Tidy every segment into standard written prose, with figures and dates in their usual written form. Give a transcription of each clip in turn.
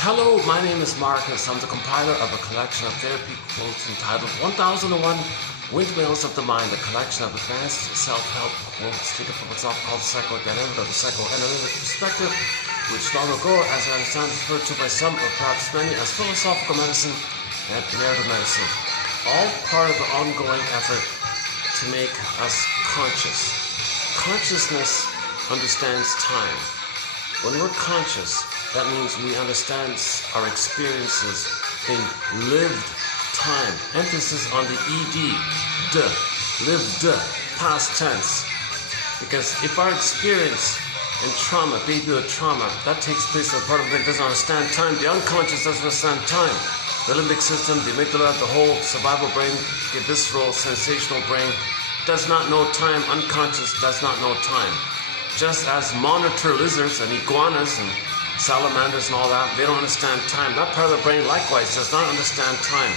Hello, my name is Marcus. I'm the compiler of a collection of therapy quotes entitled 1001 Windmills of the Mind, a collection of advanced self-help quotes taken from a self-called psychoanalytic or the psychoanalytic perspective, which long ago, as I understand, is referred to by some or perhaps many as philosophical medicine and narrative medicine, all part of the ongoing effort to make us conscious. Consciousness understands time. When we're conscious, that means we understand our experiences in lived time. Emphasis on the ed, lived, past tense. Because if our experience in trauma, babyhood trauma, that takes place in a part of the brain that doesn't understand time, the unconscious doesn't understand time. The limbic system, the amygdala, the whole survival brain, the visceral, sensational brain, does not know time. Unconscious does not know time. Just as monitor lizards and iguanas and salamanders and all that, they don't understand time. That part of the brain likewise does not understand time.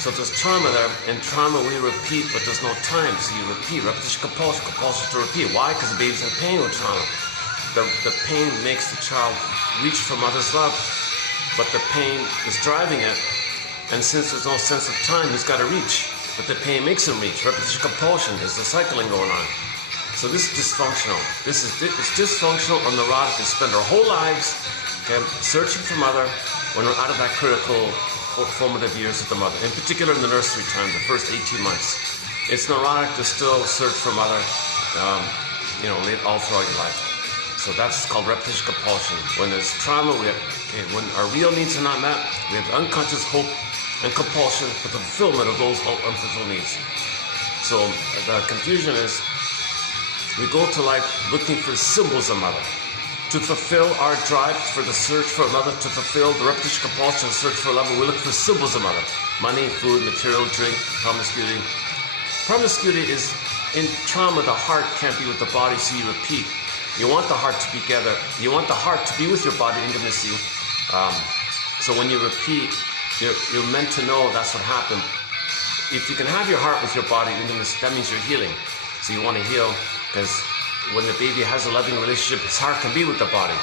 So there's trauma there. In trauma we repeat, but there's no time. So you repeat, repetition, compulsion to repeat. Why? Because the baby's in pain with trauma. The pain makes the child reach for mother's love, but the pain is driving it. And since there's no sense of time, he's got to reach. But the pain makes him reach. Repetition, compulsion is the cycling going on. So this is dysfunctional. It's dysfunctional or neurotic to spend our whole lives searching for mother when we're out of that critical formative years of the mother, in particular in the nursery time, the first 18 months. It's neurotic to still search for mother, all throughout your life. So that's called repetition compulsion. When there's trauma, when our real needs are not met, we have unconscious hope and compulsion for the fulfillment of those unfulfilled needs. So the confusion is we go to life looking for symbols of mother. To fulfill our drive for the search for a mother, to fulfill the repetition compulsion, search for a lover, we look for symbols of mother. Money, food, material, drink, promiscuity. Promiscuity is, in trauma, the heart can't be with the body, so you repeat. You want the heart to be together. You want the heart to be with your body, intimacy. So when you repeat, you're meant to know that's what happened. If you can have your heart with your body, intimacy, that means you're healing. So you want to heal, because when the baby has a loving relationship, his heart can be with the body.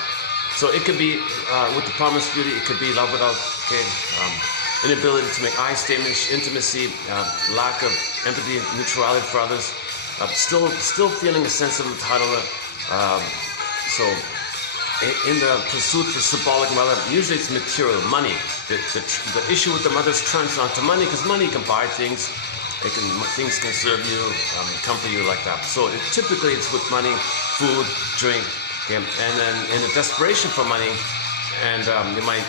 So it could be with the promiscuity, it could be love without inability to make eye statements, intimacy, lack of empathy, neutrality for others, still feeling a sense of entitlement. So in the pursuit for symbolic mother, usually it's material, money. The issue with the mother is transferred onto money, because money can buy things. Things can serve you, comfort you like that. So typically it's with money, food, drink, and then in a desperation for money, and you might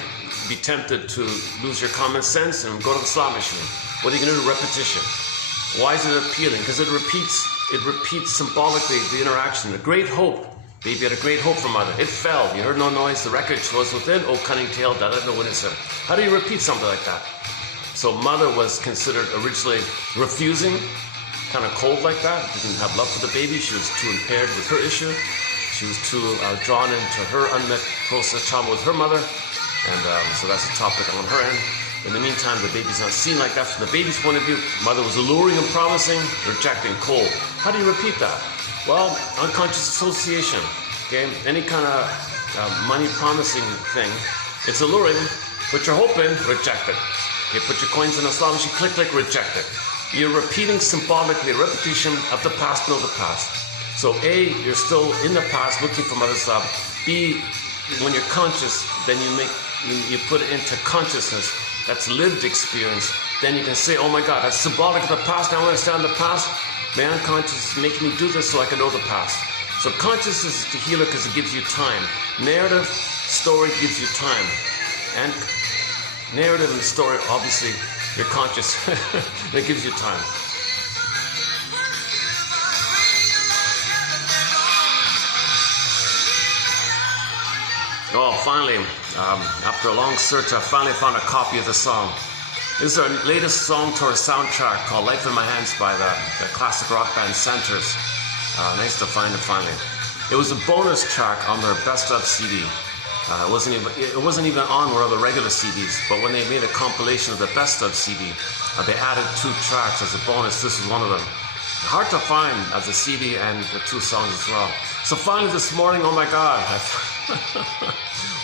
be tempted to lose your common sense and go to the slot machine. What are you going to do? Repetition. Why is it appealing? Because it repeats symbolically the interaction. The great hope. Baby had a great hope for mother. It fell. You heard no noise. The wreckage was within. Oh, cunning tale, that let no witness him. How do you repeat something like that? So mother was considered originally refusing, kind of cold like that, didn't have love for the baby. She was too impaired with her issue. She was too drawn into her unmet process trauma with her mother. And so that's a topic on her end. In the meantime, the baby's not seen like that from the baby's point of view. Mother was alluring and promising, rejecting, cold. How do you repeat that? Well, unconscious association. Okay, any kind of money promising thing, it's alluring, put your hope in, reject it. You put your coins in a slot machine, click, click, reject it. You're repeating symbolically a repetition of the past, know the past. So A, you're still in the past looking for mother's love. B, when you're conscious, then you put it into consciousness. That's lived experience. Then you can say, oh my God, that's symbolic of the past. Now I understand the past. My unconscious is making me do this so I can know the past. So consciousness is the healer because it gives you time. Narrative, story gives you time. And narrative and story, obviously, you're conscious. That gives you time. Oh, finally, after a long search, I finally found a copy of the song. This is our latest song to our soundtrack called Life in My Hands by the classic rock band Centers. Nice to find it finally. It was a bonus track on their Best Of CD. It wasn't even on one of the regular CDs, but when they made a compilation of the Best Of CD, they added 2 tracks as a bonus. This is one of them. Hard to find as a CD and the 2 songs as well. So finally this morning, oh my God,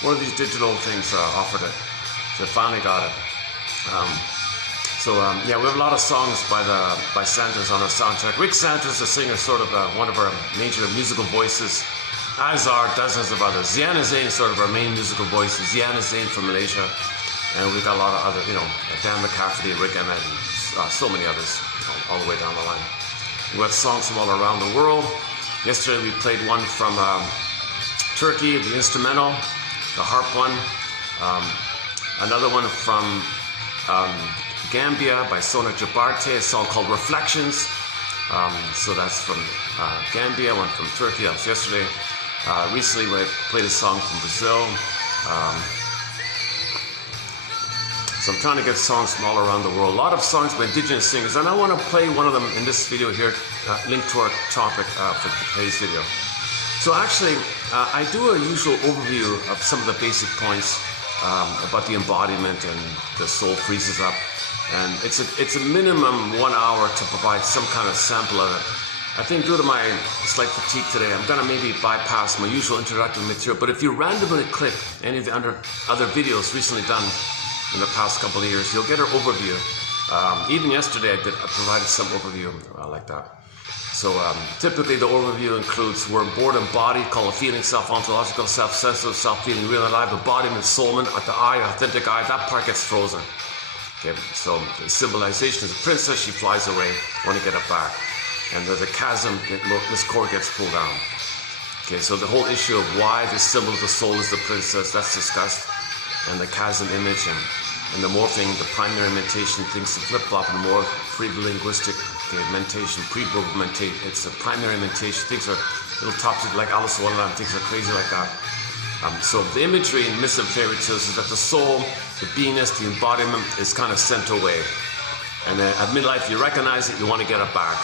one of these digital things offered it. So I finally got it. Yeah, we have a lot of songs by Santos on our soundtrack. Rick Santos, the singer, sort of one of our major musical voices, as are dozens of others. Ziana Zain is sort of our main musical voice. Ziana Zain from Malaysia. And we've got a lot of other, Dan McCafferty, Rick Emmett, and so many others all the way down the line. We have songs from all around the world. Yesterday we played one from Turkey, the instrumental, the harp one. Another one from Gambia by Sona Jabarte, a song called Reflections. So that's from Gambia, one from Turkey, that was yesterday. Recently we played a song from Brazil. So I'm trying to get songs from all around the world. A lot of songs by indigenous singers, and I want to play one of them in this video here, linked to our topic for today's video. So actually, I do a usual overview of some of the basic points about the embodiment and the soul freezes up. And it's a minimum 1 hour to provide some kind of sample of it. I think due to my slight fatigue today, I'm gonna maybe bypass my usual introductory material, but if you randomly click any of the other videos recently done in the past couple of years, you'll get an overview. Even yesterday I provided some overview like that. So typically the overview includes word, board, and body, called a feeling, self-ontological, self-sensitive, self-feeling, real alive, embodiment, soulman, at the eye, authentic eye, that part gets frozen. Okay, so the symbolization is a princess, she flies away, want to get it back. And there's a chasm, this cord gets pulled down. Okay, so the whole issue of why the symbol of the soul is the princess, that's discussed. And the chasm image and the morphing, the primary mentation, things to flip-flop, and more pre-linguistic mentation, pre-verbal mentation. It's a primary mentation. Things are little toxic, like Alice in Wonderland, things are crazy like that. So the imagery in myths and fairy tales is that the soul, the beingness, the embodiment is kind of sent away. And then at midlife, you recognize it, you want to get it back.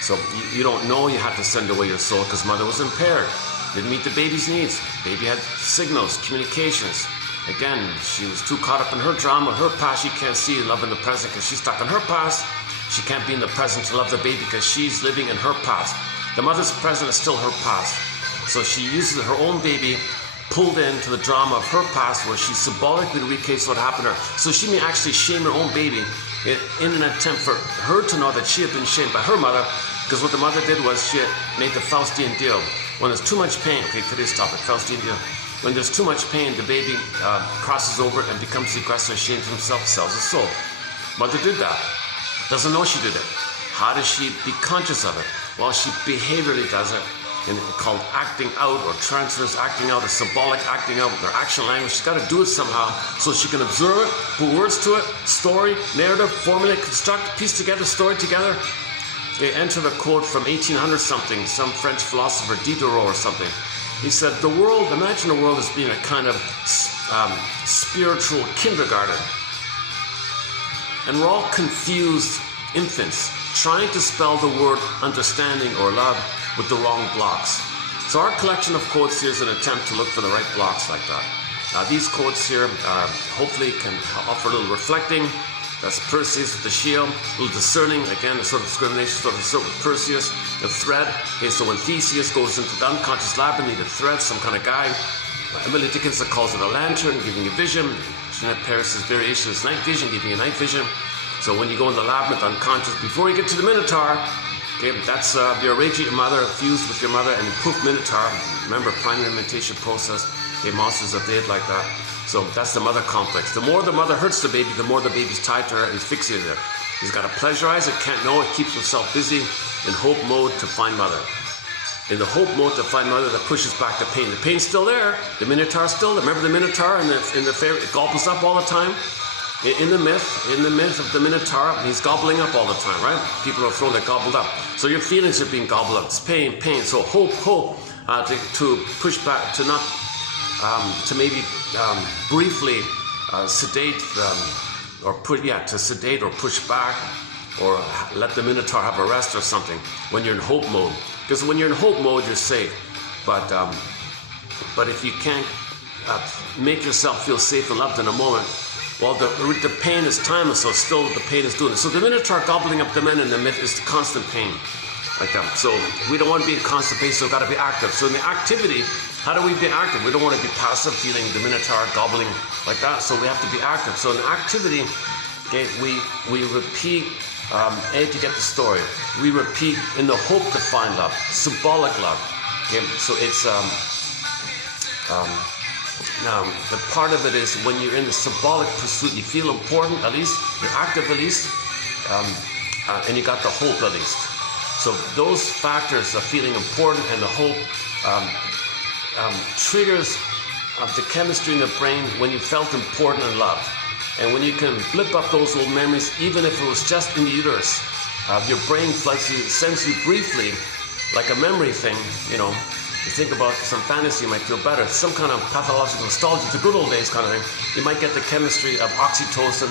So you don't know you had to send away your soul because mother was impaired. Didn't meet the baby's needs. Baby had signals, communications. Again, she was too caught up in her drama, her past. She can't see love in the present because she's stuck in her past. She can't be in the present to love the baby because she's living in her past. The mother's present is still her past. So she uses her own baby, pulled into the drama of her past, where she symbolically recases what happened to her. So she may actually shame her own baby in an attempt for her to know that she had been shamed by her mother, because what the mother did was she made the Faustian deal. When there's too much pain, okay, today's topic, Faustian deal. When there's too much pain, the baby crosses over and becomes the aggressor, shames himself, sells his soul. Mother did that. Doesn't know she did it. How does she be conscious of it? Well, she behaviorally does it. And it's called acting out, or transfers acting out, or symbolic acting out with her action language. She's got to do it somehow so she can observe it, put words to it, story, narrative, formulate, construct, piece together, story together. They enter the quote from 1800 something, some French philosopher, Diderot or something. He said, the world, imagine the world as being a kind of spiritual kindergarten. And we're all confused infants trying to spell the word understanding or love with the wrong blocks. So our collection of quotes here is an attempt to look for the right blocks like that. These quotes here hopefully can offer a little reflecting. That's Perseus with the shield, a little discerning, again, a sort of discrimination, sort of Perseus, the thread. Okay, so when Theseus goes into the unconscious labyrinth, the thread, some kind of guide. Emily Dickinson calls it a lantern, giving you vision. Jeanette Paris' variation is night vision, giving you night vision. So when you go in the labyrinth unconscious, before you get to the Minotaur, okay, that's your radiant mother fused with your mother, and poof, Minotaur. Remember, primary mentation process. Okay, monsters of dead like that. So that's the mother complex. The more the mother hurts the baby, the more the baby's tied to her and fixated there. He's got to pleasurize it, can't know it, keeps himself busy in hope mode to find mother. In the hope mode to find mother, that pushes back the pain. The pain's still there. The Minotaur's still there. Remember the Minotaur in the fairy, it gobbles up all the time. In the myth of the Minotaur, he's gobbling up all the time, right? People are thrown that gobbled up. So your feelings are being gobbled up. It's pain, pain. So hope, to push back, to not, to maybe briefly sedate, to sedate or push back, or let the Minotaur have a rest or something when you're in hope mode. Because when you're in hope mode, you're safe. But if you can't make yourself feel safe and loved in a moment, well, the pain is timeless, so still the pain is doing it. So the Minotaur gobbling up the men in the myth is the constant pain, like that. So we don't want to be in constant pain, so we've got to be active. So in the activity, How do we be active? We don't want to be passive, feeling the minotaur, gobbling like that. So we have to be active. So in activity, okay, we repeat, to get the story, we repeat in the hope to find love, symbolic love. Okay, so it's now the part of it is when you're in the symbolic pursuit, you feel important at least, you're active at least, and you got the hope at least. So those factors of feeling important and the hope triggers the chemistry in the brain when you felt important and loved. And when you can blip up those old memories, even if it was just in the uterus, your brain sends you briefly, like a memory thing, you know. You think about some fantasy, you might feel better. Some kind of pathological nostalgia, the good old days kind of thing. You might get the chemistry of oxytocin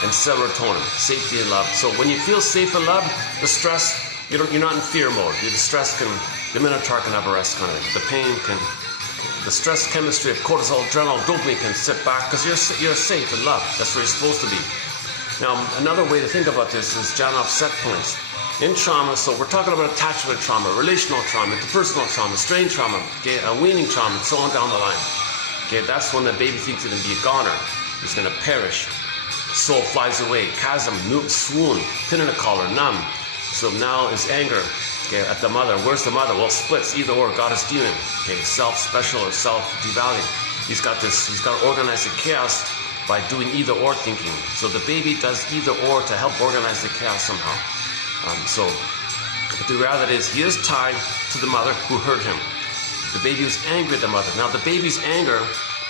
and serotonin, safety and love. So when you feel safe and loved, the stress, you're not in fear mode. The minotaur can have a rest kind of thing. The pain can, the stress chemistry of cortisol, adrenaline, dopamine can sit back because you're safe and loved. That's where you're supposed to be. Now, another way to think about this is Janov set points. In trauma, so we're talking about attachment trauma, relational trauma, interpersonal trauma, strain trauma, okay, weaning trauma, and so on down the line. Okay, that's when the baby thinks he's going to be a goner. He's going to perish. Soul flies away, chasm, swoon, pin in a collar, numb. So now is anger, okay, at the mother. Where's the mother? Well, splits, either or, God is demon. Okay, self-special or self-devaluing. He's got to organize the chaos by doing either or thinking. So the baby does either or to help organize the chaos somehow. But the reality is he is tied to the mother who hurt him. The baby was angry at the mother. Now the baby's anger,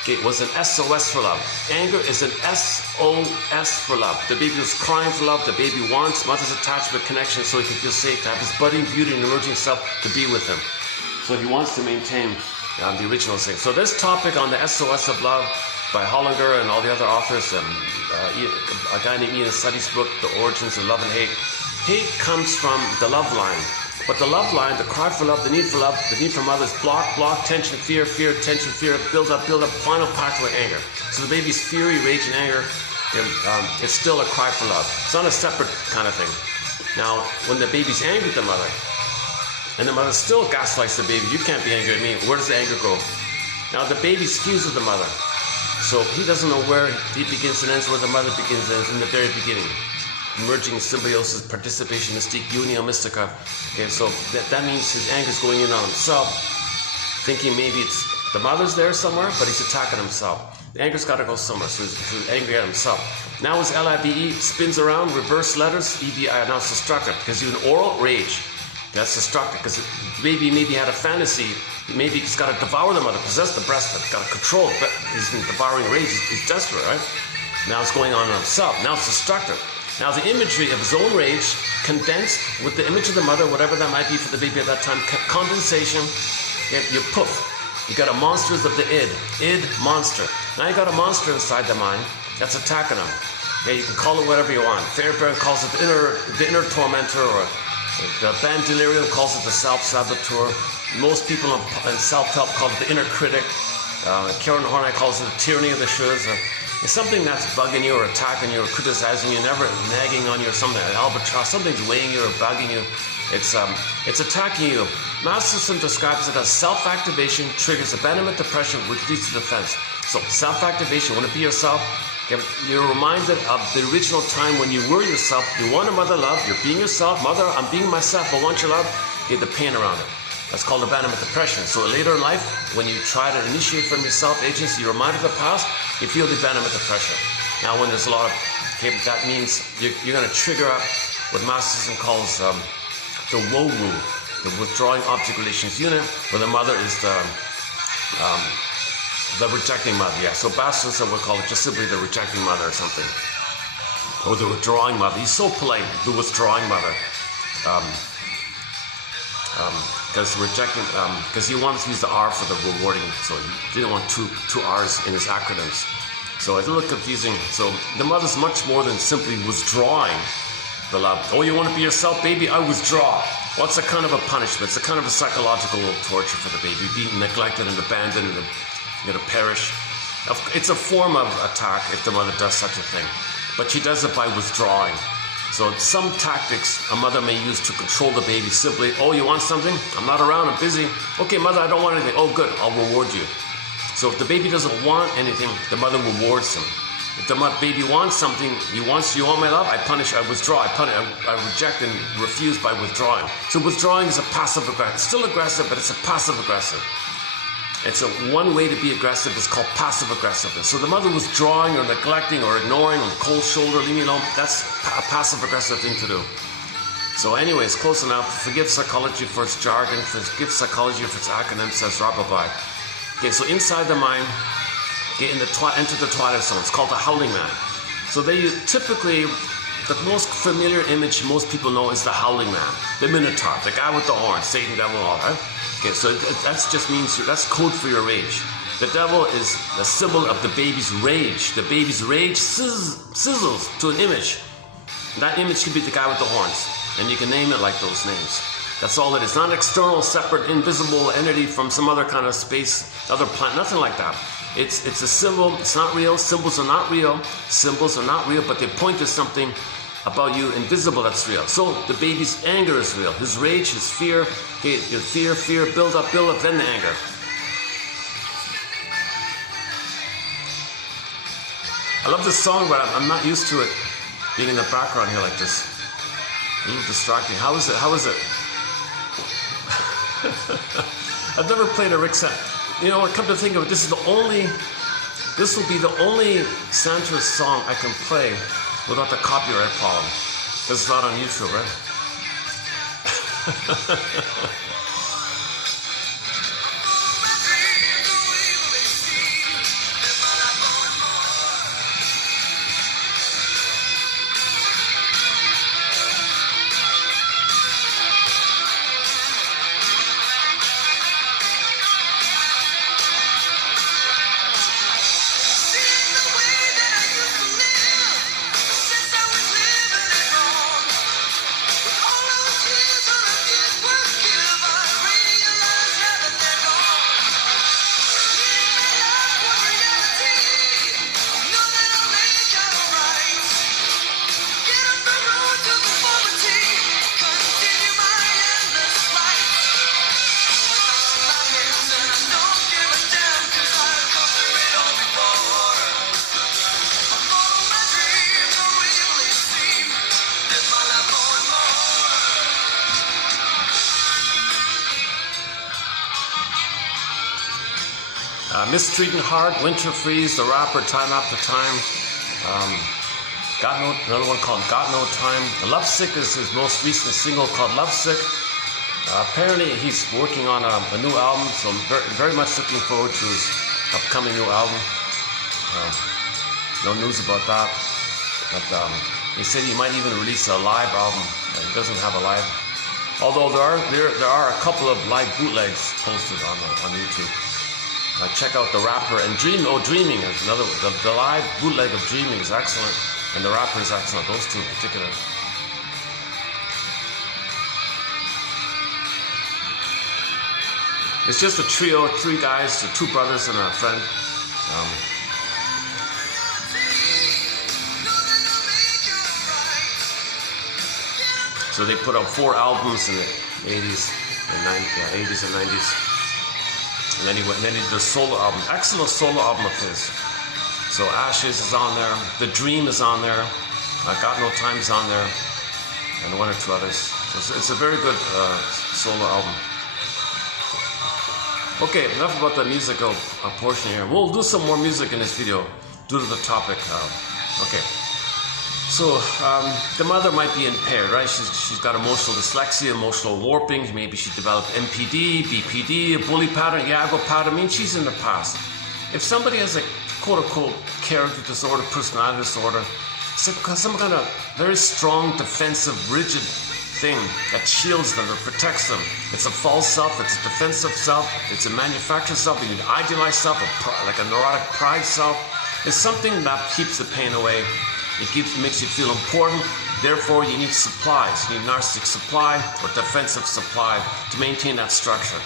okay, was an SOS for love. Anger is an SOS for love. The baby was crying for love. The baby wants mother's attachment connection so he can feel safe, to have his budding beauty and emerging self to be with him. So he wants to maintain the original thing. So this topic on the SOS of love by Hollinger and all the other authors, a guy named Ian Sutti's book, The Origins of Love and Hate. Hate comes from the love line. But the love line, the cry for love, the need for mother is block, tension, fear, tension, fear, build up, final pathway, anger. So the baby's fury, rage, and anger, it's still a cry for love. It's not a separate kind of thing. Now, when the baby's angry at the mother, and the mother still gaslights the baby, you can't be angry at me, where does the anger go? Now, the baby's fused with the mother. So he doesn't know where he begins and ends, where the mother begins and ends in the very beginning. Emerging symbiosis, participation, mystique, unio mystica. Okay, so that means his anger is going in on himself, thinking maybe it's the mother's there somewhere, but he's attacking himself. The anger's got to go somewhere, so he's angry at himself. Now his LIBE spins around, reverse letters, EBI, now it's destructive, because he's an oral rage. That's destructive, because maybe had a fantasy, maybe he's got to devour the mother, possess the breast, but got to control it, but he's in devouring rage, he's desperate, right? Now it's going on in himself, now it's destructive. Now the imagery of his own rage condensed with the image of the mother, whatever that might be for the baby at that time, condensation, you poof. You got a monsters of the id monster. Now you got a monster inside the mind that's attacking him. Okay, you can call it whatever you want. Fairbairn calls it the inner tormentor, or the band Delirium calls it the self-saboteur. Most people in self-help call it the inner critic. Karen Horney calls it the tyranny of the shoulds. It's something that's bugging you or attacking you or criticizing you, never nagging on you or something, an albatross, something's weighing you or bugging you. It's attacking you. Masochism describes it as self-activation triggers abandonment depression, which leads to defense. So self-activation, want to be yourself? You're reminded of the original time when you were yourself. You want a mother love, you're being yourself. Mother, I'm being myself, I want your love. You get the pain around it. That's called abandonment depression. So later in life, when you try to initiate from yourself agency, you're reminded of the past, you feel the abandonment depression. Now when there's a lot of, that means you're going to trigger up what Masochism calls the WOWU, the withdrawing object relations unit, where the mother is the rejecting mother. Yeah, so Masochism would call it just simply the rejecting mother or something. Or the withdrawing mother. He's so polite, the withdrawing mother. Because he wanted to use the R for the rewarding, so he didn't want two R's in his acronyms. So it's a little confusing. So the mother's much more than simply withdrawing the love. Oh, you want to be yourself, baby? I withdraw. Well, it's a kind of a punishment. It's a kind of a psychological torture for the baby, being neglected and abandoned and going to perish. It's a form of attack if the mother does such a thing, but she does it by withdrawing. So some tactics a mother may use to control the baby simply, oh, you want something? I'm not around, I'm busy. Okay, mother, I don't want anything. Oh, good, I'll reward you. So if the baby doesn't want anything, the mother rewards him. If the baby wants something, you want my love, I punish, I withdraw, I reject and refuse by withdrawing. So withdrawing is a passive aggressive. It's still aggressive, but it's a passive aggressive. It's one way to be aggressive is called passive aggressiveness. So the mother withdrawing or neglecting or ignoring or cold shoulder, leave me alone, that's a passive aggressive thing to do. So anyways, close enough. Forgive psychology for its jargon, forgive psychology for its acronym, says Rababai. Okay, so inside the mind, okay, enter the twilight zone. It's called the howling man. So typically, the most familiar image most people know is the howling man, the minotaur, the guy with the horn, Satan, devil, all right? Okay, so that just means that's code for your rage. The devil is the symbol of the baby's rage. The baby's rage sizzles to an image. That image could be the guy with the horns, and you can name it like those names. That's all it is. Not an external, separate, invisible entity from some other kind of space, other planet, nothing like that. It's a symbol. It's not real. Symbols are not real. Symbols are not real, but they point to something about you invisible that's real. So the baby's anger is real. His rage, his fear, your fear, build up, then the anger. I love this song, but I'm not used to it being in the background here like this. A little distracting. How is it? I've never played a Rick set. You know, come to think of it, this will be the only Santos song I can play without the copyright problem. Because it's not on YouTube, right? Mistreating Heart, Winter Freeze, the rapper, Time After Time. Another one called Got No Time. Lovesick is his most recent single called Lovesick. Apparently he's working on a new album, so I'm very much looking forward to his upcoming new album. No news about that. But he said he might even release a live album. He doesn't have a live. Although there are a couple of live bootlegs posted on YouTube. Check out the rapper and Dreaming is another one. The live bootleg of Dreaming is excellent, and the rapper is excellent. Those two in particular. It's just a trio, 3 guys, 2 brothers and a friend. So they put out 4 albums in the 80s and 90s. And then he did a solo album, excellent solo album of his. So Ashes is on there, The Dream is on there, Got No Time is on there, and 1 or 2 others. So it's a very good solo album. Okay, enough about the musical portion here. We'll do some more music in this video due to the topic. Okay. So the mother might be impaired, right? She's got emotional dyslexia, emotional warping. Maybe she developed MPD, BPD, a bully pattern, Iago pattern. I mean, she's in the past. If somebody has a quote-unquote character disorder, personality disorder, some kind of very strong, defensive, rigid thing that shields them or protects them. It's a false self, it's a defensive self, it's a manufactured self, an idealized self, like a neurotic pride self. It's something that keeps the pain away. It makes you feel important. Therefore, you need supplies. You need narcissistic supply or defensive supply to maintain that structure.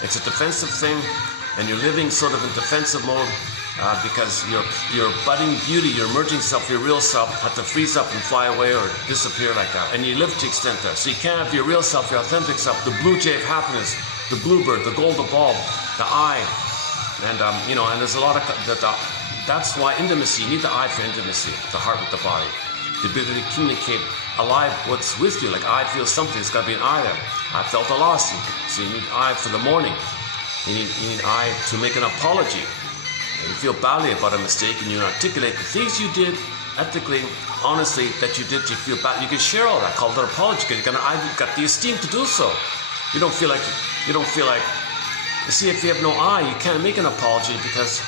It's a defensive thing, and you're living sort of in defensive mode, because your budding beauty, your emerging self, your real self had to freeze up and fly away or disappear like that. And you live to extent there. So you can't have your real self, your authentic self, the blue jay of happiness, the bluebird, the golden ball, the eye. And, and there's a lot of, that's why intimacy, you need the eye for intimacy, the heart with the body. The ability to communicate alive what's with you. Like I feel something, it's got to be an eye there. I felt a loss, so you need eye for the mourning. You need eye to make an apology. You feel badly about a mistake and you articulate the things you did ethically, honestly, that you did, you feel bad. You can share all that, call it an apology, because you've got the esteem to do so. You don't feel like, you see, if you have no eye, you can't make an apology because,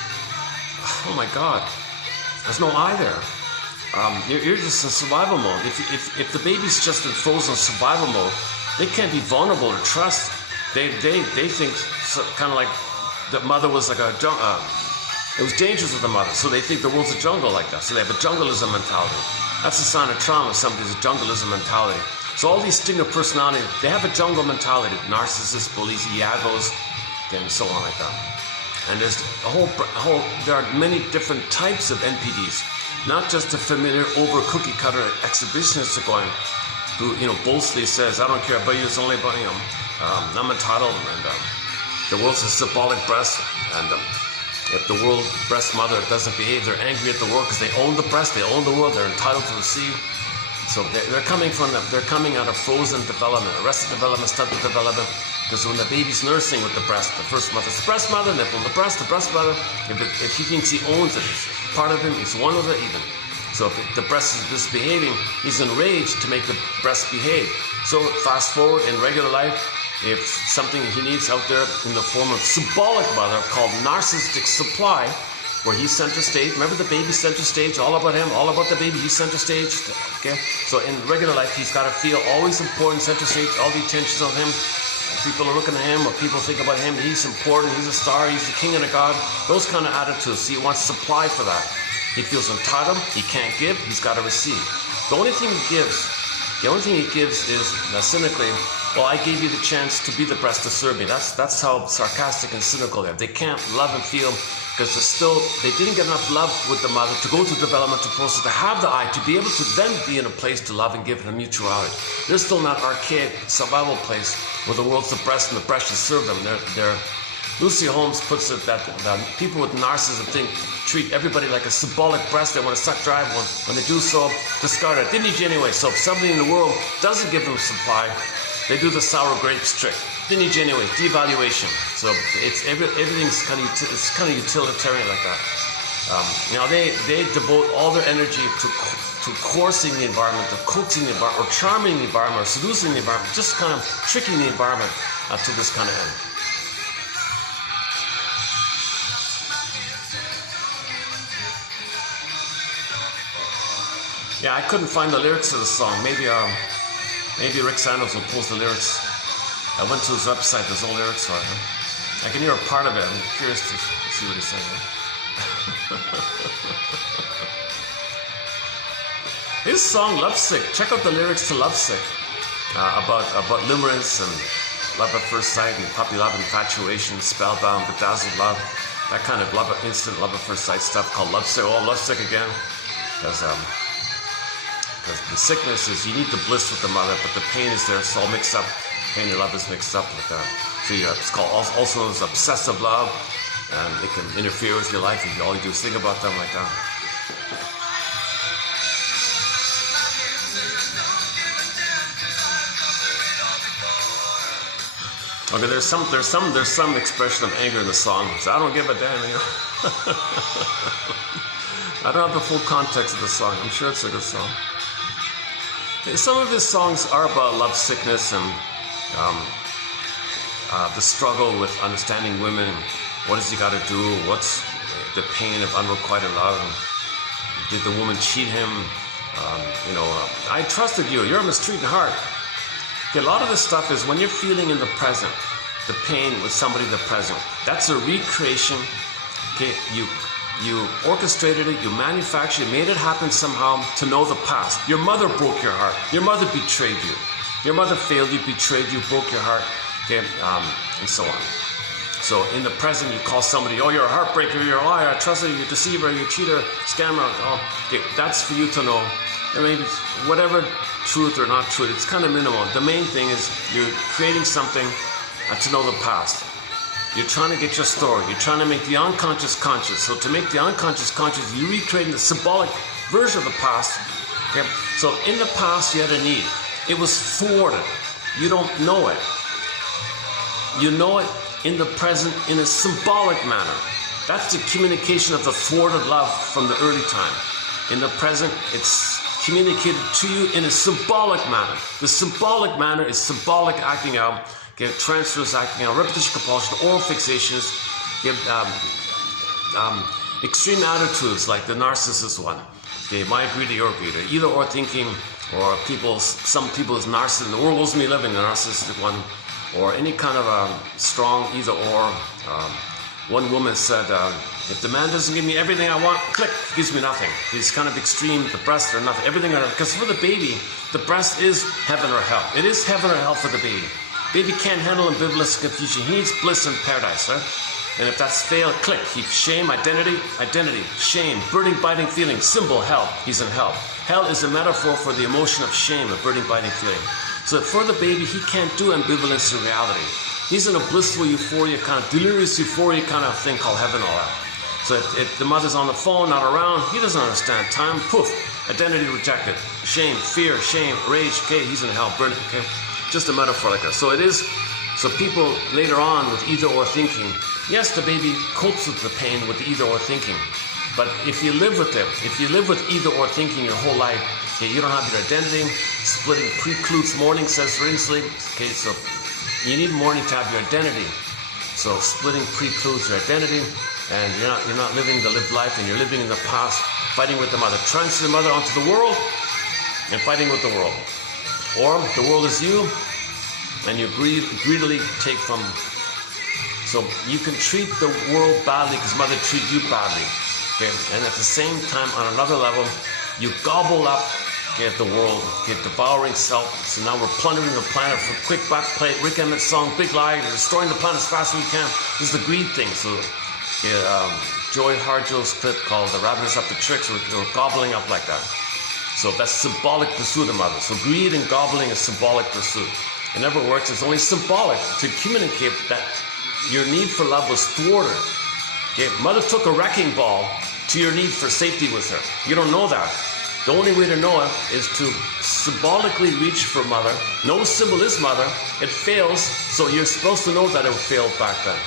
oh my God, there's no eye there. You're just in survival mode. If the baby's just in frozen survival mode, they can't be vulnerable or trust. They think kind of like the mother was like it was dangerous with the mother, so they think the world's a jungle like that. So they have a jungleism mentality. That's a sign of trauma. Somebody's a jungleism mentality. So all these stinger personality, they have a jungle mentality. Narcissists, bullies, Iagos, and so on like that. And there's there are many different types of NPDs. Not just the familiar over cookie cutter exhibitionists are going, who boastfully says, I don't care about you, it's only about I'm entitled, and the world's a symbolic breast, and if the world breast mother doesn't behave, they're angry at the world because they own the breast, they own the world, they're entitled to receive. So they're coming out of frozen development, arrested development, stunted development, because when the baby's nursing with the breast, the first mother's the breast mother, nipple the breast mother, if he thinks he owns it, it's part of him, he's one with it even. So if the breast is misbehaving, he's enraged to make the breast behave. So fast forward in regular life, if something he needs out there in the form of symbolic mother called narcissistic supply, where he's center stage. Remember the baby center stage, all about him, all about the baby, he's center stage. Okay? So in regular life, he's got to feel always important, center stage, all the attention's on him. People are looking at him, or people think about him, he's important, he's a star, he's the king and a god. Those kind of attitudes. So he wants supply for that. He feels entitled, he can't give, he's got to receive. The only thing he gives is cynically, well, I gave you the chance to be the breast to serve me. That's how sarcastic and cynical they are. They can't love and feel because they didn't get enough love with the mother to go through developmental process, to have the eye, to be able to then be in a place to love and give in a mutuality. They're still in that archaic survival place where the world's the breast and the breast should serve them. Lucy Holmes puts it that people with narcissism treat everybody like a symbolic breast. They want to suck dry one. When they do so, discard it. They need you anyway. So if somebody in the world doesn't give them supply, they do the sour grapes trick. They need you anyway. Devaluation. So everything's kind of utilitarian like that. Now they devote all their energy to coercing the environment, to coaxing the environment, or charming the environment, or seducing the environment, just kind of tricking the environment to this kind of end. Yeah, I couldn't find the lyrics to the song. Maybe Rick Sandals will post the lyrics. I went to his website, there's no lyrics for it. I can hear a part of it. I'm curious to see what he's saying. His song Lovesick, check out the lyrics to Lovesick. About limerence and love at first sight and puppy love, infatuation, spellbound, bedazzled love. That kind of instant love at first sight stuff called Lovesick. Oh, Lovesick again. Because the sickness is you need the bliss with the mother, but the pain is there. It's all mixed up. Pain and love is mixed up with that. So it's called also known as obsessive love, and it can interfere with your life if all you do is think about them like that. Okay, there's some expression of anger in the song. So I don't give a damn, I don't have the full context of the song. I'm sure it's a good song. Some of his songs are about love sickness and the struggle with understanding women. What has he got to do? What's the pain of unrequited love? Did the woman cheat him? I trusted you. You're a mistreated heart. Okay, a lot of this stuff is when you're feeling in the present, the pain with somebody in the present. That's a recreation. Okay, you orchestrated it, you manufactured it, made it happen somehow to know the past. Your mother broke your heart. Your mother betrayed you. Your mother failed you, betrayed you, broke your heart, okay, and so on. So in the present, you call somebody, oh, you're a heartbreaker, you're a liar, a trusted, you're a deceiver, you're a cheater, scammer. Oh, okay, that's for you to know. I mean, whatever truth or not truth, it's kind of minimal. The main thing is you're creating something to know the past. You're trying to get your story. You're trying to make the unconscious conscious. So to make the unconscious conscious, you're recreating the symbolic version of the past. Okay? So in the past, you had a need. It was thwarted. You don't know it. You know it in the present in a symbolic manner. That's the communication of the thwarted love from the early time. In the present, it's communicated to you in a symbolic manner. The symbolic manner is symbolic acting out, okay, transfers acting out, repetition, compulsion, oral fixations, extreme attitudes like the narcissist one. Okay, my greed, your greed, either or thinking, or some people's narcissist, the world owes me living, the narcissistic one, or any kind of a strong either or. One woman said, if the man doesn't give me everything I want, click, he gives me nothing. He's kind of extreme, the breasts are nothing, everything, because for the baby, the breast is heaven or hell. It is heaven or hell for the baby. Baby can't handle ambivalence, confusion. He needs bliss and paradise, right? And if that's failed, click. Shame, identity, shame, burning, biting feeling, symbol, hell. He's in hell. Hell is a metaphor for the emotion of shame, a burning, biting feeling. So for the baby, he can't do ambivalence in reality. He's in a blissful euphoria, kind of delirious euphoria kind of thing called heaven, all that. So if the mother's on the phone, not around, he doesn't understand time. Poof, identity rejected. Shame, fear, shame, rage, okay, he's in hell, burning, okay. Just a metaphor like that. So it is, so people later on with either or thinking, yes, the baby copes with the pain with the either or thinking. But if you live with it, if you live with either or thinking your whole life, okay, you don't have your identity, splitting precludes morning, says REM sleep. Okay, so you need morning to have your identity. So splitting precludes your identity, and you're not living the lived life, and you're living in the past, fighting with the mother. Transfer the mother onto the world, and fighting with the world. Or the world is you, and you greedily take from. So you can treat the world badly because mother treated you badly. Okay? And at the same time, on another level, you gobble up, okay, the world, okay, devouring self. So now we're plundering the planet for quick back play, Rick Emmett's song, Big Lie, destroying the planet as fast as we can. This is the greed thing. So Joy Harjo's clip called The Rabbit Is Up to Tricks, we're gobbling up like that. So that's symbolic pursuit of mother. So greed and gobbling is symbolic pursuit. It never works. It's only symbolic to communicate that your need for love was thwarted. Okay? Mother took a wrecking ball to your need for safety with her. You don't know that. The only way to know it is to symbolically reach for mother. No symbol is mother. It fails, so you're supposed to know that it failed back then.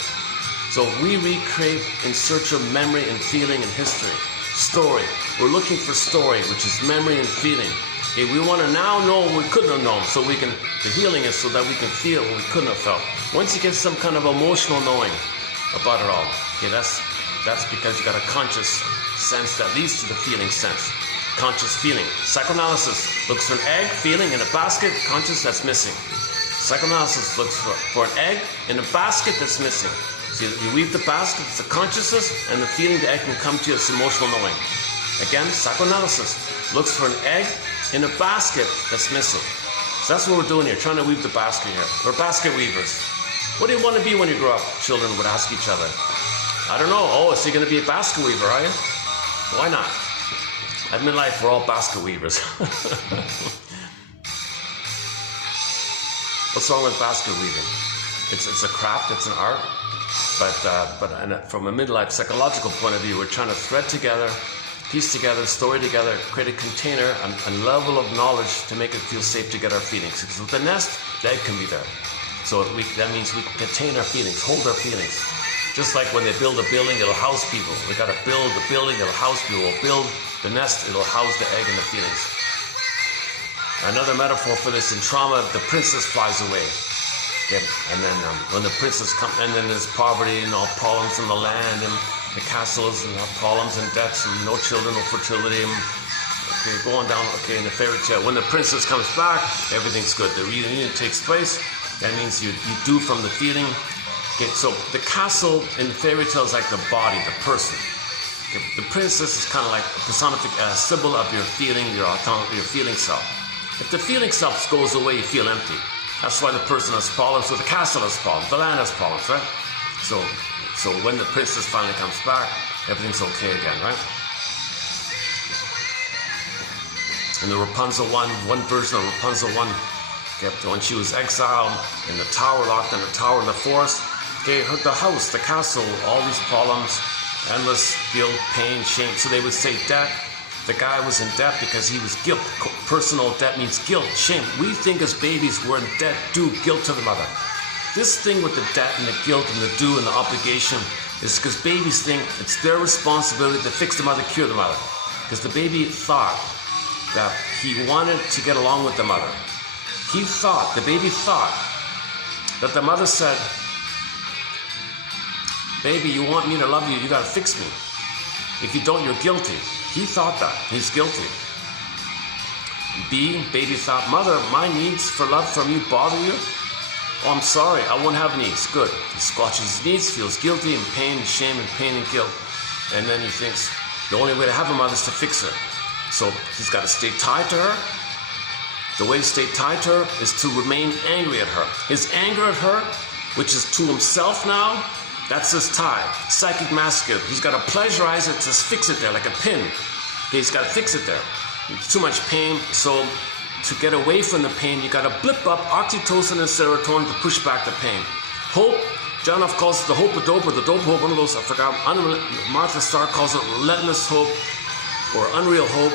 So we recreate in search of memory and feeling and history. Story. We're looking for story, which is memory and feeling. Okay, we want to now know what we couldn't have known, so we can. The healing is so that we can feel what we couldn't have felt. Once you get some kind of emotional knowing about it all, okay, that's because you got a conscious sense that leads to the feeling sense. Conscious feeling. Psychoanalysis looks for an egg feeling in a basket. Conscious that's missing. Psychoanalysis looks for an egg in a basket that's missing. So you weave the basket, it's the consciousness, and the feeling the egg can come to you as emotional knowing. Again, psychoanalysis looks for an egg in a basket that's missing. So that's what we're doing here, trying to weave the basket here. We're basket weavers. What do you want to be when you grow up? Children would ask each other. I don't know. Oh, so you're going to be a basket weaver, are you? Why not? At midlife, we're all basket weavers. What's wrong with basket weaving? It's a craft, it's an art. But from a midlife psychological point of view, we're trying to thread together, piece together, story together, create a container, a level of knowledge to make it feel safe to get our feelings. Because with the nest, the egg can be there. So that means we can contain our feelings, hold our feelings. Just like when they build a building, it'll house people. We got to build the building, it'll house people. We'll build the nest, it'll house the egg and the feelings. Another metaphor for this, in trauma, the princess flies away. Okay. And then when the princess comes, and then there's poverty and all problems in the land, and the castles and problems and debts, and no children, no fertility. Okay, going down. Okay, in the fairy tale, when the princess comes back, everything's good. The reunion takes place. That means you do from the feeling. Okay, so the castle in the fairy tale is like the body, the person. Okay, the princess is kind of like a symbol of your feeling, your feeling self. If the feeling self goes away, you feel empty. That's why the person has problems, so the castle has problems, the land has problems, right? So when the princess finally comes back, everything's okay again, right? And the Rapunzel one version of Rapunzel one, when she was exiled in the tower, locked in the tower in the forest, the house, the castle, all these problems, endless guilt, pain, shame. So they would say debt. The guy was in debt because he was guilt. Personal debt means guilt, shame. We think as babies we're in debt, due, guilt to the mother. This thing with the debt and the guilt and the due and the obligation is because babies think it's their responsibility to fix the mother, cure the mother. Because the baby thought that he wanted to get along with the mother. The baby thought that the mother said, baby, you want me to love you, you gotta fix me. If you don't, you're guilty. He thought that, he's guilty. B, baby thought, mother, my needs for love from you bother you? Oh, I'm sorry, I won't have needs. Good. He squashes his needs, feels guilty and pain and shame and pain and guilt. And then he thinks the only way to have a mother is to fix her. So he's got to stay tied to her. The way to stay tied to her is to remain angry at her. His anger at her, which is to himself now, that's his tie. Psychic masochism. He's got to pleasurize it to fix it there like a pin. He's got to fix it there. It's too much pain, so to get away from the pain, you got to blip up oxytocin and serotonin to push back the pain. Hope, John F. calls it the hope of dope, or the dope hope, one of those, I forgot. Martha Starr calls it relentless hope or unreal hope.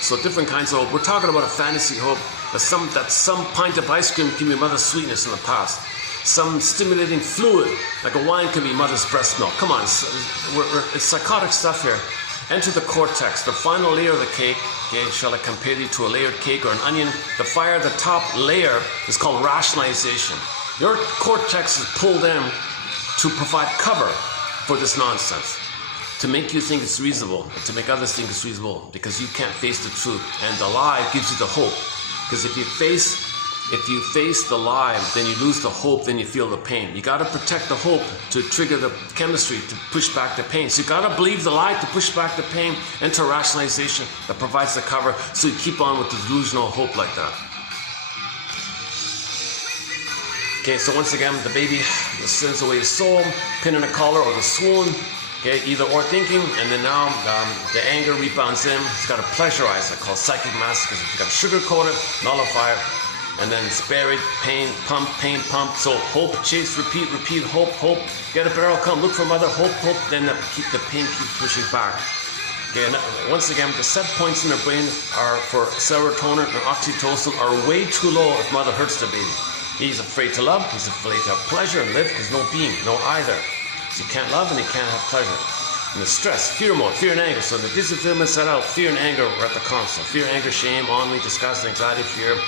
So different kinds of hope. We're talking about a fantasy hope that some pint of ice cream can be mother's sweetness in the past. Some stimulating fluid, like a wine, can be mother's breast milk. Come on, it's psychotic stuff here. Enter the cortex, the final layer of the cake. Okay, shall I compare you to a layered cake or an onion? The top layer is called rationalization. Your cortex is pulled in to provide cover for this nonsense, to make you think it's reasonable, and to make others think it's reasonable, because you can't face the truth. And the lie gives you the hope. Because if you face the lie, then you lose the hope, then you feel the pain. You got to protect the hope to trigger the chemistry to push back the pain. So you got to believe the lie to push back the pain, enter rationalization that provides the cover, so you keep on with the delusional hope like that. Okay, so once again, the baby sends away his soul, pin in a collar or the swoon. Okay, either or thinking, and then now the anger rebounds in. He's got to pleasurize it, called psychic masochism. He's got to sugarcoat it, nullify it, and then it's buried, pain, pump, so hope, chase, repeat, hope, get a barrel, come, look for mother, hope, then the pain keeps pushing back. Okay, and once again, the set points in the brain are for serotonin and oxytocin are way too low if mother hurts the baby. He's afraid to love, he's afraid to have pleasure and live, because no being, no either. So he can't love and he can't have pleasure. And the stress, fear mode, fear and anger. So the disfillment set out, fear and anger are at the console. Fear, anger, shame, ennui, disgust, anxiety, fear.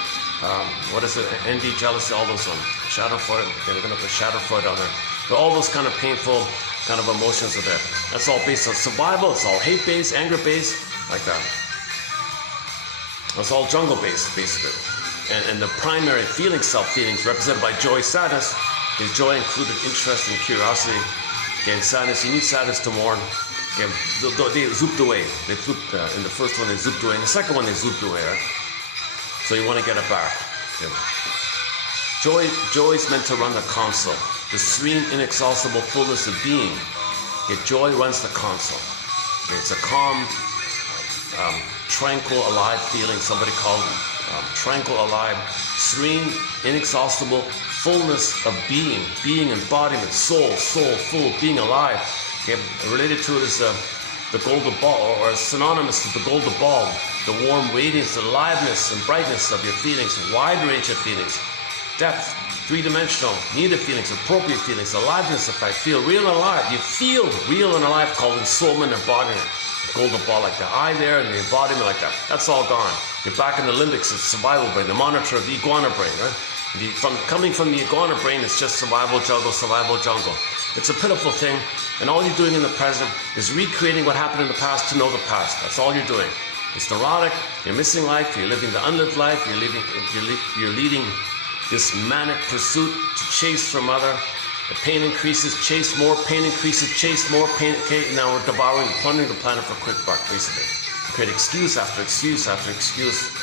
What is it? Envy, jealousy, all those Schadenfreude. They're going to put Schadenfreude on there. So all those kind of painful kind of emotions are there. That's all based on survival. It's all hate-based, anger-based, like that. It's all jungle-based, basically. And the primary feelings, self-feelings, represented by joy, sadness, is joy included interest and curiosity. Again, sadness, you need sadness to mourn. Again, they zooped away. They zooped, in the first one, they zooped away. In the second one, they zooped away, right? So you want to get it back. Okay. Joy is meant to run the console. The serene, inexhaustible fullness of being. Okay, joy runs the console. Okay, it's a calm, tranquil, alive feeling. Somebody called it tranquil, alive, serene, inexhaustible fullness of being, embodiment, soul, full, being alive. Okay, related to it is the golden ball, or synonymous with the golden ball, the warm radiance, the aliveness and brightness of your feelings, wide range of feelings, depth, three-dimensional, needed feelings, appropriate feelings, aliveness effect, feel real and alive. You feel real and alive, called ensoulment, embodiment. Golden ball, like the eye there, and the embodiment like that. That's all gone. You're back in the limbics, it's survival brain, the monitor of the iguana brain, right? Coming from the iguana brain, it's just survival jungle. It's a pitiful thing, and all you're doing in the present is recreating what happened in the past to know the past. That's all you're doing. It's neurotic, you're missing life, you're living the unlived life, you're leading this manic pursuit to chase from other. The pain increases, chase more, pain increases, chase more, pain. Okay, now we're plundering the planet for a quick buck, basically. Create excuse after excuse after excuse.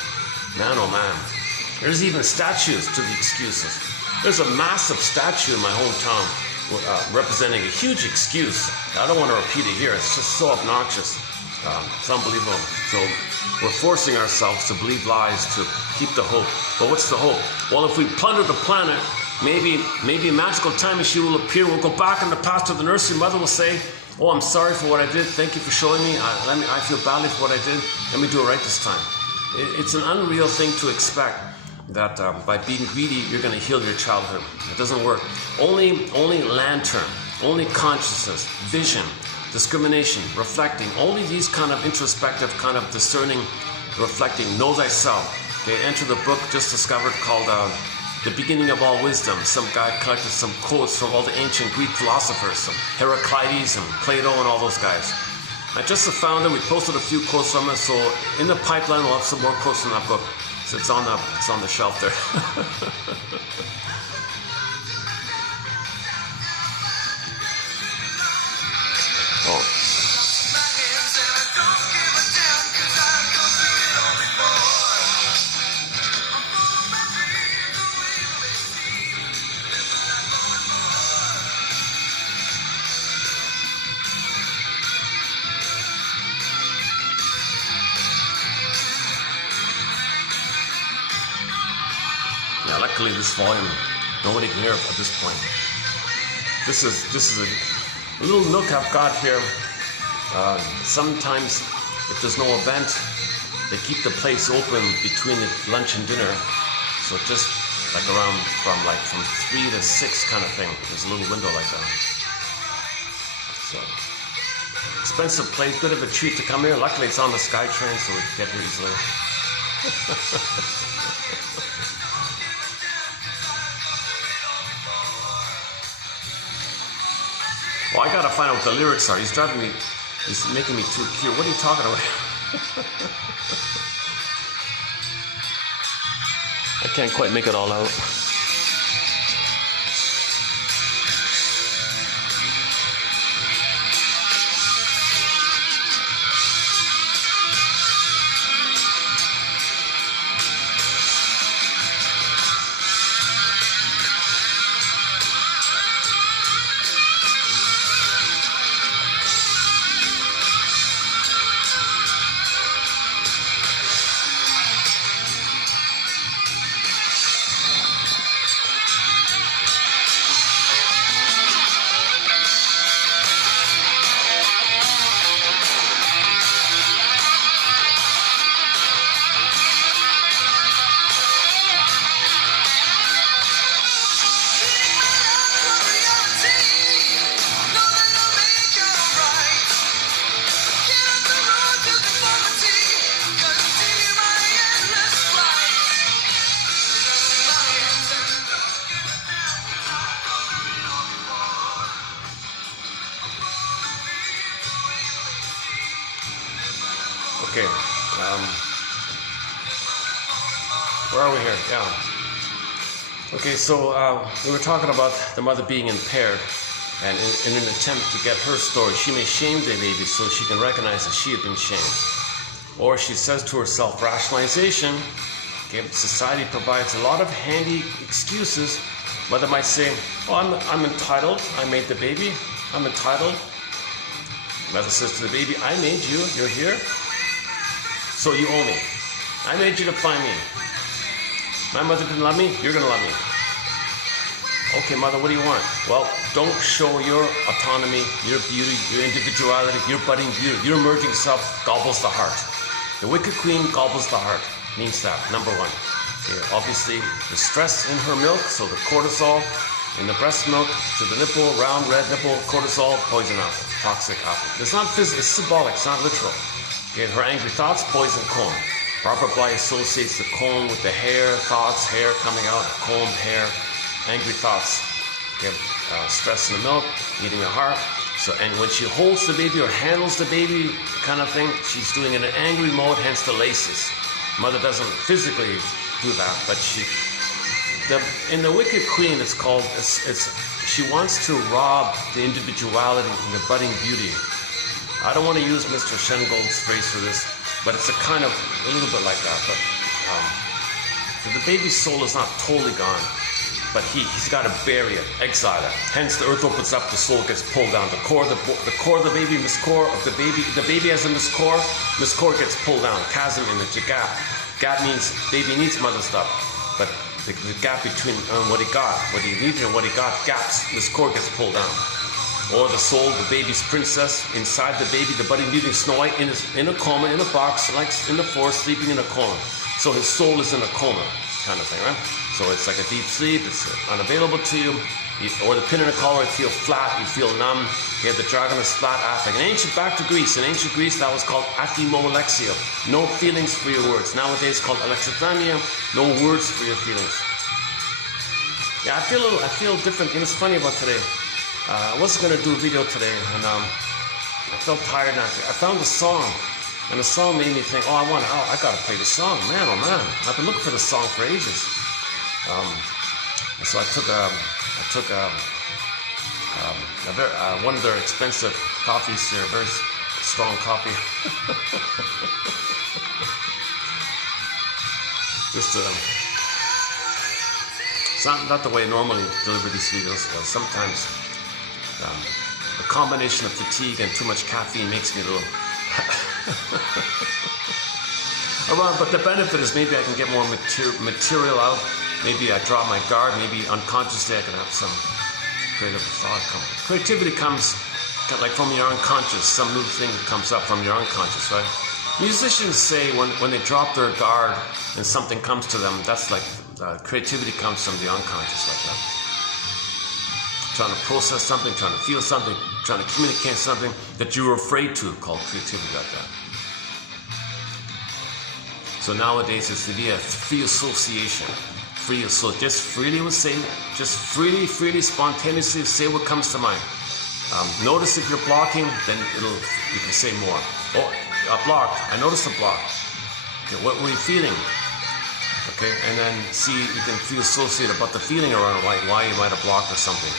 Man, oh man. There's even statues to the excuses. There's a massive statue in my hometown representing a huge excuse. I don't want to repeat it here. It's just so obnoxious. It's unbelievable. So we're forcing ourselves to believe lies to keep the hope. But what's the hope? Well, if we plunder the planet, maybe a magical time machine will appear. We'll go back in the past to the nursery. Mother will say, "Oh, I'm sorry for what I did. Thank you for showing me. I feel badly for what I did. Let me do it right this time." It's an unreal thing to expect that by being greedy, you're going to heal your childhood. It doesn't work. Only lantern, only consciousness, vision, discrimination, reflecting, only these kind of introspective, kind of discerning, reflecting, know thyself. Okay, enter the book just discovered called The Beginning of All Wisdom. Some guy collected some quotes from all the ancient Greek philosophers, some Heraclides and Plato and all those guys. I just found it. We posted a few quotes from it, so in the pipeline we'll have some more quotes from that book. So it's on the shelf there. Oh. Yeah, luckily this volume, nobody can hear it at this point. This is a little nook I've got here. Sometimes, if there's no event, they keep the place open between the lunch and dinner. So just like around from 3 to 6 kind of thing. There's a little window like that. So expensive place, bit of a treat to come here. Luckily it's on the SkyTrain, so we can get here easily. Well, I gotta find out what the lyrics are. He's making me too cute. What are you talking about? I can't quite make it all out. Okay, where are we here? Yeah. Okay, so we were talking about the mother being impaired, and in an attempt to get her story, she may shame the baby so she can recognize that she had been shamed. Or she says to herself, rationalization. Okay, society provides a lot of handy excuses. Mother might say, "Oh, I'm entitled. I made the baby. I'm entitled." Mother says to the baby, "I made you. You're here. So you owe me. I made you to find me. My mother didn't love me, you're gonna love me." "Okay, mother, what do you want?" "Well, don't show your autonomy, your beauty, your individuality, your budding beauty. Your emerging self gobbles the heart. The wicked queen gobbles the heart." Means that, number one. Okay, obviously, the stress in her milk, so the cortisol in the breast milk to the nipple, round red nipple, cortisol, poison apple, toxic apple. It's not physical, it's symbolic, it's not literal. Okay, her angry thoughts, poison comb. Robert Bly associates the comb with the hair, thoughts, hair coming out, comb, hair, angry thoughts. Okay, stress in the milk, eating the heart. So, and when she holds the baby or handles the baby kind of thing, she's doing it in an angry mode, hence the laces. Mother doesn't physically do that, but in the Wicked Queen, it's called, she wants to rob the individuality and the budding beauty. I don't want to use Mr. Shengold's phrase for this, but it's a little bit like that. But the baby's soul is not totally gone. but he's got to bury it, exile it. Hence, the earth opens up, the soul gets pulled down. The core of the baby, miscore of the baby has a miscore gets pulled down. Chasm image, a gap. Gap means baby needs mother stuff, but the gap between what he needed and what he got, gaps, miscore gets pulled down. Or the soul, the baby's princess, inside the baby, the buddy leaving Snow White in a coma, in a box, like in the forest, sleeping in a coma. So his soul is in a coma, kind of thing, right? So it's like a deep sleep, it's unavailable to you. Or the pin in a collar, you feel flat, you feel numb. You have the dragon of flat affect. Back to Greece. In ancient Greece, that was called athymolexia. No feelings for your words. Nowadays, called alexithymia. No words for your feelings. Yeah, I feel different. It's funny about today. I wasn't going to do a video today, and I felt tired. And I found a song, and the song made me think, I got to play the song. Man, oh man, I've been looking for the song for ages. So I took one of their expensive coffees here, very strong coffee. Just it's not the way I normally deliver these videos. Sometimes a combination of fatigue and too much caffeine makes me a little around, but the benefit is maybe I can get more material out. Maybe I drop my guard. Maybe unconsciously I can have some creative thought come. Creativity comes like from your unconscious. Some new thing comes up from your unconscious, right? Musicians say when they drop their guard and something comes to them, that's like creativity comes from the unconscious, like that. Trying to process something, trying to feel something, trying to communicate something that you were afraid to, called creativity, like that. So nowadays it's the idea of free association. So just freely freely, spontaneously say what comes to mind. Notice if you're blocking, then you can say more. Blocked. I noticed a block. Okay, what were you feeling? Okay, and then see, you can feel associated about the feeling around why you might have blocked or something.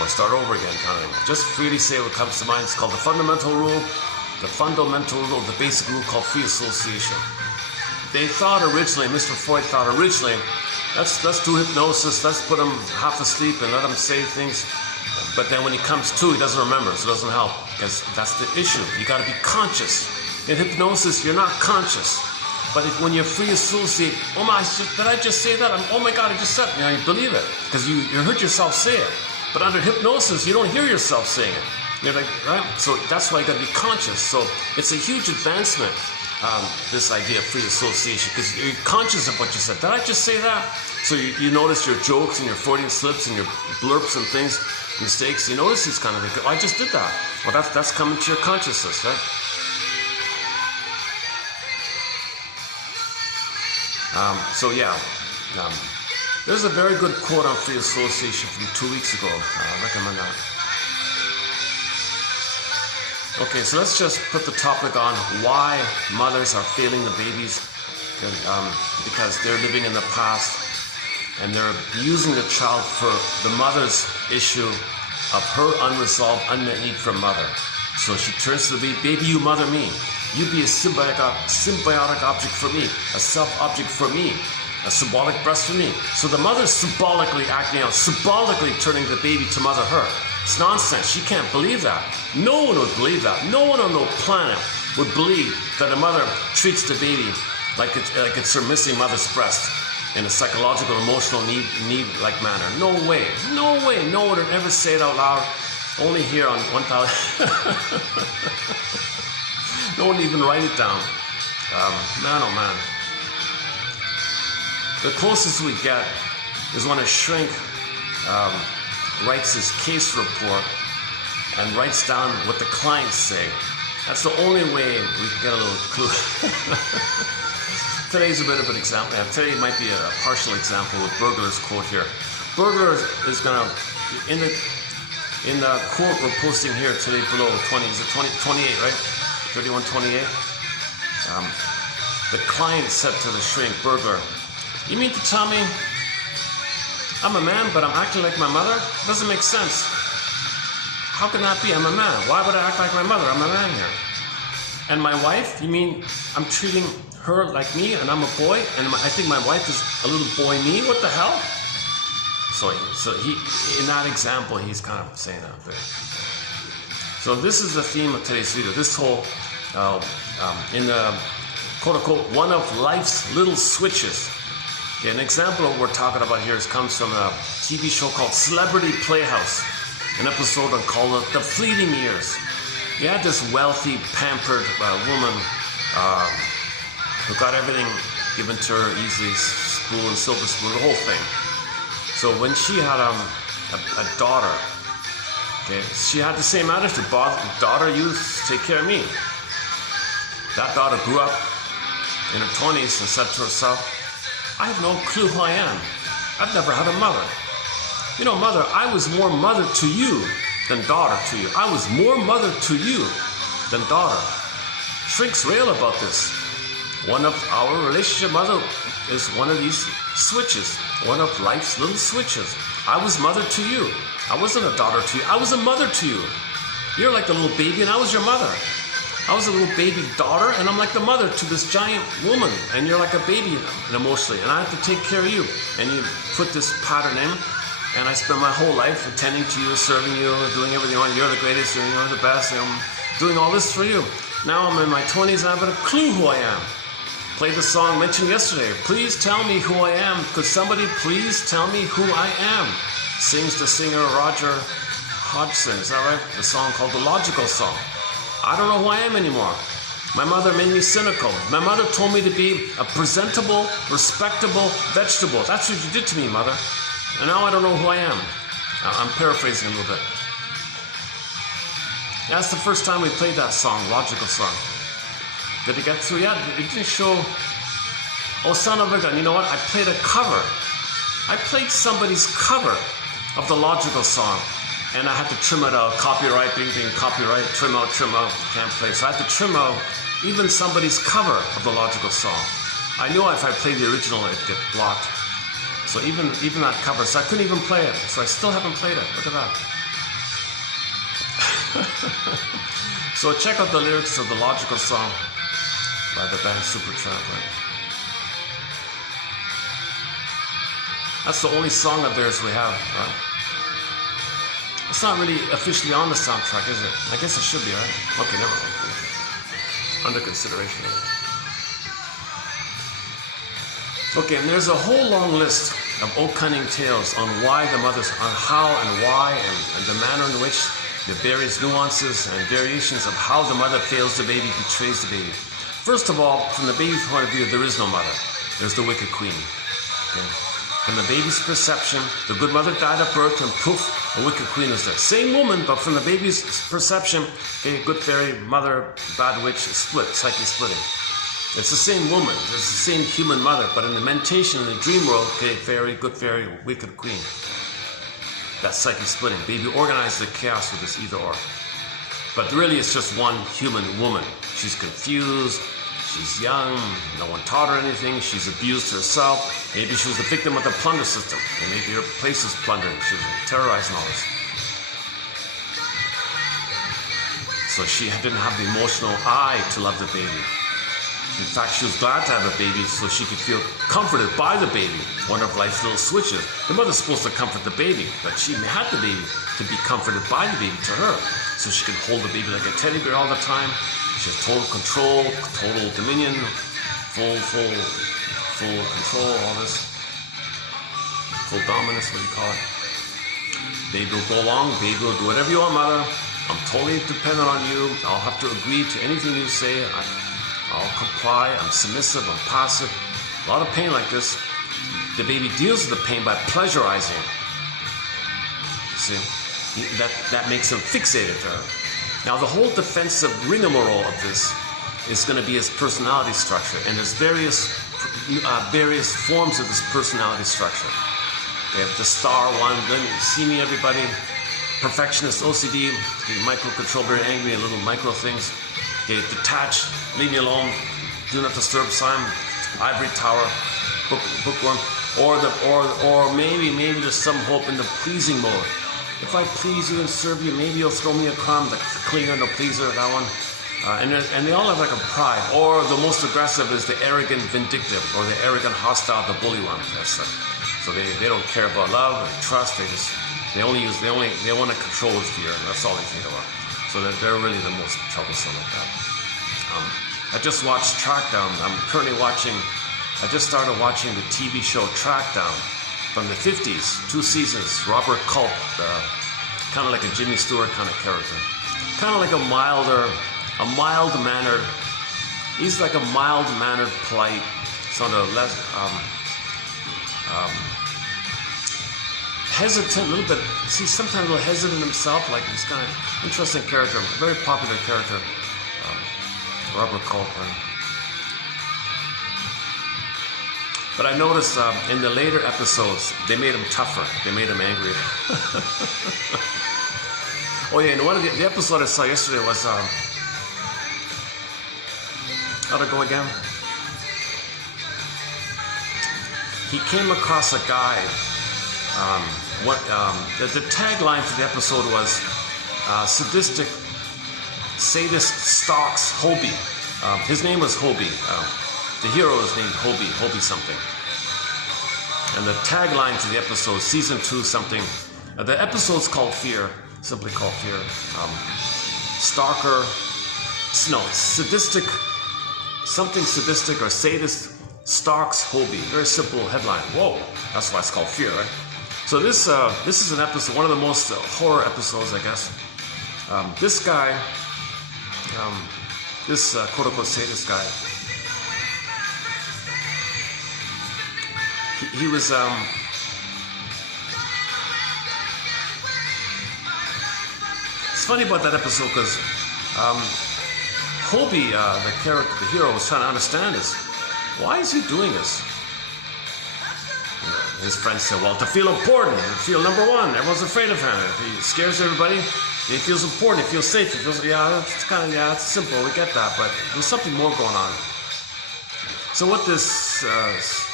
Or start over again, kind of thing. Just freely say what comes to mind. It's called the fundamental rule, the basic rule called free association. They thought originally, Mr. Freud thought originally, let's do hypnosis, let's put him half asleep and let him say things. But then when he comes to, he doesn't remember, so it doesn't help. Because that's the issue. You got to be conscious. In hypnosis, you're not conscious. But when you free associate, did I just say that? Oh my God, I just said it. You believe it. Because you heard yourself say it. But under hypnosis, you don't hear yourself saying it. You're like, right? So that's why you got to be conscious. So it's a huge advancement. This idea of free association, because you're conscious of what you said. Did I just say that? So you notice your jokes and your Freudian slips and your blurps and things, mistakes. You notice these kind of things. I just did that. Well, that's coming to your consciousness, right? There's a very good quote on free association from 2 weeks ago. I recommend that. Okay, so let's just put the topic on why mothers are failing the babies, because they're living in the past and they're using the child for the mother's issue of her unresolved, unmet need for mother. So she turns to the baby, you mother me. You be a symbiotic object for me, a self-object for me, a symbolic breast for me. So the mother's symbolically acting out, symbolically turning the baby to mother her. It's nonsense. She can't believe that. No one would believe that. No one on the planet would believe that a mother treats the baby like it's her missing mother's breast in a psychological, emotional need-like manner. No way. No way. No one would ever say it out loud. Only here on 1,000. No one even write it down. Man, oh man. The closest we get is when a shrink writes his case report and writes down what the clients say. That's the only way we can get a little clue. Today's a bit of an example. Today might be a partial example with Burglar's quote here. Burglar is gonna, in the quote we're posting here today below, 28, right? 3128. The client said to the shrink, Burglar, you mean to tell me I'm a man, but I'm acting like my mother? Doesn't make sense. How can that be? I'm a man. Why would I act like my mother? I'm a man here. And my wife? You mean I'm treating her like me and I'm a boy? And I think my wife is a little boy me? What the hell? So he, in that example, he's kind of saying that there. So this is the theme of today's video. This whole, in the quote-unquote, one of life's little switches. Okay, an example of what we're talking about here comes from a TV show called Celebrity Playhouse. An episode called The Fleeting Years. You had this wealthy, pampered woman who got everything given to her easily, spoon, silver spoon, the whole thing. So when she had a daughter, okay, she had the same attitude. Daughter, you take care of me. That daughter grew up in her 20s and said to herself, I have no clue who I am. I've never had a mother. You know, mother, I was more mother to you than daughter to you. I was more mother to you than daughter. Shrinks rail about this. One of our relationship, mother, is one of these switches. One of life's little switches. I was mother to you. I wasn't a daughter to you. I was a mother to you. You're like the little baby and I was your mother. I was a little baby daughter and I'm like the mother to this giant woman. And you're like a baby emotionally. And I have to take care of you. And you put this pattern in. And I spent my whole life attending to you, serving you, doing everything. You're the greatest, and you're the best. And I'm doing all this for you. Now I'm in my 20s and I have a clue who I am. Played the song mentioned yesterday. Please tell me who I am. Could somebody please tell me who I am? Sings the singer Roger Hodgson. Is that right? The song called The Logical Song. I don't know who I am anymore. My mother made me cynical. My mother told me to be a presentable, respectable vegetable. That's what you did to me, mother. And now I don't know who I am. I'm paraphrasing a little bit. That's the first time we played that song, Logical Song. Did it get through yet? It didn't show. Oh, son of a gun. You know what? I played a cover. I played somebody's cover of the Logical Song. And I had to trim it out. Copyright, bing, bing, copyright. Trim out, can't play. So I had to trim out even somebody's cover of the Logical Song. I knew if I played the original, it'd get blocked. So even that cover, so I couldn't even play it. So I still haven't played it. Look at that. So check out the lyrics of the Logical Song by the band Supertramp. Right? That's the only song of theirs we have. Right? It's not really officially on the soundtrack, is it? I guess it should be, right? Okay, never mind. Under consideration. Okay, and there's a whole long list of old cunning tales on why the mothers, on how and why, and the manner in which the various nuances and variations of how the mother fails the baby, betrays the baby. First of all, from the baby's point of view, there is no mother. There's the wicked queen. Okay? From the baby's perception, the good mother died at birth, and poof, a wicked queen is there. Same woman, but from the baby's perception, okay, good fairy, mother, bad witch, split, psyche splitting. It's the same woman, it's the same human mother, but in the mentation, in the dream world, okay, fairy, good fairy, wicked queen. That's psyche splitting. Baby organizes the chaos with this either or. But really it's just one human woman. She's confused, she's young, no one taught her anything, she's abused herself. Maybe she was the victim of the plunder system, and maybe her place was plundered, she was terrorizing all this. So she didn't have the emotional eye to love the baby. In fact, she was glad to have a baby so she could feel comforted by the baby. One of life's little switches. The mother's supposed to comfort the baby, but she had the baby to be comforted by the baby to her. So she could hold the baby like a teddy bear all the time. She has total control, total dominion, full control, all this. Full dominance, what do you call it? Baby will go along, baby will do whatever you want, mother. I'm totally dependent on you. I'll have to agree to anything you say. I'll comply, I'm submissive, I'm passive. A lot of pain like this. The baby deals with the pain by pleasurizing. See? That makes him fixated to her. Now the whole defensive rigmarole of this is going to be his personality structure. And there's various forms of this personality structure. We have the star one, then see me everybody. Perfectionist, OCD, micro-control, very angry at little micro things. Okay, detached, leave me alone, do not disturb sign, ivory tower, bookworm, or maybe there's some hope in the pleasing mode. If I please you and serve you, maybe you'll throw me a crumb, the cleaner, the pleaser, that one. And they all have like a pride. Or the most aggressive is the arrogant vindictive, or the arrogant hostile, the bully one. That's So they don't care about love or trust. They want to control with fear. That's all they think about. So they're really the most troublesome like that. I just watched Trackdown. I just started watching the TV show Trackdown from the 50s, 2 seasons. Robert Culp, kind of like a Jimmy Stewart kind of character. Kind of like he's like a mild-mannered, polite, sort of less, hesitant, a little bit, sometimes a little hesitant himself, like this kind of interesting character, very popular character, Robert Culp. But I noticed in the later episodes, they made him tougher, they made him angrier. Oh yeah, and one of the episode I saw yesterday was, how'd it go again? He came across a guy. The tagline for the episode was sadistic sadist stalks Hobie. His name was Hobie. The hero is named Hobie something. And the tagline to the episode, season 2 something. The episode's called Fear, simply called Fear. Stalker, no, sadistic, something sadistic or sadist stalks Hobie. Very simple headline. Whoa, that's why it's called Fear, right? So this is an episode, one of the most horror episodes, I guess. This guy, this quote-unquote sadist guy, he was it's funny about that episode because Hobie, the character, the hero, was trying to understand this. Why is he doing this? His friends said, well, to feel important, to feel number one. Everyone's afraid of him. If he scares everybody, he feels important, he feels safe. He feels, it's simple, we get that, but there's something more going on. So what this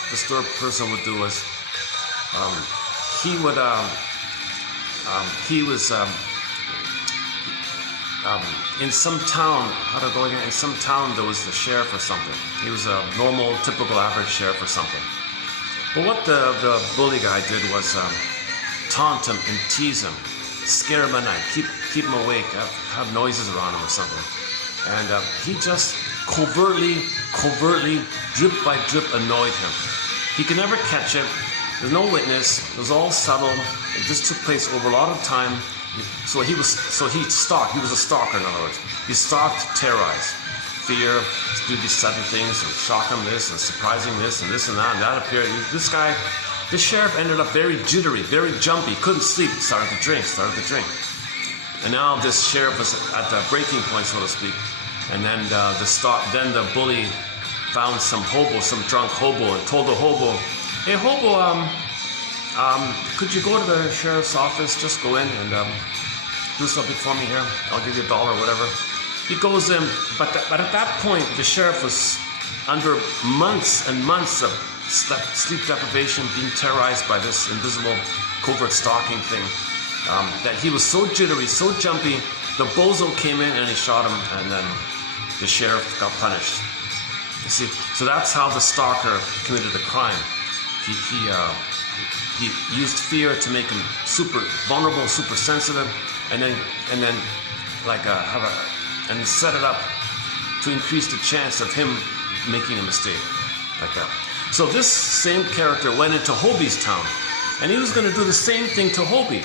disturbed person would do was, he was in some town, in some town there was the sheriff or something. He was a normal, typical, average sheriff or something. But what the bully guy did was taunt him and tease him, scare him at night, keep him awake, have noises around him or something. And he just covertly, drip by drip annoyed him. He could never catch it. There's no witness. It was all subtle. It just took place over a lot of time. So he stalked. He was a stalker, in other words. He stalked, terrorized, fear, do these sudden things, and shock him this, and surprising this, and this and that, and that appeared. This guy, the sheriff ended up very jittery, very jumpy, couldn't sleep, started to drink. And now this sheriff was at the breaking point, so to speak. And then the bully found some drunk hobo, and told the hobo, hey hobo, could you go to the sheriff's office, just go in and do something for me here, I'll give you $1 or whatever. He goes in, but at that point, the sheriff was under months and months of sleep deprivation, being terrorized by this invisible covert stalking thing, that he was so jittery, so jumpy, the bozo came in and he shot him, and then the sheriff got punished. You see, so that's how the stalker committed a crime. He used fear to make him super vulnerable, super sensitive, and then and set it up to increase the chance of him making a mistake, like that. So this same character went into Hobie's town, and he was going to do the same thing to Hobie.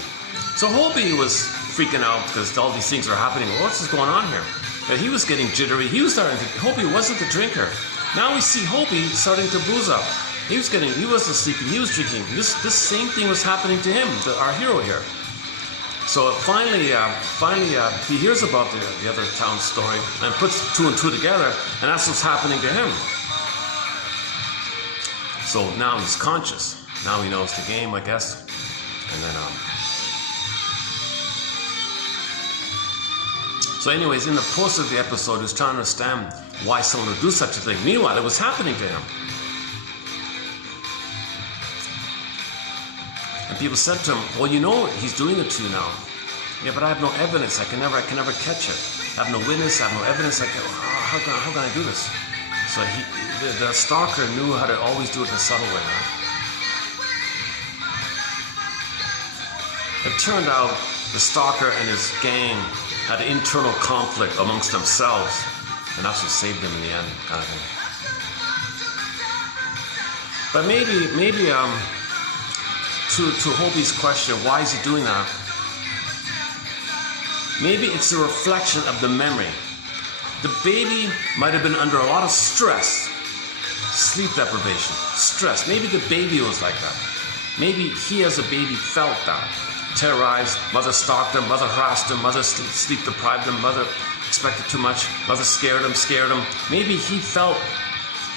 So Hobie was freaking out because all these things are happening. Well, what's going on here? But he was getting jittery. Hobie wasn't the drinker. Now we see Hobie starting to booze up. He wasn't sleeping, he was drinking. This same thing was happening to him, our hero here. So finally, he hears about the other town story and puts 2 and 2 together, and that's what's happening to him. So now he's conscious. Now he knows the game, I guess. And then, so anyways, in the post of the episode, he was trying to understand why someone would do such a thing. Meanwhile, it was happening to him. And people said to him, well, you know he's doing it to you now. Yeah, but I have no evidence. I can never catch it. I have no witness. I have no evidence. How can I do this? So the stalker knew how to always do it in a subtle way. Huh? It turned out the stalker and his gang had an internal conflict amongst themselves, and that's what saved him in the end, kind of thing. But maybe to Hobie's question, why is he doing that? Maybe it's a reflection of the memory. The baby might have been under a lot of stress, sleep deprivation, stress. Maybe the baby was like that. Maybe he as a baby felt that. Terrorized, mother stalked him, mother harassed him, mother sleep deprived him, mother expected too much, mother scared him. Maybe he felt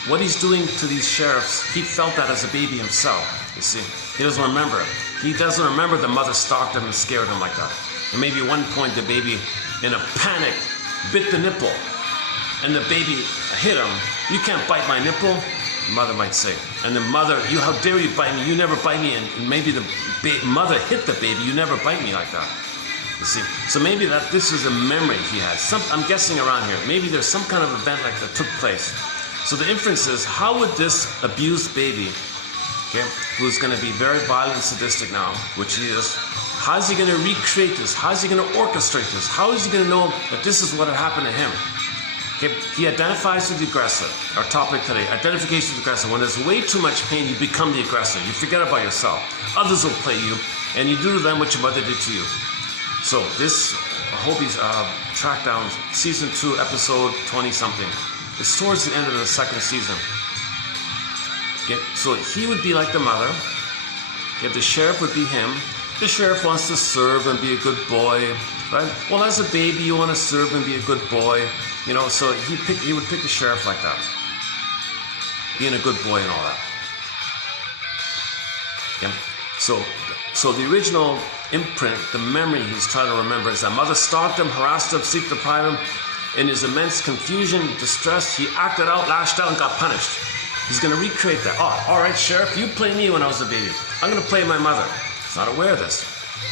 what he's doing to these sheriffs, he felt that as a baby himself, you see. He doesn't remember it. He doesn't remember the mother stalked him and scared him like that. And maybe at one point the baby, in a panic, bit the nipple. And the baby hit him. You can't bite my nipple, the mother might say. And the mother, how dare you bite me? You never bite me. And maybe the mother hit the baby. You never bite me like that. You see. So maybe that this is a memory he has. I'm guessing around here. Maybe there's some kind of event like that took place. So the inference is, how would this abused baby, okay, who's going to be very violent and sadistic now, which he is, how is he going to recreate this? How is he going to orchestrate this? How is he going to know that this is what had happened to him? Okay, he identifies with the aggressor. Our topic today, identification with the aggressor. When there's way too much pain, you become the aggressor. You forget about yourself. Others will play you, and you do to them what your mother did to you. So this, I hope he's tracked down season 2, episode 20-something. It's towards the end of the second season. Okay, so he would be like the mother. Okay, the sheriff would be him. The sheriff wants to serve and be a good boy, right? Well, as a baby, you want to serve and be a good boy. You know, so he would pick the sheriff like that. Being a good boy and all that. Okay? So the original imprint, the memory he's trying to remember is that mother stalked him, harassed him, sleep deprived him. In his immense confusion, distress, he acted out, lashed out, and got punished. He's going to recreate that. Oh, all right, sheriff, you play me when I was a baby. I'm going to play my mother. He's not aware of this.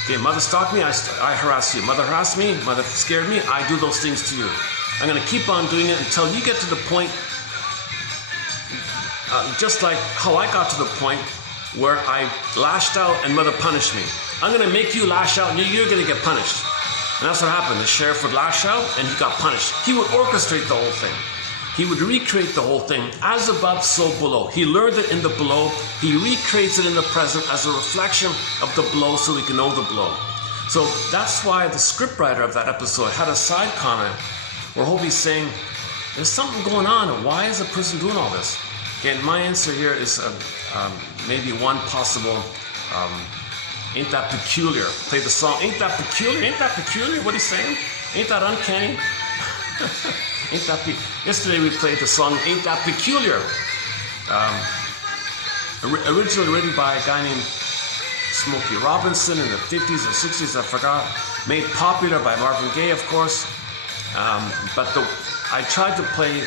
Okay, mother stalked me, I harass you. Mother harassed me, mother scared me, I do those things to you. I'm going to keep on doing it until you get to the point, just like how I got to the point where I lashed out and mother punished me. I'm going to make you lash out and you're going to get punished. And that's what happened. The sheriff would lash out and he got punished. He would orchestrate the whole thing. He would recreate the whole thing. As above, so below. He learned it in the below. He recreates it in the present as a reflection of the below so he can know the below. So that's why the scriptwriter of that episode had a side comment where Hobie's saying, there's something going on. Why is a person doing all this? Okay, and my answer here is maybe one possible ain't that peculiar? Play the song, ain't that peculiar? Ain't that peculiar? What he's saying? Ain't that uncanny? Ain't that yesterday we played the song, Ain't That Peculiar? Originally written by a guy named Smokey Robinson in the 50s or 60s, I forgot. Made popular by Marvin Gaye, of course. But I tried to play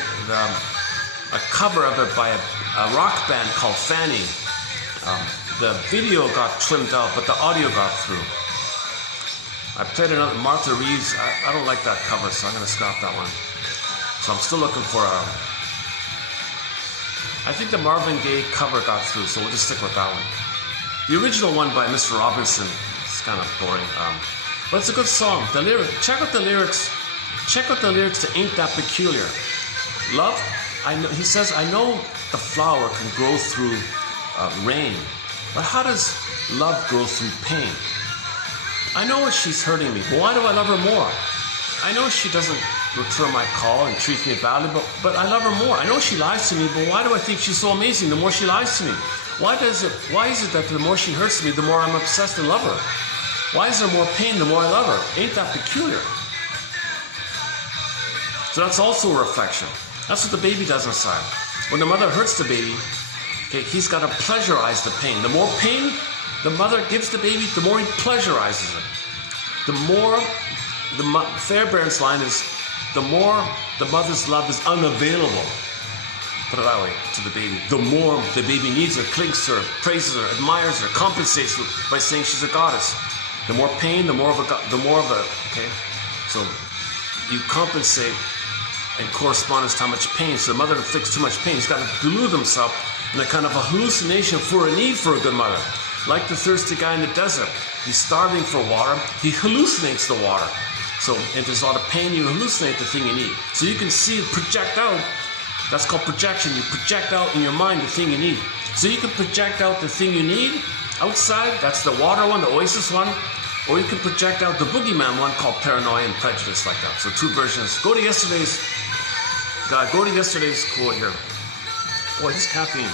a cover of it by a rock band called Fanny. The video got trimmed out, but the audio got through. I played another, Martha Reeves. I don't like that cover, so I'm going to scrap that one. So I'm still looking for I think the Marvin Gaye cover got through, so we'll just stick with that one. The original one by Mr. Robinson is kind of boring, but it's a good song. The lyric, check out the lyrics. Check out the lyrics to Ain't That Peculiar. Love, he says, I know the flower can grow through rain. But how does love grow through pain? I know she's hurting me, but why do I love her more? I know she doesn't return my call and treats me badly, but I love her more. I know she lies to me, but why do I think she's so amazing the more she lies to me? Why is it that the more she hurts me, the more I'm obsessed and love her? Why is there more pain the more I love her? Ain't that peculiar? So that's also a reflection. That's what the baby does inside. When the mother hurts the baby, okay, he's got to pleasurize the pain. The more pain the mother gives the baby, the more he pleasurizes it. The more, Fairbairn's line is, the more the mother's love is unavailable, put it that way, to the baby. The more the baby needs her, clings to her, praises her, admires her, compensates her by saying she's a goddess. The more pain, the more of a, okay? So you compensate in correspondence to how much pain. So the mother inflicts too much pain. He's got to delude himself in a kind of a hallucination for a need for a good mother. Like the thirsty guy in the desert. He's starving for water. He hallucinates the water. So if there's a lot of pain, you hallucinate the thing you need. So you can see it project out. That's called projection. You project out in your mind the thing you need. So you can project out the thing you need outside. That's the water one, the oasis one. Or you can project out the boogeyman one called paranoia and prejudice like that. So two versions. Go to yesterday's quote here. Boy, this caffeine.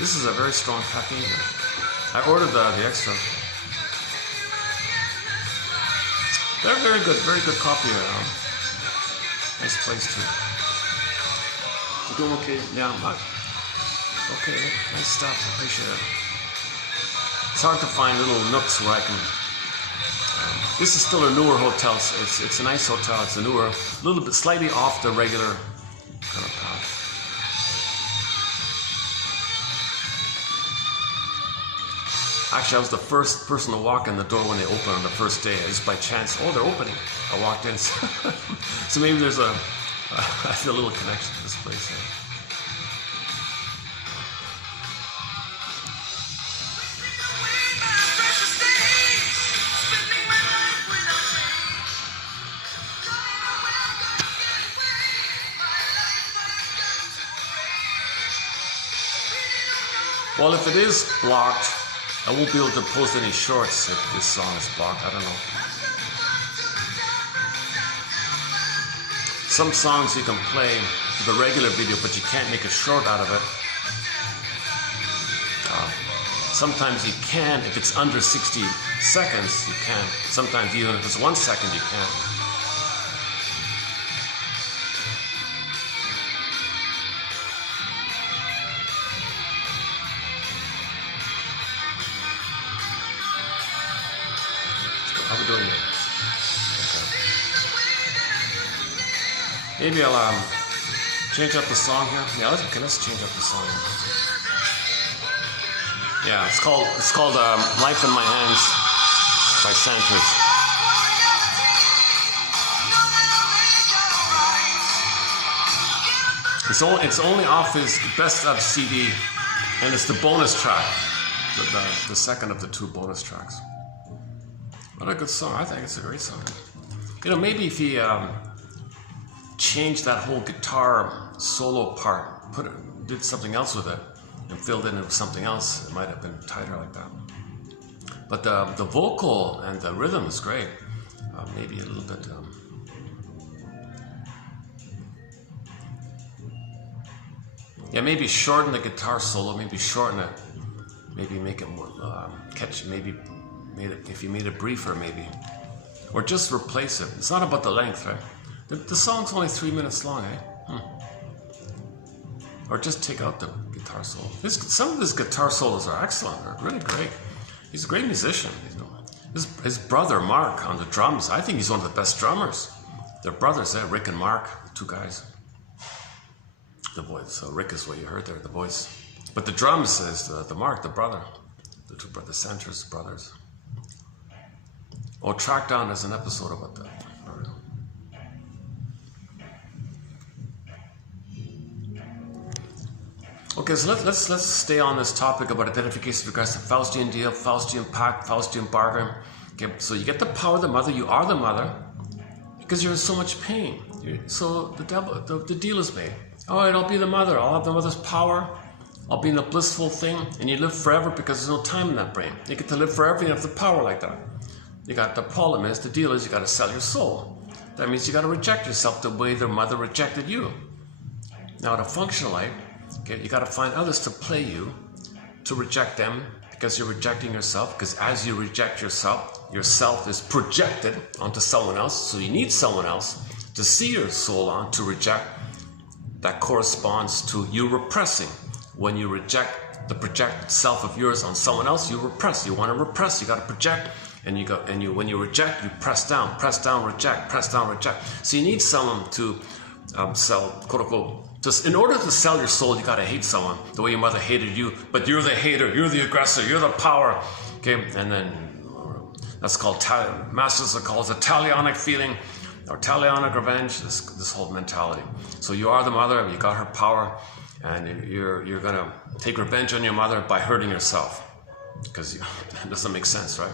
This is a very strong caffeine here. I ordered the extra. They're very good coffee here. Nice place too. You doing okay? Yeah, okay. Nice stuff. I appreciate it. It's hard to find little nooks where I can. This is still a newer hotel. So it's a nice hotel. It's a newer, a little bit slightly off the regular kind of path. Actually, I was the first person to walk in the door when they opened on the first day. Just by chance, oh, they're opening. I walked in. So maybe there's I feel a little connection to this place. Well, if it is blocked, I won't be able to post any shorts if this song is blocked. I don't know. Some songs you can play with a regular video, but you can't make a short out of it. Sometimes you can, if it's under 60 seconds, you can. Sometimes even if it's 1 second, you can't. How we doing here? Okay. Maybe I'll change up the song here. Yeah, let's change up the song. Yeah, it's called "Life in My Hands" by Sanchez. It's only off his best of CD, and it's the bonus track, the second of the two bonus tracks. What a good song. I think it's a great song. You know, maybe if he changed that whole guitar solo part, did something else with it, and filled in with something else, it might have been tighter like that. But the vocal and the rhythm is great. Maybe a little bit. Yeah, maybe shorten the guitar solo. Maybe shorten it. Maybe make it more catchy. Maybe if you made it briefer, maybe, or just replace it. It's not about the length, right? The song's only 3 minutes long, eh? Or just take out the guitar solo. Some of his guitar solos are excellent. They're really great. He's a great musician. You know, his brother Mark on the drums. I think he's one of the best drummers. They're brothers, eh? Rick and Mark, two guys. The voice. So Rick is what you heard there, the voice. But the drums is the Mark, the brother. The two brothers, Sanchez brothers. Oh, Track Down, there's an episode about that. Okay, so let's stay on this topic about identification with regards to Faustian deal, Faustian pact, Faustian bargain. Okay, so you get the power of the mother, you are the mother, because you're in so much pain. So the deal is made. All right, I'll be the mother, I'll have the mother's power, I'll be in the blissful thing, and you live forever because there's no time in that brain. You get to live forever, you have the power like that. The problem is, the deal is you got to sell your soul. That means you got to reject yourself the way their mother rejected you. Now to function life, okay, you got to find others to play you, to reject them, because you're rejecting yourself, because as you reject yourself is projected onto someone else, so you need someone else to see your soul on, to reject. That corresponds to you repressing. When you reject the projected self of yours on someone else, you repress. You want to repress, you got to project. And when you reject, you press down, reject, press down, reject. So you need someone to sell, quote unquote. Just in order to sell your soul, you gotta hate someone the way your mother hated you. But you're the hater, you're the aggressor, you're the power. Okay, and then that's called masters are called Italianic feeling or Italianic revenge. This whole mentality. So you are the mother, you got her power, and you're gonna take revenge on your mother by hurting yourself. because it doesn't make sense, right?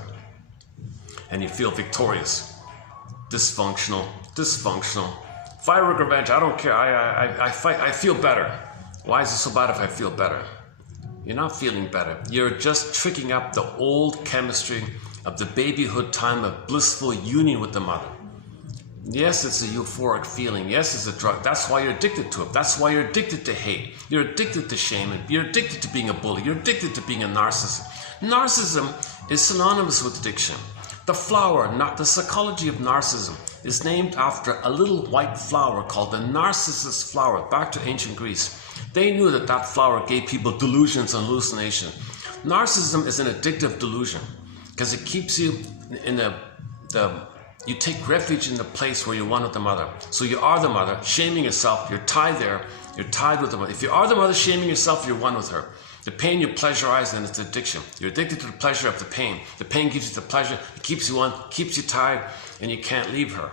And you feel victorious. Dysfunctional. If I were revenge, I don't care. I fight. I feel better. Why is it so bad if I feel better? You're not feeling better. You're just tricking up the old chemistry of the babyhood time of blissful union with the mother. Yes, it's a euphoric feeling. Yes, it's a drug. That's why you're addicted to it. That's why you're addicted to hate. You're addicted to shame. You're addicted to being a bully. You're addicted to being a narcissist. Narcissism is synonymous with addiction. The flower, not the psychology of narcissism, is named after a little white flower called the narcissus flower, back to ancient Greece. They knew that that flower gave people delusions and hallucination. Narcissism is an addictive delusion because it keeps you in you take refuge in the place where you're one with the mother. So you are the mother, shaming yourself, you're tied there, you're tied with the mother. If you are the mother shaming yourself, you're one with her. The pain you pleasurize, then it's addiction. You're addicted to the pleasure of the pain. The pain gives you the pleasure, it keeps you on, keeps you tied, and you can't leave her.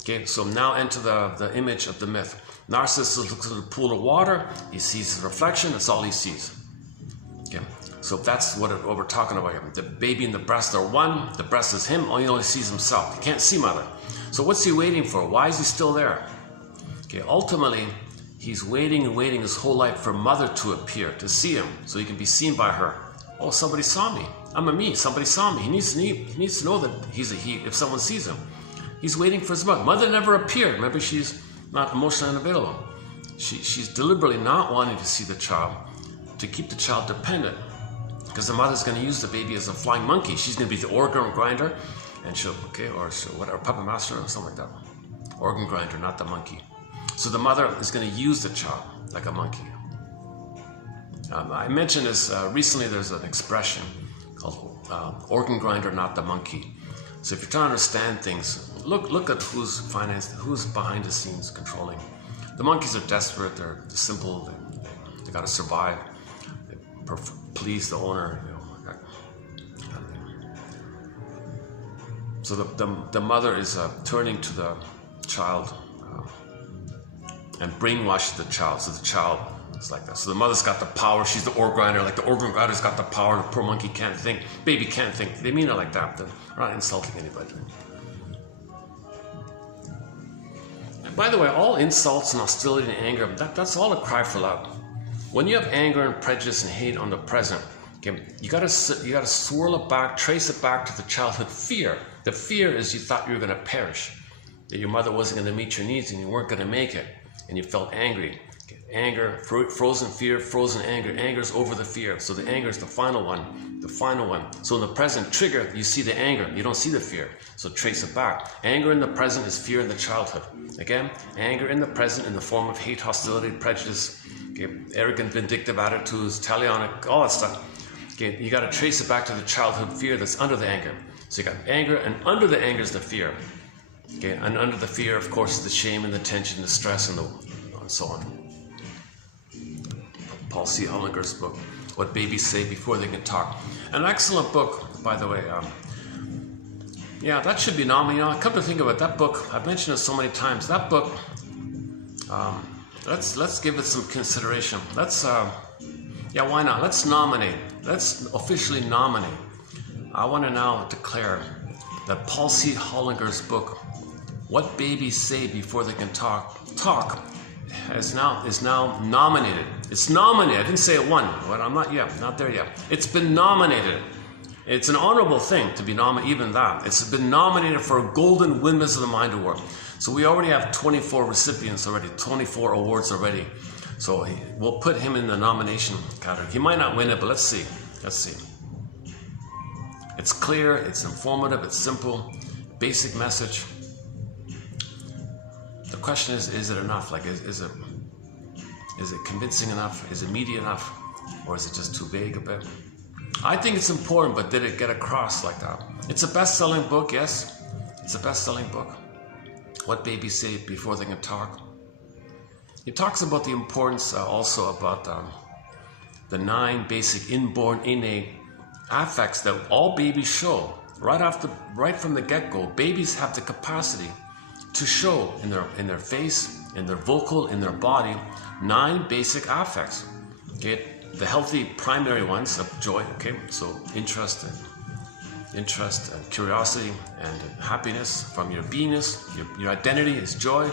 Okay, so now enter the image of the myth. Narcissus looks at a pool of water, he sees his reflection, that's all he sees. Okay, so that's what we're talking about here. The baby and the breast are one, the breast is him, he only sees himself. He can't see mother. So what's he waiting for? Why is he still there? Okay, ultimately, he's waiting and waiting his whole life for mother to appear, to see him, so he can be seen by her. Oh, somebody saw me. I'm a me. Somebody saw me. He needs to know that he's a he if someone sees him. He's waiting for his mother. Mother never appeared. Remember, she's not emotionally unavailable. She's deliberately not wanting to see the child to keep the child dependent, because the mother's going to use the baby as a flying monkey. She's going to be the organ grinder, and she'll whatever, puppet master or something like that. Organ grinder, not the monkey. So the mother is going to use the child like a monkey. I mentioned this recently. There's an expression called organ grinder, not the monkey. So if you're trying to understand things, look at who's behind the scenes controlling. The monkeys are desperate. They're simple. They got to survive. They please the owner. That kind of thing. So the mother is turning to the child and brainwashes the child. So the child is like that. So the mother's got the power. She's the organ grinder. Like the organ grinder's got the power. The poor monkey can't think. Baby can't think. They mean it like that. They're not insulting anybody. And by the way, all insults and hostility and anger, that's all a cry for love. When you have anger and prejudice and hate on the present, okay, you gotta swirl it back, trace it back to the childhood fear. The fear is you thought you were gonna perish, that your mother wasn't gonna meet your needs and you weren't gonna make it, and you felt angry. Anger, frozen fear, frozen anger. Anger is over the fear. So the anger is the final one. The final one. So in the present trigger, you see the anger. You don't see the fear. So trace it back. Anger in the present is fear in the childhood. Again, anger in the present in the form of hate, hostility, prejudice, okay, arrogant, vindictive attitudes, talionic, all that stuff. Okay, you got to trace it back to the childhood fear that's under the anger. So you got anger, and under the anger is the fear. Okay, and under the fear, of course, is the shame and the tension, the stress, and so on. Paul C. Hollinger's book, What Babies Say Before They Can Talk. An excellent book, by the way. Yeah, that should be nominated. Come to think of it, that book, I've mentioned it so many times. That book, let's give it some consideration. Yeah, why not? Let's nominate. Let's officially nominate. I want to now declare that Paul C. Hollinger's book, What Babies Say Before They Can Talk, is now nominated. It's nominated. I didn't say it won, but I'm not there yet. It's been nominated. It's an honorable thing to be nominated, even that. It's been nominated for a Golden Windmills of the Mind Award. So we already have 24 recipients already, 24 awards already. So we'll put him in the nomination category. He might not win it, but let's see. Let's see. It's clear, it's informative, it's simple, basic message. The question is it enough? Like, is it convincing enough? Is it meaty enough? Or is it just too vague a bit? I think it's important, but did it get across like that? It's a best-selling book, yes. It's a best-selling book. What Babies Say Before They Can Talk. It talks about the importance also about the 9 basic inborn, innate affects that all babies show. Right from the get-go, babies have the capacity to show in their face, in their vocal, in their body, 9 basic affects. Okay, the healthy primary ones of joy, okay? So interest and curiosity and happiness from your beingness. Your identity is joy,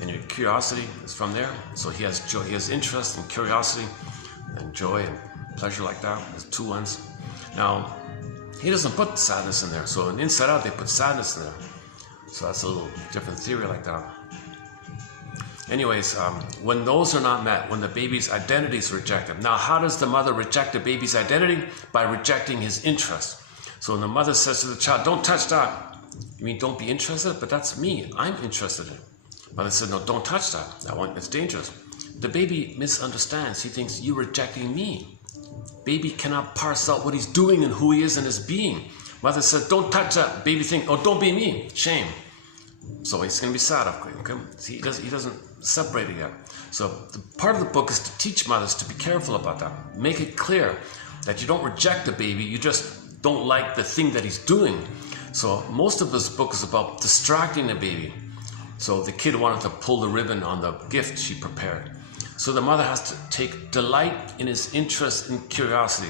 and your curiosity is from there. So he has joy, he has interest and curiosity and joy and pleasure like that. There's two ones. Now, he doesn't put sadness in there. So in Inside Out, they put sadness in there. So that's a little different theory like that. Anyways, when those are not met, when the baby's identity is rejected. Now, how does the mother reject the baby's identity? By rejecting his interest. So when the mother says to the child, don't touch that. You mean don't be interested? But that's me. I'm interested in it. Mother said, no, don't touch that. It's dangerous. The baby misunderstands. He thinks, you're rejecting me. Baby cannot parse out what he's doing and who he is in his being. Mother said, don't touch that. Baby thinks, oh, don't be me. Shame. So he's going to be sad, okay? He doesn't separate it yet. So the part of the book is to teach mothers to be careful about that. Make it clear that you don't reject the baby, you just don't like the thing that he's doing. So most of this book is about distracting the baby. So the kid wanted to pull the ribbon on the gift she prepared. So the mother has to take delight in his interest and curiosity.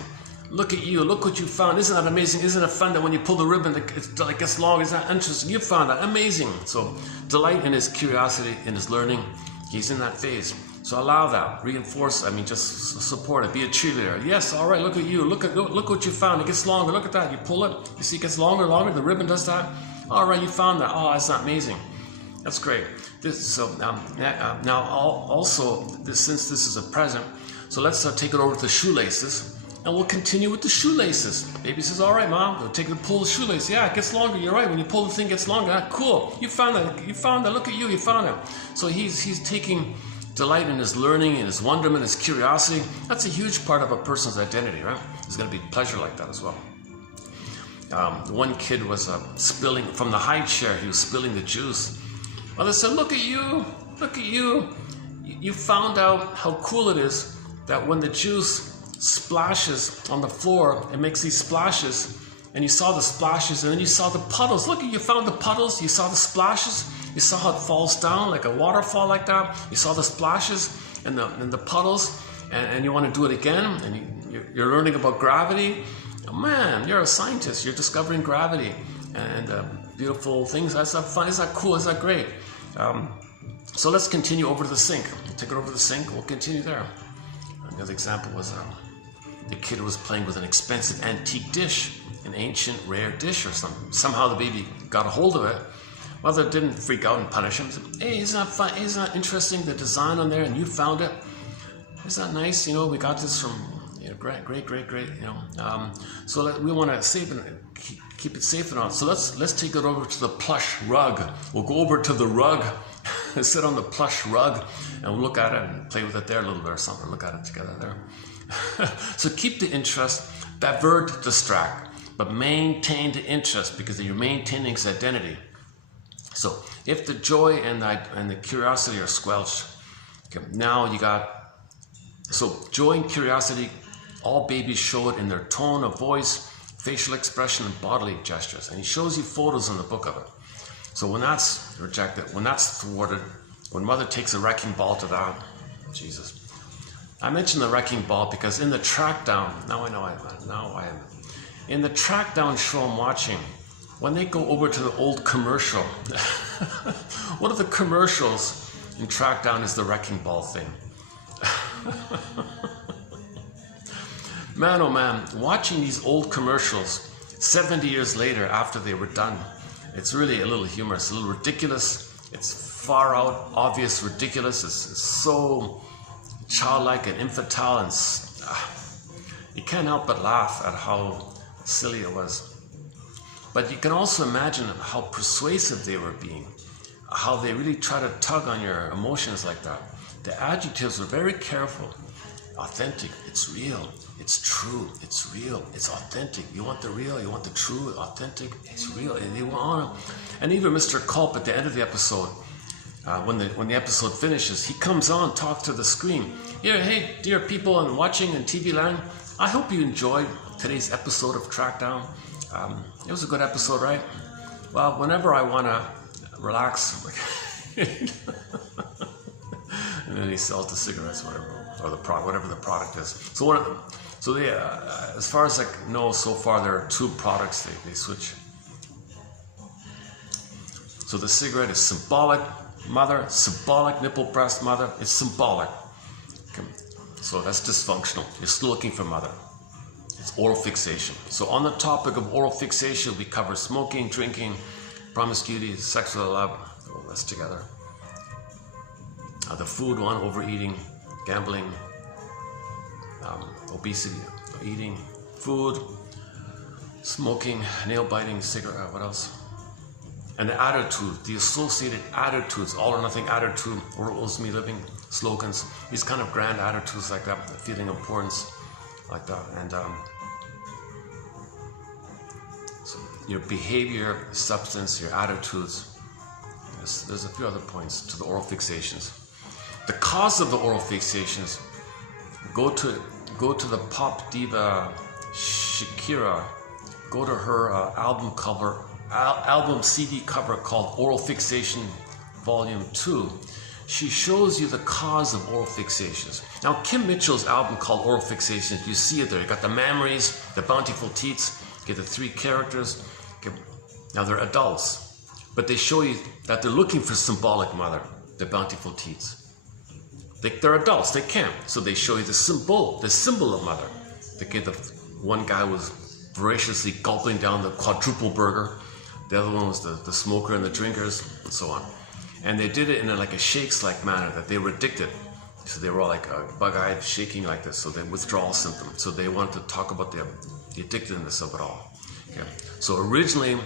Look at you, look what you found. Isn't that amazing? Isn't it fun that when you pull the ribbon, it gets long? Isn't that interesting? You found that, amazing. So delight in his curiosity, in his learning. He's in that phase. So allow that, reinforce, just support it, be a cheerleader. Yes, all right, look at you, look what you found. It gets longer, look at that, you pull it. You see it gets longer, the ribbon does that. All right, you found that. Oh, that's amazing. That's great. Since this is a present, so let's take it over to the shoelaces. And we'll continue with the shoelaces. Baby says, all right, Mom, we'll take it, pull the shoelace. Yeah, it gets longer. You're right. When you pull the thing, it gets longer. Ah, cool. You found that. You found that. Look at you. You found it. So he's taking delight in his learning, in his wonderment, his curiosity. That's a huge part of a person's identity, right? There's going to be pleasure like that as well. One kid was spilling from the high chair. He was spilling the juice. Mother said, look at you. Look at you. You found out how cool it is that when the juice splashes on the floor, it makes these splashes, and you saw the splashes, and then you saw the puddles. Look, you found the puddles, you saw the splashes, you saw how it falls down like a waterfall like that. You saw the splashes and the puddles, and you want to do it again, and you're learning about gravity. Oh, man, you're a scientist. You're discovering gravity and beautiful things. That's not fun. Is that cool? Is that great? So let's continue over to the sink. Take it over to the sink. We'll continue there. Another example was the kid was playing with an expensive antique dish, an ancient rare dish or something. Somehow the baby got a hold of it. Mother didn't freak out and punish him. Said, hey, isn't that fun? Isn't that interesting? The design on there, and you found it. Isn't that nice? We got this from great. So we want to save and keep it safe and all. So let's take it over to the plush rug. We'll go over to the rug and sit on the plush rug, and we'll look at it and play with it there a little bit or something. Look at it together there. So keep the interest, divert, distract, but maintain the interest because you're maintaining its identity. So if the joy and the curiosity are squelched, okay, now you got, so joy and curiosity, all babies show it in their tone of voice, facial expression, and bodily gestures. And he shows you photos in the book of it. So when that's rejected, when that's thwarted, when mother takes a wrecking ball to that, Jesus. I mentioned the wrecking ball because in the track down, in the track down show I'm watching, when they go over to the old commercial, one of the commercials in track down is the wrecking ball thing. Man, oh man, watching these old commercials 70 years later after they were done, it's really a little humorous, a little ridiculous. It's far out, obvious, ridiculous. It's so childlike and infantile, and you can't help but laugh at how silly it was. But you can also imagine how persuasive they were being, how they really try to tug on your emotions like that. The adjectives were very careful. Authentic, it's real, it's true, it's real, it's authentic. You want the real, you want the true, authentic, it's real. And they want to, and even Mr. Culp at the end of the episode, when the episode finishes, he comes on, talks to the screen. Hey, dear people and watching in TV land, I hope you enjoyed today's episode of Trackdown. It was a good episode, right? Well, whenever I want to relax, and then he sells the cigarettes, whatever. or the product, whatever the product is. So as far as I know, so far there are 2 products they switch. So the cigarette is symbolic mother, symbolic nipple breast mother. It's symbolic. Okay. So that's dysfunctional. You're still looking for mother. It's oral fixation. So on the topic of oral fixation, we cover smoking, drinking, promiscuity, sexual love. Oh, that's together. The food one, overeating, gambling, obesity, eating, food, smoking, nail biting, cigarette, what else? And the attitude, the associated attitudes, all or nothing attitude, or owes me living, slogans, these kind of grand attitudes like that, feeling importance, like that. And so your behavior, substance, your attitudes. There's a few other points to the oral fixations. The cause of the oral fixations, go to the pop diva Shakira, go to her album CD cover called Oral Fixation Volume 2. She shows you the cause of oral fixations. Now, Kim Mitchell's album called Oral Fixations, you see it there. You got the memories, the bountiful teats, get the 3 characters. Okay. Now, they're adults, but they show you that they're looking for symbolic mother, the bountiful teats. They're adults, they can't. So they show you the symbol of mother. One guy was voraciously gulping down the quadruple burger. The other one was the smoker and the drinkers, and so on. And they did it in like a shakes-like manner, that they were addicted. So they were all like bug-eyed, shaking like this, so they withdrawal symptoms. So they wanted to talk about the addictiveness of it all. Okay. So originally,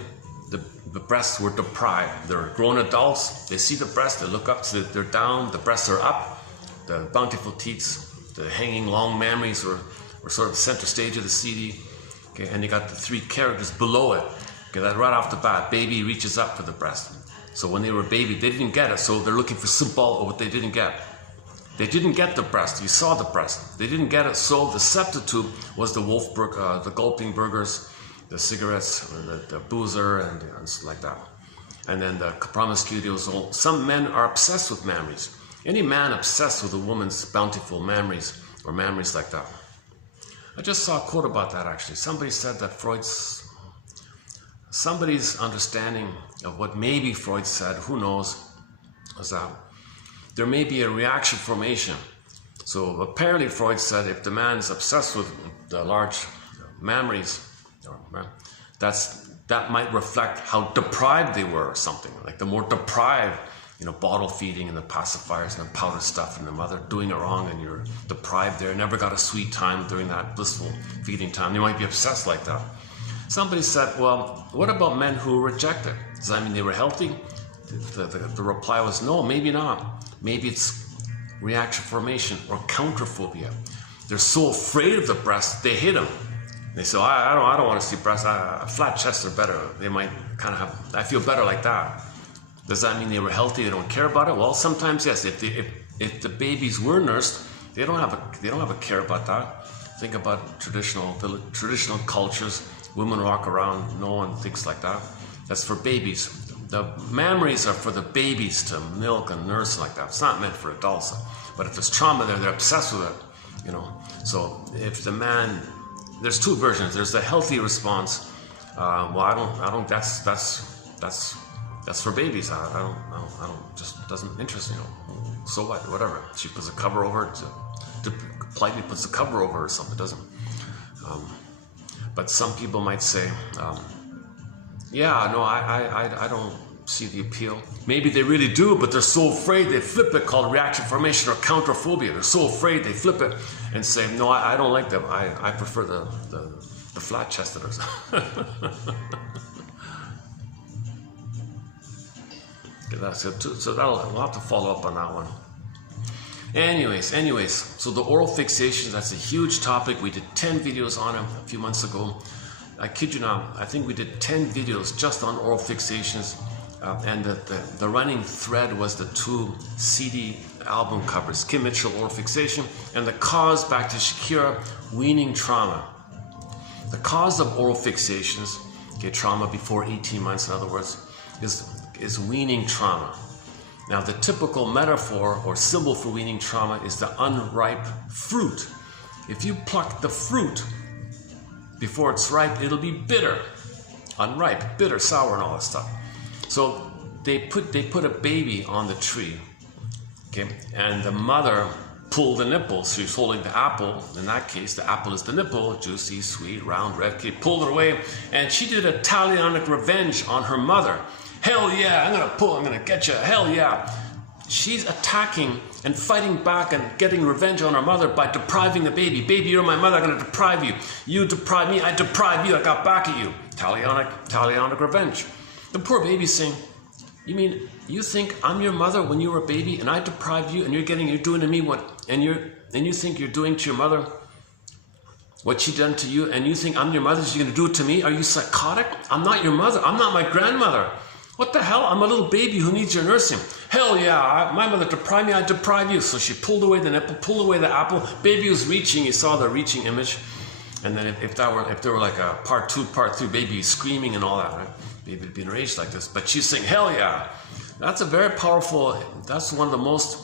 the breasts were deprived. They're grown adults, they see the breast, they look up, so they're down, the breasts are up. The bountiful teats, the hanging long memories were sort of the center stage of the CD. Okay, and you got the 3 characters below it. Okay, that right off the bat, baby reaches up for the breast. So when they were a baby, they didn't get it, so they're looking for symbol of what they didn't get. They didn't get the breast. You saw the breast. They didn't get it, so the substitute was the the gulping burgers, the cigarettes, the boozer, and like that. And then the promiscuity was all. Some men are obsessed with memories. Any man obsessed with a woman's bountiful memories or memories like that. I just saw a quote about that actually. Somebody said that somebody's understanding of what maybe Freud said, who knows, was that there may be a reaction formation. So apparently Freud said if the man is obsessed with the large memories, that might reflect how deprived they were or something. Like the more deprived, bottle feeding and the pacifiers and the powder stuff and the mother doing it wrong and you're deprived there, never got a sweet time during that blissful feeding time. They might be obsessed like that. Somebody said, well, what about men who reject it? Does that mean they were healthy? The reply was no, maybe not. Maybe it's reaction formation or counterphobia. They're so afraid of the breast, they hit them. They say, I don't want to see breasts. Flat chests are better. They might kind of have, I feel better like that. Does that mean they were healthy? They don't care about it? Well, sometimes yes. If the babies were nursed, they don't have a care about that. Think about traditional cultures. Women walk around, no one thinks like that. That's for babies. The memories are for the babies to milk and nurse like that. It's not meant for adults. But if there's trauma there, they're obsessed with it. So if the man, there's 2 versions. There's the healthy response. Well, I don't. That's for babies. I don't. Just doesn't interest me. So what? Whatever. She puts a cover over it. Politely puts a cover over it or something. It doesn't. But some people might say, yeah, no, I don't see the appeal. Maybe they really do, but they're so afraid they flip it, called reaction formation or counterphobia. They're so afraid they flip it and say, no, I don't like them. I prefer the flat-chested or something. So we'll have to follow up on that one. Anyways, so the oral fixation, that's a huge topic. We did 10 videos on it a few months ago. I kid you not, I think we did 10 videos just on oral fixations. And the running thread was the 2 CD album covers, Kim Mitchell, Oral Fixation, and the cause, back to Shakira, weaning trauma. The cause of oral fixations, trauma before 18 months, in other words, is weaning trauma. Now, the typical metaphor or symbol for weaning trauma is the unripe fruit. If you pluck the fruit before it's ripe, it'll be bitter, unripe, bitter, sour, and all that stuff. So they put a baby on the tree, okay, and the mother pulled the nipple. So she's holding the apple. In that case, the apple is the nipple, juicy, sweet, round, red. Okay, pulled it away, and she did a Italianic revenge on her mother. Hell yeah, I'm gonna get you, hell yeah. She's attacking and fighting back and getting revenge on her mother by depriving the baby. Baby, you're my mother, I'm gonna deprive you. You deprive me, I deprive you, I got back at you. Italianic revenge. The poor baby's saying, you mean you think I'm your mother when you were a baby and I deprived you and you're doing to me what, and you think you're doing to your mother what she done to you, and you think I'm your mother, so you're gonna do it to me? Are you psychotic? I'm not your mother, I'm not my grandmother. What the hell? I'm a little baby who needs your nursing. Hell yeah, my mother deprived me, I deprive you. So she pulled away the nipple, pulled away the apple. Baby was reaching, you saw the reaching image. And then if there were like a part 2, part 3, baby screaming and all that, right? Baby would be enraged like this. But she's saying, hell yeah. That's a very powerful, that's one of the most,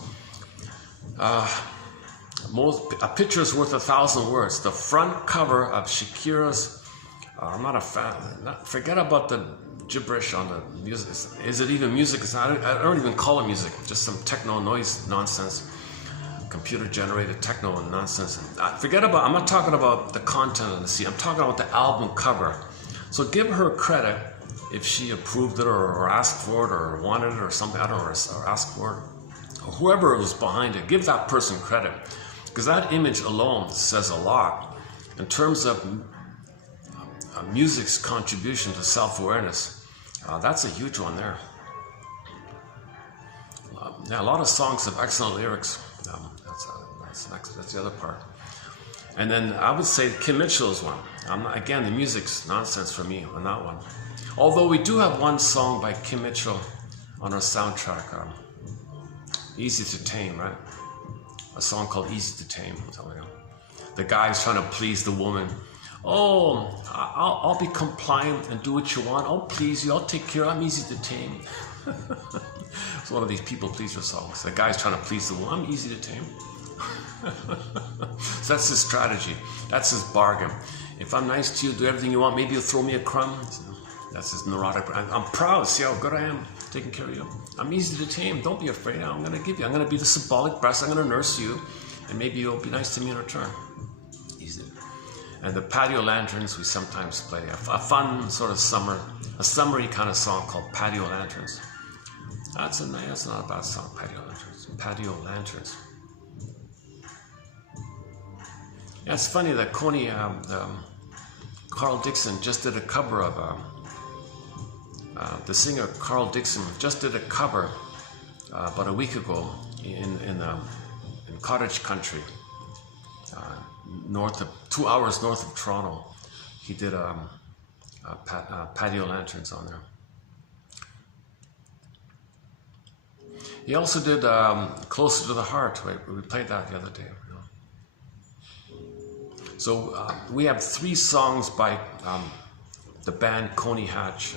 a picture's worth 1,000 words. The front cover of Shakira's, I'm not a fan, forget about the gibberish on the music. Is it even music? I don't even call it music, just some techno noise nonsense, computer generated techno nonsense. Forget about, I'm not talking about the content of the CD, I'm talking about the album cover. So give her credit if she approved it or asked for it or wanted it or something, I don't know, or asked for it. Or whoever was behind it, give that person credit. Because that image alone says a lot in terms of music's contribution to self-awareness. That's a huge one there. Yeah, a lot of songs have excellent lyrics. That's the other part. And then I would say Kim Mitchell's one. Again, the music's nonsense for me on that one. Although we do have one song by Kim Mitchell on our soundtrack, Easy to Tame, right? A song called Easy to Tame. The guy's trying to please the woman. Oh, I'll be compliant and do what you want. I'll please you. I'll take care. I'm easy to tame. It's one of these people pleaser songs. The guy's trying to please the woman. I'm easy to tame. So that's his strategy. That's his bargain. If I'm nice to you, do everything you want, maybe you'll throw me a crumb. That's his neurotic. I'm proud. See how good I am taking care of you. I'm easy to tame. Don't be afraid. I'm going to give you. I'm going to be the symbolic breast. I'm going to nurse you, and maybe you'll be nice to me in return. Easy. And the patio lanterns, we sometimes play a fun sort of summery kind of song called Patio Lanterns. That's not a bad song, Patio Lanterns. Patio Lanterns. Yeah, it's funny that Carl Dixon just did a cover of, the singer Carl Dixon just did a cover about a week ago in cottage country. 2 hours north of Toronto. He did Patio Lanterns on there. He also did Closer to the Heart. Right? We played that the other day. So we have 3 songs by the band Coney Hatch,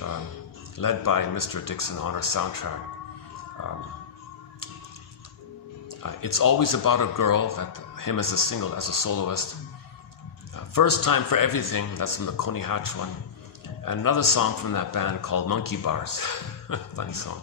led by Mr. Dixon on our soundtrack. It's Always About a Girl, him as a single, as a soloist. First Time for Everything, that's from the Coney Hatch one. And another song from that band called Monkey Bars. Funny song.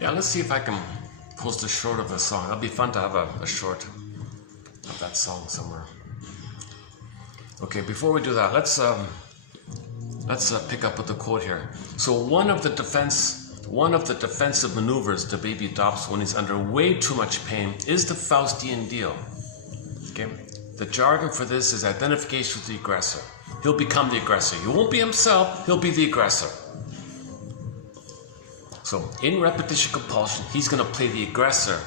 Yeah, let's see if I can post a short of the song. It'll be fun to have a short of that song somewhere. Okay, before we do that, let's pick up with the quote here. So one of the defensive maneuvers the baby adopts when he's under way too much pain is the Faustian deal. Okay? The jargon for this is identification with the aggressor. He'll become the aggressor. He won't be himself, he'll be the aggressor. So in repetition compulsion, he's going to play the aggressor,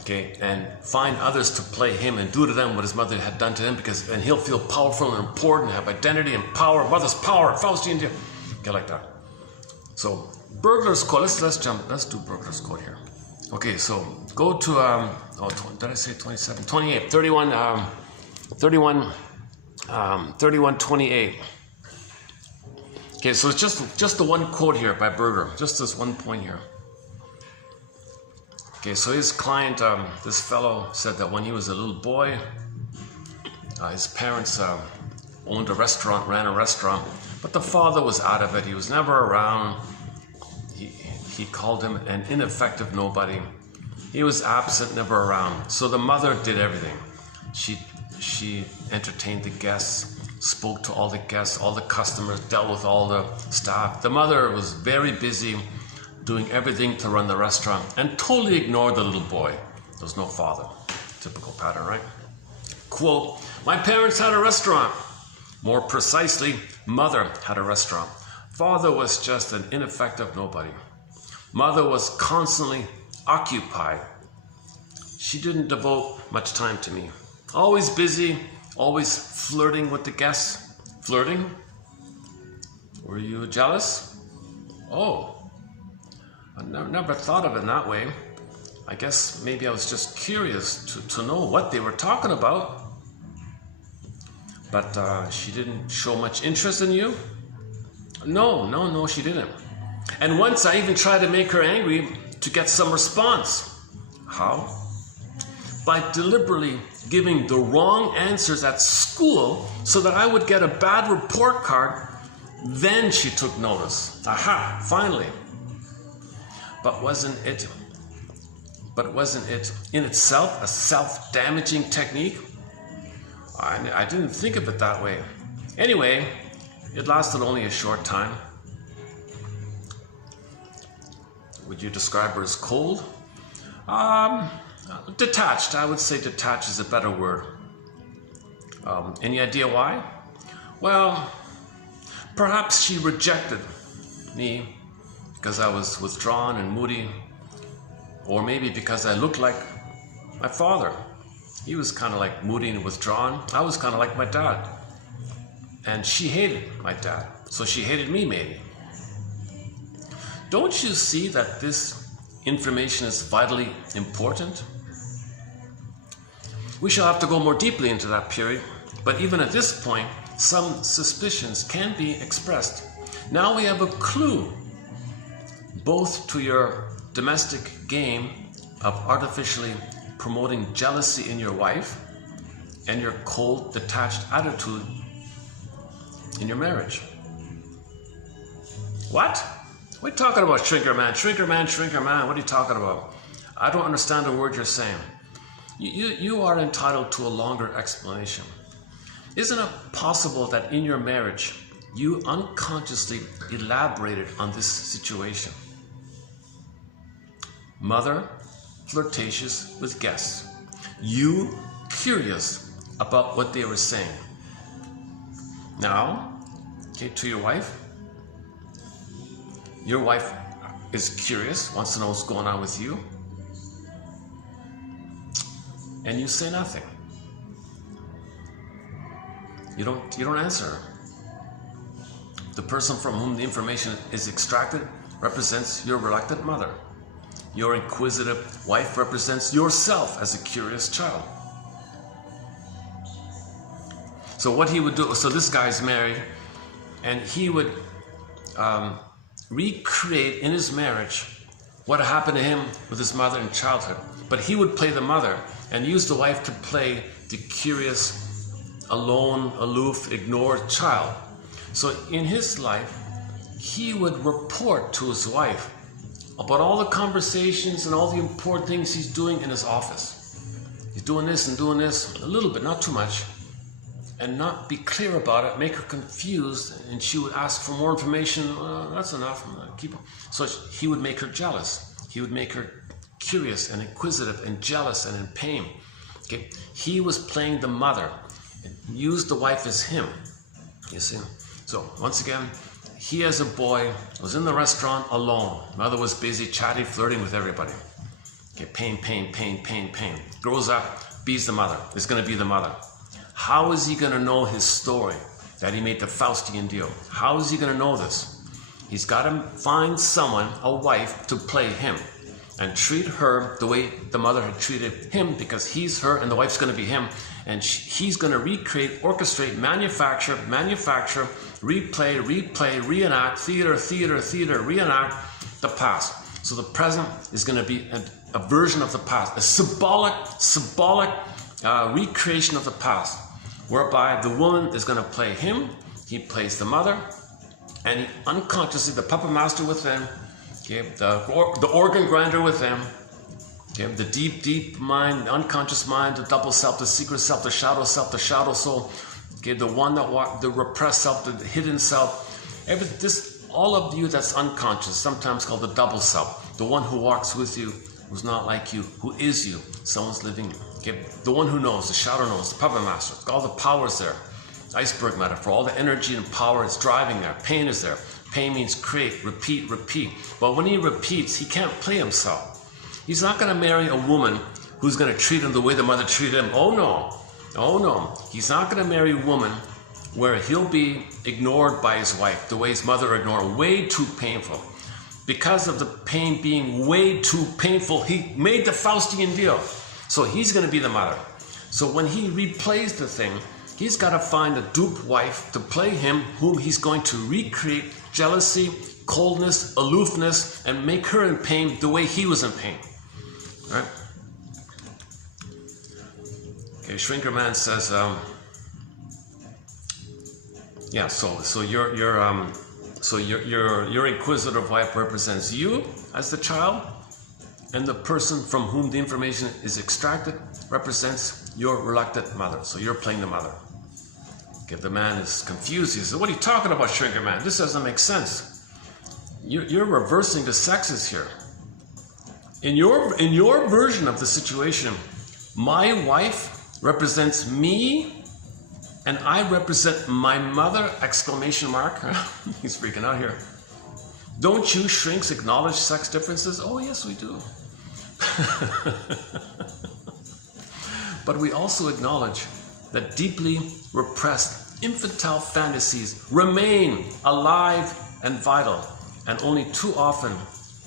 okay, and find others to play him and do to them what his mother had done to him, and he'll feel powerful and important, have identity and power, mother's power, Faustian, okay, like that. So Burglar's Code, let's do Burglar's Code here. Okay, so go to, did I say 27? 28, 3128. Okay, so it's just the one quote here by Berger, just this one point here. Okay, so his client, this fellow, said that when he was a little boy, his parents owned a restaurant, ran a restaurant, but the father was out of it. He was never around. He called him an ineffective nobody. He was absent, never around. So the mother did everything. She entertained the guests, spoke to all the guests, all the customers, dealt with all the staff. The mother was very busy doing everything to run the restaurant and totally ignored the little boy. There was no father. Typical pattern, right? Quote, my parents had a restaurant. More precisely, mother had a restaurant. Father was just an ineffective nobody. Mother was constantly occupied. She didn't devote much time to me. Always busy, always flirting with the guests. Flirting? Were you jealous? Oh, I never thought of it in that way. I guess maybe I was just curious to know what they were talking about. But she didn't show much interest in you? No, she didn't. And once I even tried to make her angry to get some response. How? By deliberately giving the wrong answers at school so that I would get a bad report card. Then she took notice. Aha, finally. But wasn't it in itself a self-damaging technique? I didn't think of it that way. Anyway, it lasted only a short time. Would you describe her as cold? Detached. I would say detached is a better word. Any idea why? Well, perhaps she rejected me because I was withdrawn and moody, or maybe because I looked like my father. He was kind of like moody and withdrawn. I was kind of like my dad. And she hated my dad, so she hated me maybe. Don't you see that this information is vitally important? We shall have to go more deeply into that period, but even at this point, some suspicions can be expressed. Now we have a clue, both to your domestic game of artificially promoting jealousy in your wife and your cold, detached attitude in your marriage. What? What are you talking about, shrinker man? Shrinker man, shrinker man. What are you talking about? I don't understand a word you're saying. You are entitled to a longer explanation. Isn't it possible that in your marriage, you unconsciously elaborated on this situation? Mother, flirtatious with guests. You, curious about what they were saying. Now, okay, to your wife. Your wife is curious, wants to know what's going on with you. And you say nothing. You don't answer her. The person from whom the information is extracted represents your reluctant mother. Your inquisitive wife represents yourself as a curious child. So what he would do, so this guy's married, and he would recreate in his marriage what happened to him with his mother in childhood. But he would play the mother and use the wife to play the curious, alone, aloof, ignored child. So in his life, he would report to his wife about all the conversations and all the important things he's doing in his office. He's doing this and doing this, a little bit, not too much, and not be clear about it, make her confused, and she would ask for more information. That's enough. So he would make her jealous. He would make her curious and inquisitive and jealous and in pain. Okay? He was playing the mother and used the wife as him. You see? So once again, he as a boy was in the restaurant alone. Mother was busy chatting, flirting with everybody. Okay, pain, pain, pain, pain, pain. Grows up, beats the mother. Is going to be the mother. How is he going to know his story? That he made the Faustian deal. How is he going to know this? He's got to find someone, a wife, to play him and treat her the way the mother had treated him, because he's her and the wife's going to be him. And he's going to recreate, orchestrate, manufacture, replay, reenact, theater, reenact the past. So the present is going to be a version of the past, a symbolic recreation of the past, whereby the woman is going to play him, he plays the mother, and he unconsciously, the puppet master within, okay, the organ grinder within, okay, the deep mind, the unconscious mind, the double self, the secret self, the shadow soul, okay, the one that the repressed self, the hidden self, all of you that's unconscious, sometimes called the double self, the one who walks with you, who's not like you, who is you, someone's living you. Okay, the one who knows, the shadow knows, the puppet master, all the powers there. Iceberg metaphor, all the energy and power is driving there. Pain is there. Pain means create, repeat. But when he repeats, he can't play himself. He's not going to marry a woman who's going to treat him the way the mother treated him. Oh no. He's not going to marry a woman where he'll be ignored by his wife the way his mother ignored. Way too painful. Because of the pain being way too painful, he made the Faustian deal. So he's going to be the mother. So when he replays the thing, he's got to find a dupe wife to play him, whom he's going to recreate jealousy, coldness, aloofness, and make her in pain the way he was in pain. Right? Okay, Shrinker Man says, your inquisitive wife represents you as the child, and the person from whom the information is extracted represents your reluctant mother. So you're playing the mother. Okay, the man is confused. He says, what are you talking about, Shrinker Man? This doesn't make sense. You're reversing the sexes here. In your version of the situation, my wife represents me and I represent my mother, exclamation mark. He's freaking out here. Don't you shrinks acknowledge sex differences? Oh, yes, we do. But we also acknowledge that deeply repressed infantile fantasies remain alive and vital, and only too often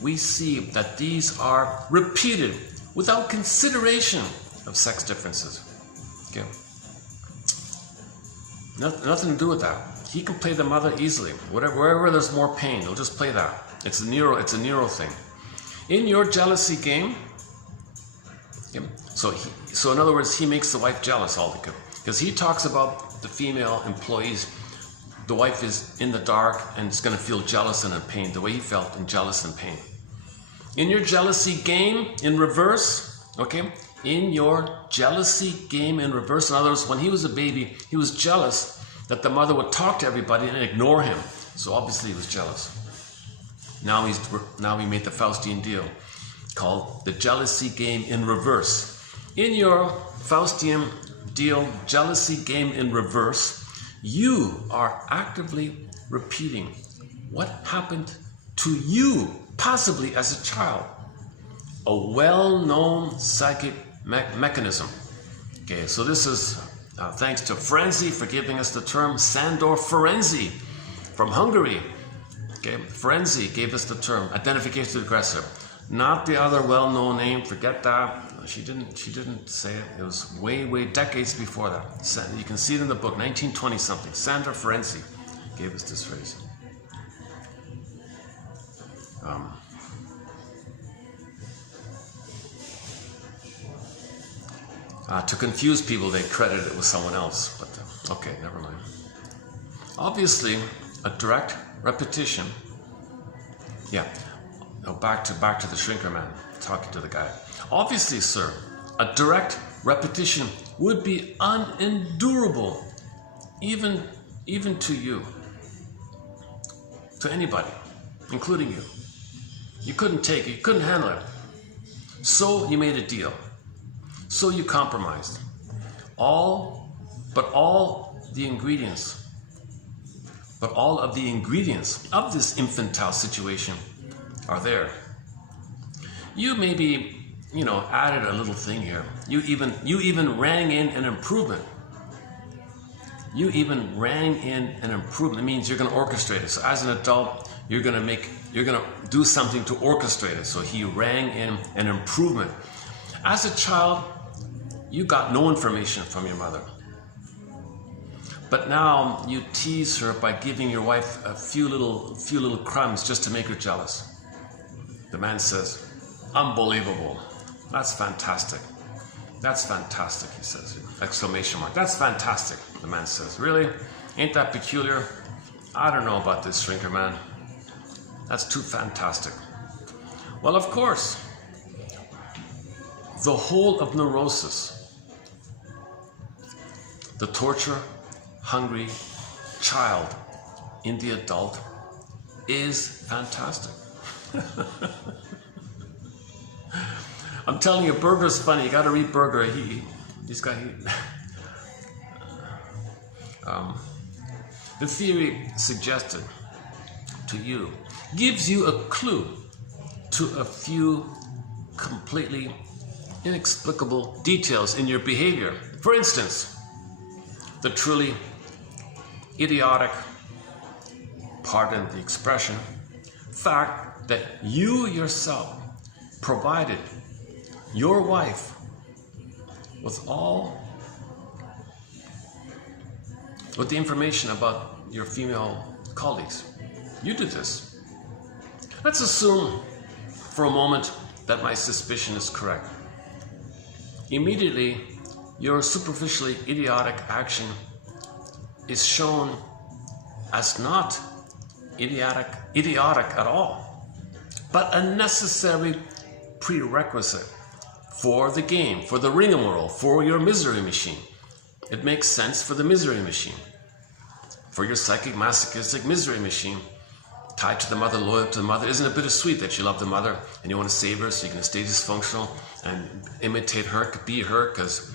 we see that these are repeated without consideration of sex differences. Okay. Nothing to do with that. He can play the mother easily. Wherever there's more pain, he'll just play that. It's a neuro thing. In your jealousy game, okay, so in other words, he makes the wife jealous all the time. Because he talks about the female employees, the wife is in the dark and is going to feel jealous and in pain, the way he felt in jealous and pain. In your jealousy game in reverse, okay, in your jealousy game in reverse, in other words, when he was a baby, he was jealous that the mother would talk to everybody and ignore him. So obviously he was jealous. Now he made the Faustian deal called the jealousy game in reverse. In your Faustian deal, jealousy game in reverse, you are actively repeating what happened to you, possibly as a child. A well-known psychic mechanism. Okay, so this is thanks to Ferenczi for giving us the term Sándor Ferenczi from Hungary. Okay, Ferenczi gave us the term identification of the aggressor. Not the other well-known name, forget that. She didn't say it. It was way decades before that. You can see it in the book, 1920 something. Sándor Ferenczi gave us this phrase. To confuse people, they credit it with someone else, but okay, never mind. Obviously, a direct repetition. Yeah, no, back to the shrinker man talking to the guy. Obviously, sir, a direct repetition would be unendurable, even to you, to anybody, including you. You couldn't take it, you couldn't handle it. So you made a deal. So you compromised. All of the ingredients of this infantile situation are there. You maybe, added a little thing here. You even rang in an improvement. It means you're going to orchestrate it. So as an adult, you're going to do something to orchestrate it. So he rang in an improvement. As a child, you got no information from your mother. But now you tease her by giving your wife a few little crumbs just to make her jealous. The man says, "Unbelievable. That's fantastic. That's fantastic," he says. Exclamation mark. "That's fantastic," the man says. "Really? Ain't that peculiar? I don't know about this shrinker man. That's too fantastic." Well, of course, the whole of neurosis, the torture-hungry child in the adult, is fantastic. I'm telling you, Berger's funny. You got to read Berger. The theory suggested to you gives you a clue to a few completely inexplicable details in your behavior. For instance, the truly idiotic, pardon the expression, fact that you yourself provided your wife with the information about your female colleagues. You did this. Let's assume for a moment that my suspicion is correct. Immediately, your superficially idiotic action is shown as not idiotic at all, but a necessary prerequisite for the game, for the rigmarole, for your misery machine. It makes sense for the misery machine, for your psychic masochistic misery machine, tied to the mother, loyal to the mother. Isn't it bittersweet that you love the mother and you want to save her so you can stay dysfunctional and imitate her, be her? Because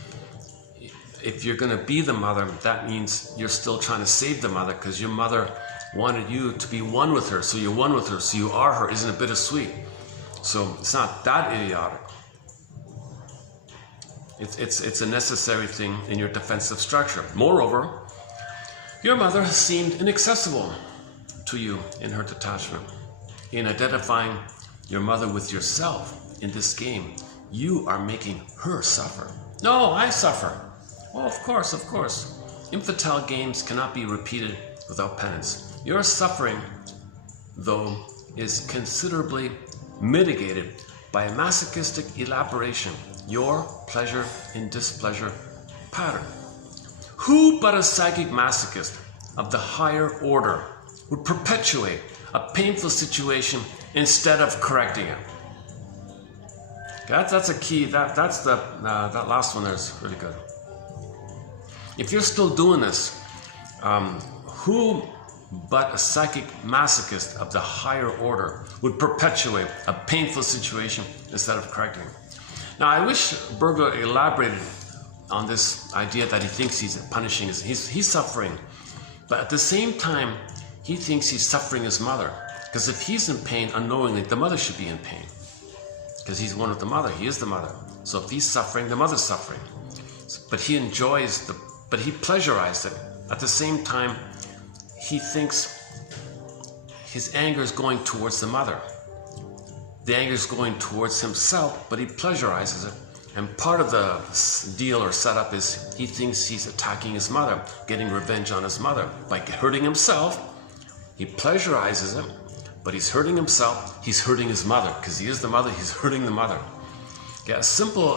if you're going to be the mother, that means you're still trying to save the mother, because your mother wanted you to be one with her, so you're one with her, so you are her. Isn't it bittersweet? So it's not that idiotic. It's a necessary thing in your defensive structure. Moreover, your mother seemed inaccessible to you in her detachment. In identifying your mother with yourself in this game, you are making her suffer. No, I suffer. Oh, of course. Infantile games cannot be repeated without penance. Your suffering, though, is considerably mitigated by a masochistic elaboration, your pleasure-in-displeasure pattern. Who but a psychic masochist of the higher order would perpetuate a painful situation instead of correcting it? That's a key. That last one there is really good. If you're still doing this, who but a psychic masochist of the higher order would perpetuate a painful situation instead of correcting it? Now, I wish Berger elaborated on this idea that he thinks he's punishing he's suffering, but at the same time, he thinks he's suffering his mother. Because if he's in pain unknowingly, the mother should be in pain. Because he's one with the mother, he is the mother. So if he's suffering, the mother's suffering. But he pleasurized it. At the same time, he thinks his anger is going towards the mother. The anger is going towards himself, but he pleasurizes it. And part of the deal or setup is he thinks he's attacking his mother, getting revenge on his mother. By hurting himself, he pleasurizes it, but he's hurting himself, he's hurting his mother. Because he is the mother, he's hurting the mother. Yeah,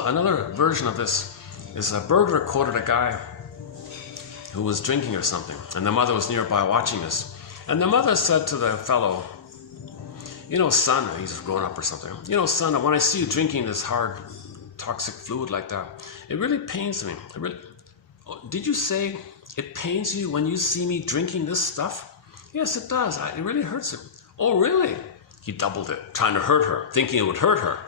another version of this is Berger quoted a guy who was drinking or something, and the mother was nearby watching this. And the mother said to the fellow, son, he's grown up or something, son, when I see you drinking this hard, toxic fluid like that, it really pains me. Did you say it pains you when you see me drinking this stuff? Yes, it does. It really hurts him. Oh, really? He doubled it, trying to hurt her, thinking it would hurt her.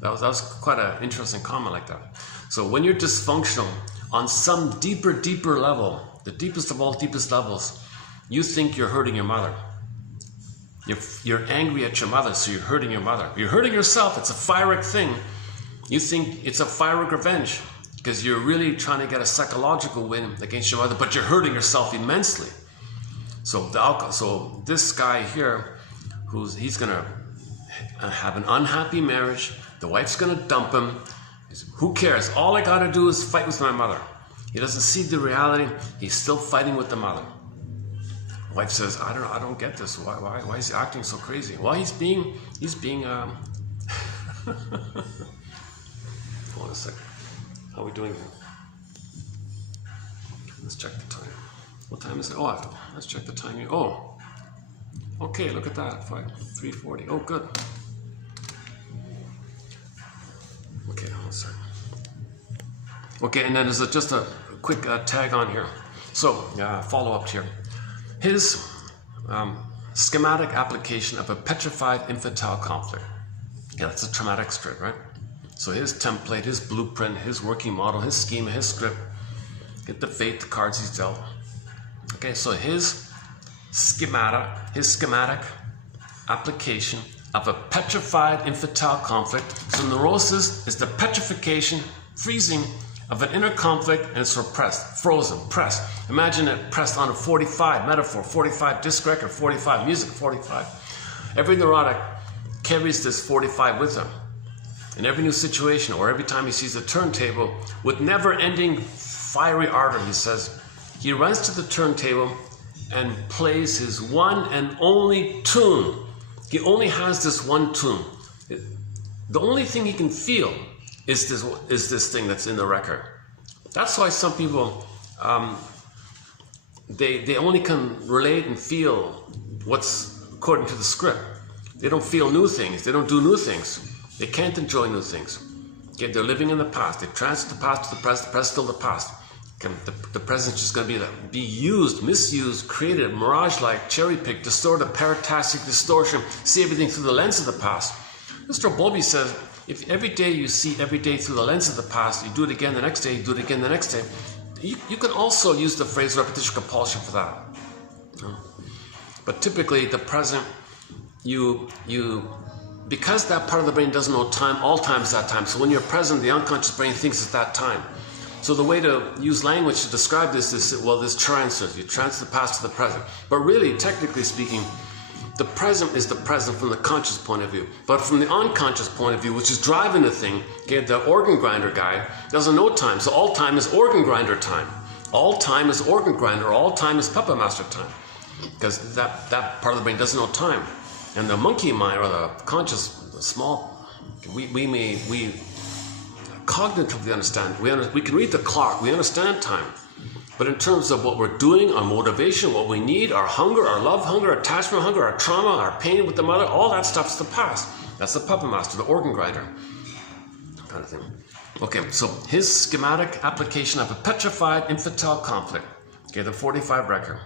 That was quite an interesting comment like that. So when you're dysfunctional on some deeper level, the deepest of all deepest levels, you think you're hurting your mother. You're angry at your mother, so you're hurting your mother. You're hurting yourself. It's a pyrrhic thing. You think it's a pyrrhic revenge because you're really trying to get a psychological win against your mother, but you're hurting yourself immensely. So this guy here, he's gonna have an unhappy marriage. The wife's gonna dump him. Who cares? All I gotta do is fight with my mother. He doesn't see the reality. He's still fighting with the mother. The wife says, I don't get this. Why is he acting so crazy? Well, he's being hold on a second. How are we doing here? Let's check the time. What time is it? Oh, let's check the time here. Oh, okay, look at that. 3:40. Oh, good. Okay, one second. Okay, and then there's just a quick tag on here. So, follow up here. His schematic application of a petrified infantile conflict. Yeah, that's a traumatic strip, right? So his template, his blueprint, his working model, his schema, his script. Get the fate, the cards he's dealt. Okay, so his schematic application of a petrified infantile conflict. So neurosis is the petrification, freezing of an inner conflict, and it's repressed, frozen, pressed. Imagine it pressed on a 45 metaphor, 45 disc record, 45 music, 45. Every neurotic carries this 45 with him. In every new situation or every time he sees a turntable with never-ending fiery ardor, he says, he runs to the turntable and plays his one and only tune. He only has this one tune. The only thing he can feel is this thing that's in the record. That's why some people, they only can relate and feel what's according to the script. They don't feel new things. They don't do new things. They can't enjoy new things. Okay, they're living in the past. They transfer the past to the present still the past. Okay, the present's just going to be used, misused, created, mirage-like, cherry-picked, distorted, paratastic distortion, see everything through the lens of the past. Mr. Bowlby says, if every day you see every day through the lens of the past, you do it again the next day, you do it again the next day, you can also use the phrase repetition compulsion for that. But typically the present, because that part of the brain doesn't know time, all time is that time. So when you're present, the unconscious brain thinks it's that time. So the way to use language to describe this is, well, this transfers. You transfer the past to the present. But really, technically speaking, the present is the present from the conscious point of view. But from the unconscious point of view, which is driving the thing, okay, the organ grinder guy doesn't know time. So all time is organ grinder time. All time is organ grinder. All time is puppet master time. Because that part of the brain doesn't know time. And the monkey mind, or the conscious, small, we cognitively understand. We can read the clock. We understand time. But in terms of what we're doing, our motivation, what we need, our hunger, our love hunger, attachment hunger, our trauma, our pain with the mother, all that stuff's the past. That's the puppet master, the organ grinder kind of thing. Okay, so his schematic application of a petrified infantile conflict. Okay, the 45 record.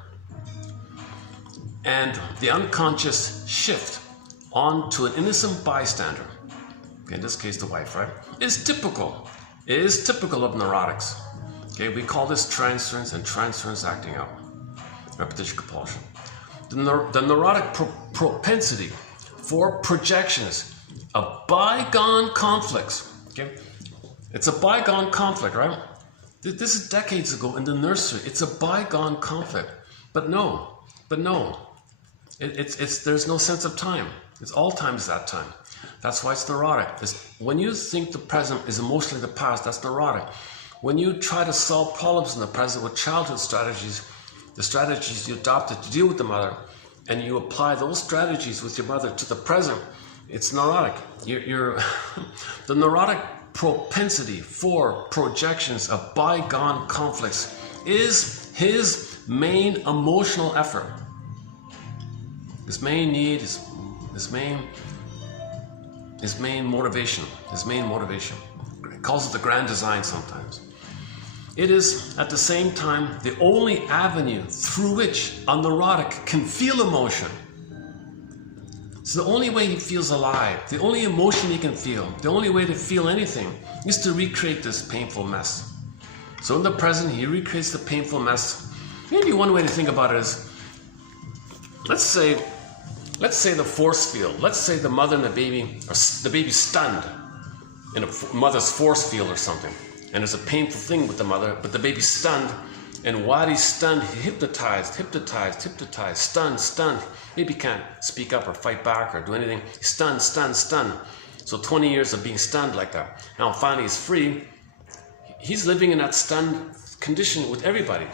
And the unconscious shift onto an innocent bystander, okay, in this case the wife, right, is typical of neurotics. Okay, we call this transference and transference acting out, repetition compulsion. The neurotic propensity for projections of bygone conflicts. Okay, it's a bygone conflict, right? This is decades ago in the nursery. It's a bygone conflict, but no. There's no sense of time. It's all time is that time. That's why it's neurotic. When you think the present is emotionally the past, that's neurotic. When you try to solve problems in the present with childhood strategies, the strategies you adopted to deal with the mother, and you apply those strategies with your mother to the present, it's neurotic. The neurotic propensity for projections of bygone conflicts is his main emotional effort. His main need, his main motivation. He calls it the grand design sometimes. It is, at the same time, the only avenue through which a neurotic can feel emotion. So the only way he feels alive, the only emotion he can feel, the only way to feel anything is to recreate this painful mess. So in the present, he recreates the painful mess. Maybe one way to think about it is, let's say the force field. Let's say the mother and the baby's stunned in a mother's force field or something. And there's a painful thing with the mother, but the baby's stunned. And while he's stunned, he's hypnotized, stunned. Baby can't speak up or fight back or do anything. He's stunned. So 20 years of being stunned like that. Now finally he's free. He's living in that stunned condition with everybody.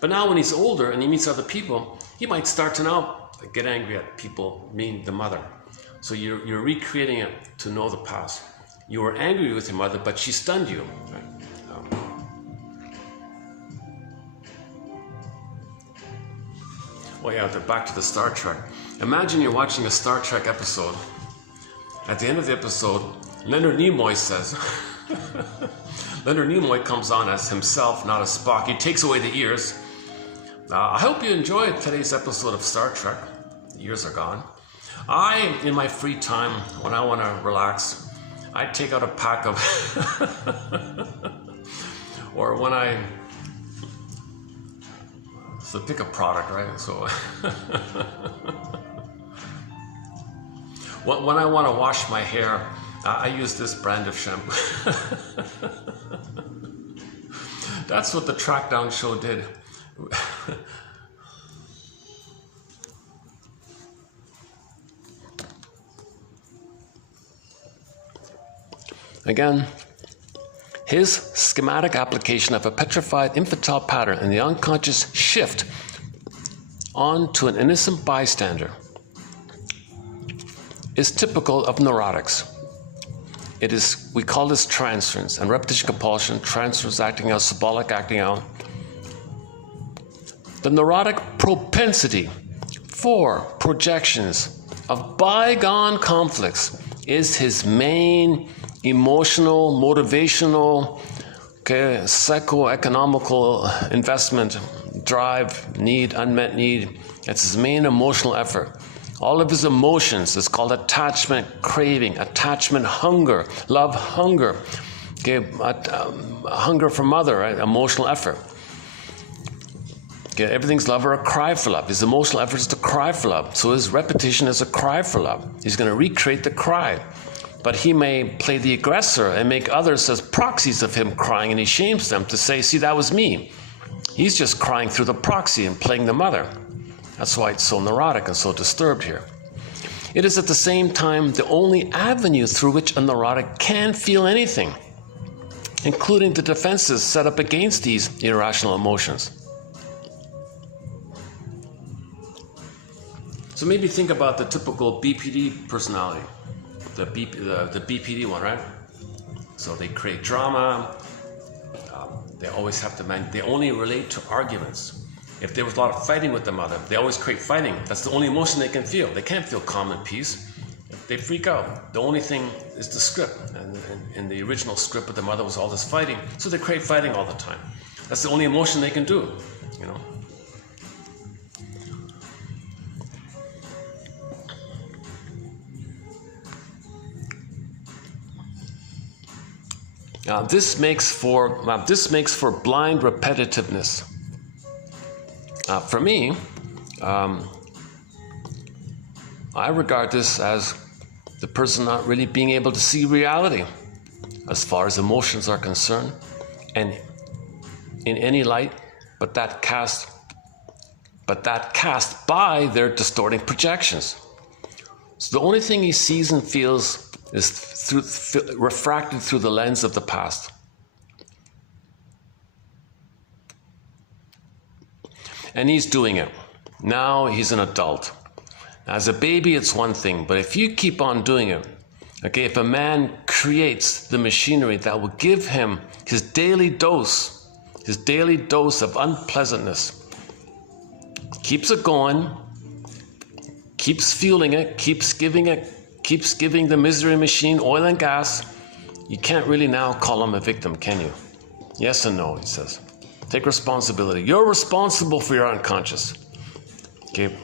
But now when he's older and he meets other people, he might start to now get angry at people, meaning the mother. So you're recreating it to know the past. You were angry with your mother, but she stunned you. Right? Well, yeah, back to the Star Trek. Imagine you're watching a Star Trek episode. At the end of the episode, Leonard Nimoy says, Leonard Nimoy comes on as himself, not as Spock. He takes away the ears. I hope you enjoyed today's episode of Star Trek. The years are gone. In my free time, when I want to relax, I take out a pack of, or when so pick a product, right? So when I want to wash my hair, I use this brand of shampoo. That's what the Trackdown show did. Again, his schematic application of a petrified infantile pattern in the unconscious shift onto an innocent bystander is typical of neurotics. We call this transference, and repetition compulsion, transference acting out, symbolic acting out. The neurotic propensity for projections of bygone conflicts is his main emotional, motivational, psycho-economical investment, drive, need, unmet need. It's his main emotional effort. All of his emotions is called attachment, craving, attachment, hunger, love, hunger, hunger for mother, right? Emotional effort. Everything's love or a cry for love. His emotional effort is to cry for love. So his repetition is a cry for love. He's going to recreate the cry. But he may play the aggressor and make others as proxies of him crying, and he shames them to say, see, that was me. He's just crying through the proxy and playing the mother. That's why it's so neurotic and so disturbed here. It is at the same time the only avenue through which a neurotic can feel anything, including the defenses set up against these irrational emotions. So maybe think about the typical BPD personality. The BPD one, right? So they create drama. They always have to they only relate to arguments. If there was a lot of fighting with the mother, they always create fighting. That's the only emotion they can feel. They can't feel calm and peace. They freak out. The only thing is the script. And in the original script with the mother was all this fighting. So they create fighting all the time. That's the only emotion they can do, you know. This makes for blind repetitiveness. For me, I regard this as the person not really being able to see reality as far as emotions are concerned, and in any light, but that cast by their distorting projections. So the only thing he sees and feels is refracted through the lens of the past. And he's doing it. Now he's an adult. As a baby, it's one thing, but if you keep on doing it, okay, if a man creates the machinery that will give him his daily dose of unpleasantness, keeps it going, keeps fueling it, keeps giving the misery machine oil and gas, you can't really now call him a victim, can you? Yes and no, he says. Take responsibility. You're responsible for your unconscious. Okay,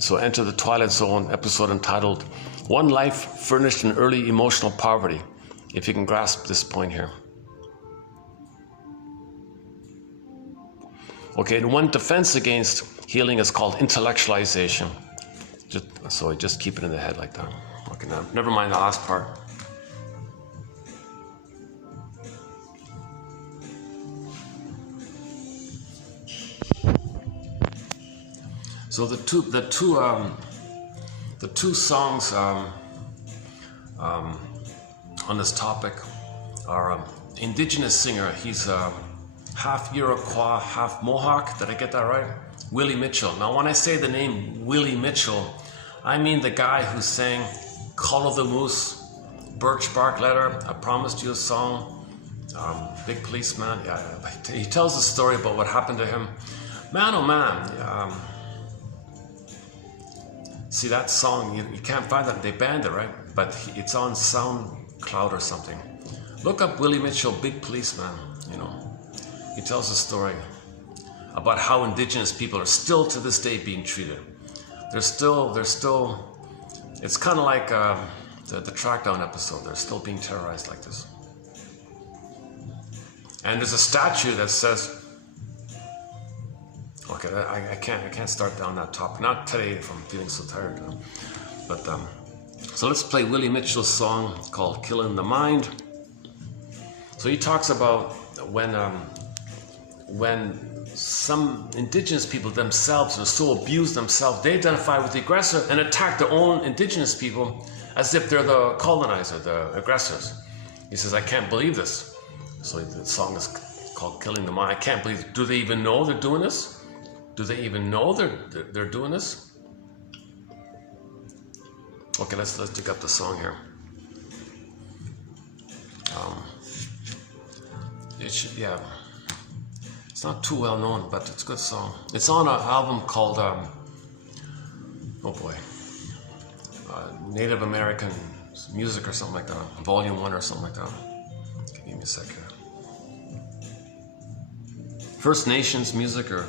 so enter the Twilight Zone episode entitled One Life Furnished in Early Emotional Poverty, if you can grasp this point here. Okay, the one defense against healing is called intellectualization. Just keep it in the head like that. Okay, now never mind the last part. So the two songs on this topic are indigenous singer. He's half Iroquois, half Mohawk. Did I get that right? Willie Mitchell. Now, when I say the name Willie Mitchell, I mean the guy who sang "Call of the Moose," "Birch Bark Letter," "I Promised You a Song," "Big Policeman." Yeah, he tells a story about what happened to him. Man, oh man. See that song, you can't find that. They banned it, right? But it's on SoundCloud or something. Look up Willie Mitchell, "Big Policeman." You know, he tells a story about how indigenous people are still to this day being treated. They're still. It's kind of like the Trackdown episode. They're still being terrorized like this. And there's a statue that says. Okay, I can't start down that topic. Not today if I'm feeling so tired. But so let's play Willie Mitchell's song called "Killing the Mind." So he talks about when some indigenous people themselves are so abused themselves, they identify with the aggressor and attack their own indigenous people as if they're the colonizer, the aggressors. He says, "I can't believe this." So the song is called "Killing the Mind." I can't believe. Do they even know they're doing this? Do they even know they're doing this? Okay, let's dig up the song here. It's not too well known, but it's a good song. It's on an album called Native American Music or something like that, Volume 1 or something like that. Okay, give me a second. First Nations music or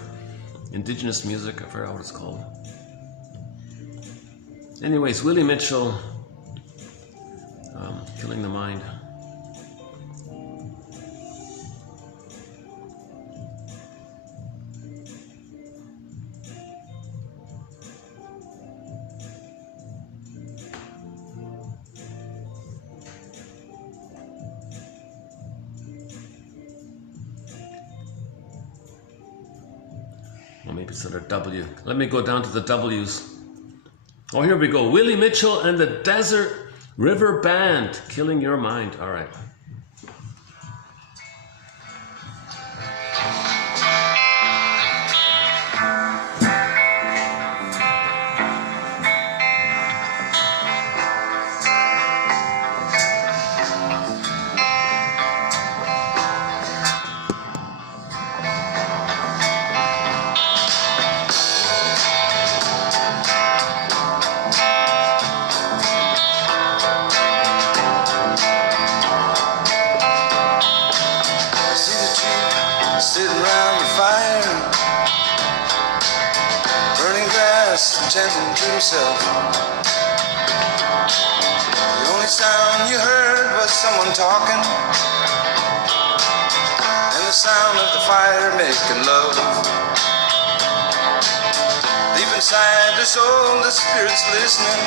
indigenous music, I forgot what it's called. Anyways, Willie Mitchell, "Killing the Mind." Or maybe it's under W. Let me go down to the W's. Oh, here we go. Willie Mitchell and the Desert River Band, "Killing Your Mind." All right. Chanting to himself. The only sound you heard was someone talking, and the sound of the fire making love. Deep inside their soul, the spirit's listening,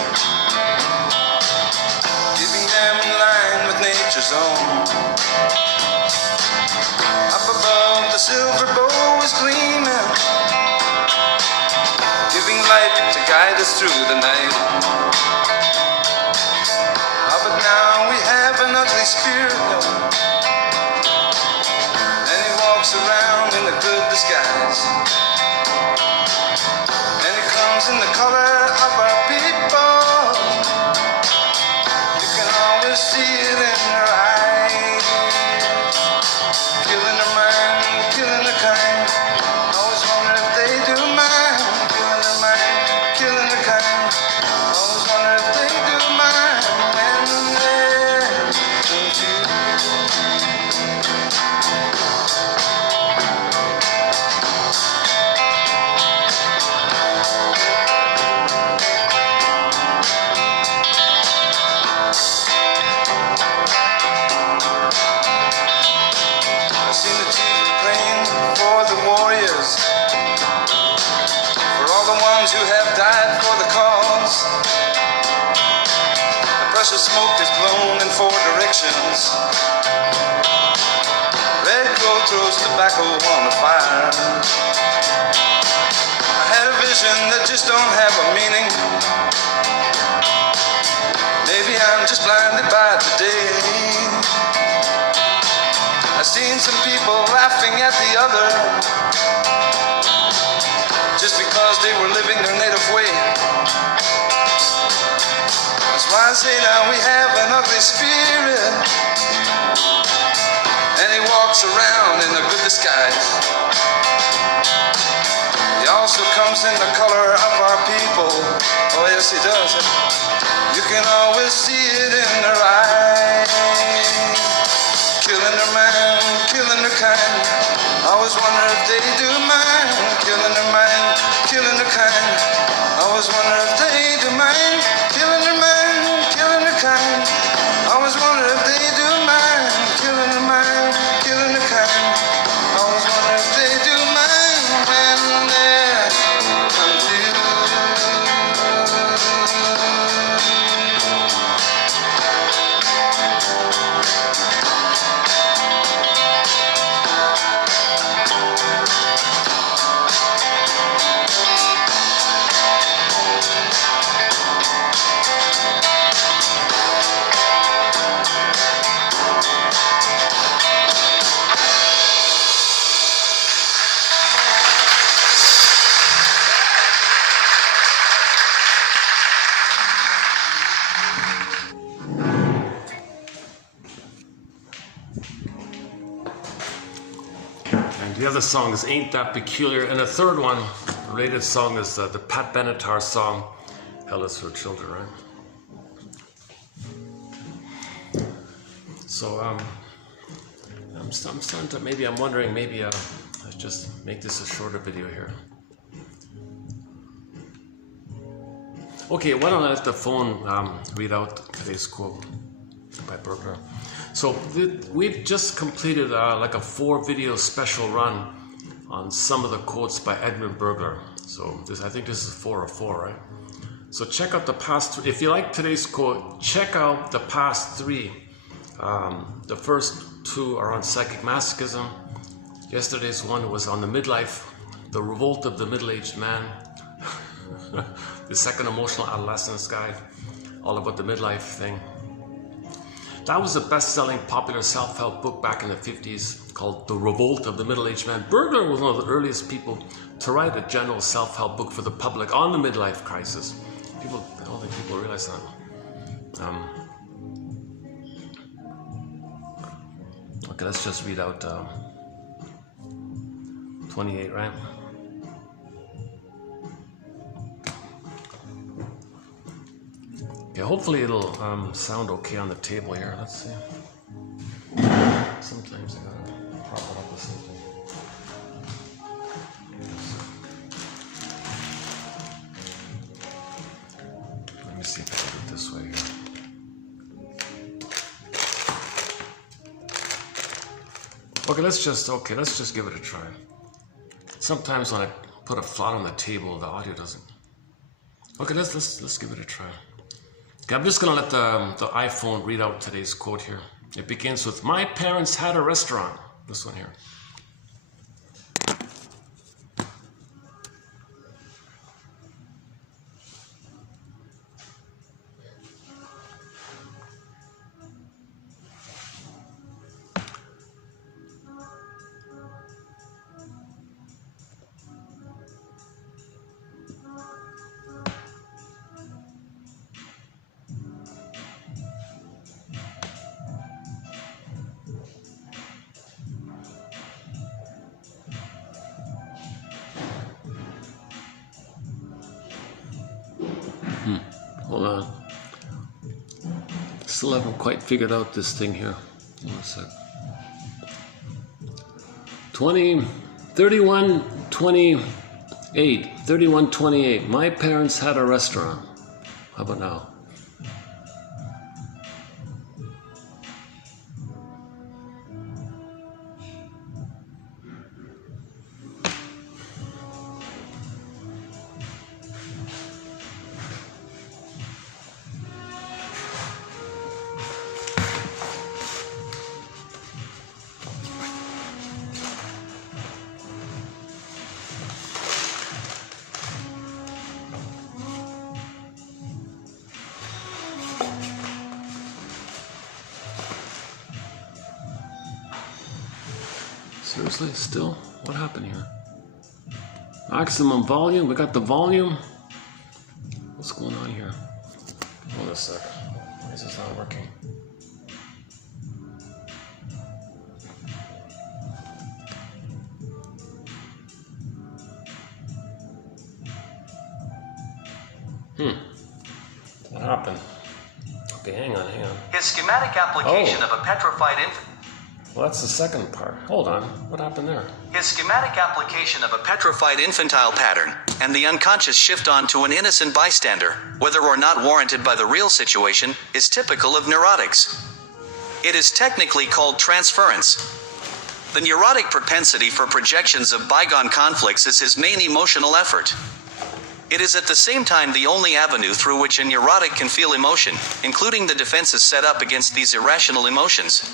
keeping them in line with nature's own. Up above, the silver bow is gleaming, giving light to guide us through the night. But now we have an ugly spirit, and he walks around in a good disguise, and he comes in the color of our people. You can always see it in her eyes, killing her mind, killing her kind. Always wonder if they do mind. Killing her kind. Always wonder flash of smoke is blown in 4 directions. Red glow throws tobacco on the fire. I had a vision that just don't have a meaning. Maybe I'm just blinded by today. I've seen some people laughing at the other just because they were living their native way. That's why I say now we have an ugly spirit, and he walks around in a good disguise. He also comes in the color of our people. Oh yes, he does. You can always see it in their eyes. Killing their mind, killing their kind. Always wonder if they do mind. Killing their mind, killing their kind. Always wonder if they do mind. Killing their mind, killing their kind. Always wonder if they do mind. Killing their mind, killing their kind. Always wonder if they do mind when they're confused. And the other song is Ain't That Peculiar. And the third one, related song, is the Pat Benatar song, Hell is for Children, right? So I'm starting to, maybe I'm wondering, maybe let's just make this a shorter video here. Okay, why don't I let the phone read out today's quote by Berger. So we've just completed like a 4-video special run on some of the quotes by Edmund Berger. So I think this is 4 of 4, right? So check out the past 3. If you like today's quote, check out the past 3. The first 2 are on psychic masochism. Yesterday's one was on the midlife, the revolt of the middle-aged man. The second emotional adolescence guide, all about the midlife thing. That was a best-selling popular self-help book back in the 50s called The Revolt of the Middle-Aged Man. Berger was one of the earliest people to write a general self-help book for the public on the midlife crisis. I don't think people realize that. Okay, let's just read out 28, right? Okay, hopefully it'll sound okay on the table here. Let's see. Sometimes I gotta prop it up with something. Let me see if I can do it this way here. Okay, let's just give it a try. Sometimes when I put a flat on the table, the audio doesn't. Okay, let's give it a try. Okay, I'm just going to let the iPhone read out today's quote here. It begins with, "My parents had a restaurant." This one here. Hold on. Still haven't quite figured out this thing here. One sec. 3128. My parents had a restaurant. How about now? Seriously? Still? What happened here? Maximum volume? We got the volume? What's going on here? Hold on a second. Why is this not working? What happened? Okay, hang on. His schematic application of a petrified infant. Well, that's the second part. Hold on. What happened there? His schematic application of a petrified infantile pattern and the unconscious shift onto an innocent bystander, whether or not warranted by the real situation, is typical of neurotics. It is technically called transference. The neurotic propensity for projections of bygone conflicts is his main emotional effort. It is at the same time the only avenue through which a neurotic can feel emotion, including the defenses set up against these irrational emotions.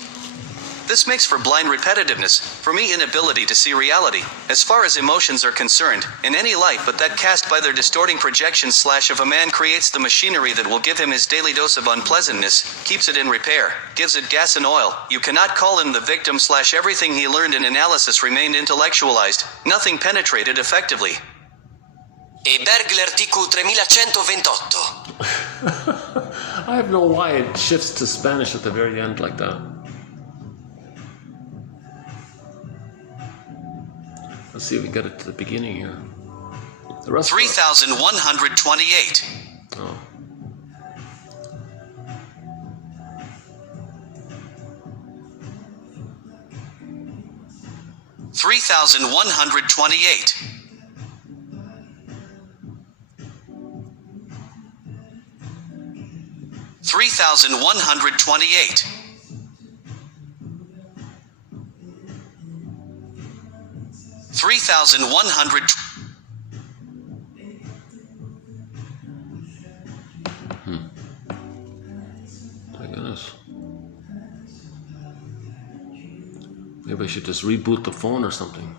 This makes for blind repetitiveness, for me inability to see reality, as far as emotions are concerned, in any light but that cast by their distorting projections / of a man creates the machinery that will give him his daily dose of unpleasantness, keeps it in repair, gives it gas and oil. You cannot call him the victim / everything he learned in analysis remained intellectualized, nothing penetrated effectively. E Berg l'articolo 3128. I have no why it shifts to Spanish at the very end like that. Let's see if we get it to the beginning here. The rest 3128. Oh. $3,128. 3,128. 3,100. My goodness. Maybe I should just reboot the phone or something.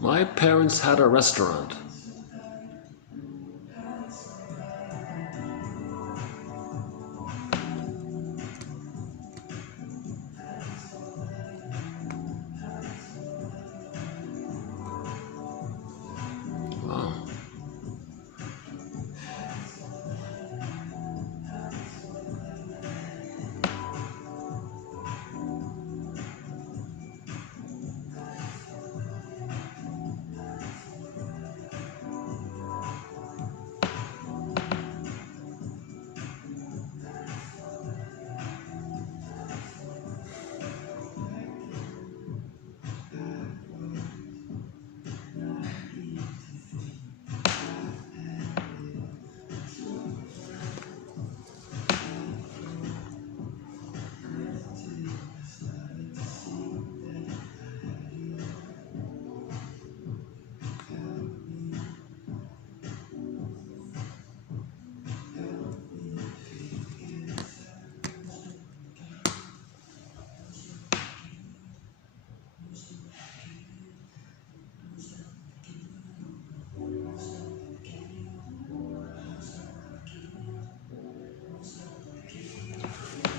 My parents had a restaurant.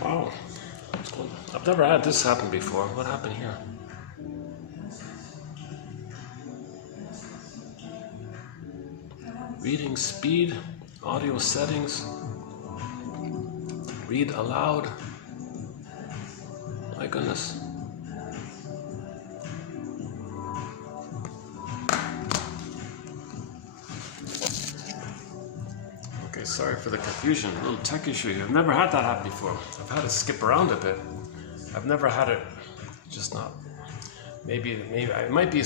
Wow. I've never had this happen before. What happened here? Reading speed, audio settings, read aloud. My goodness. Okay, sorry for the confusion. A little tech issue here. I've never had that happen before. I've had to skip around a bit. I've never had it just not. Maybe it might be.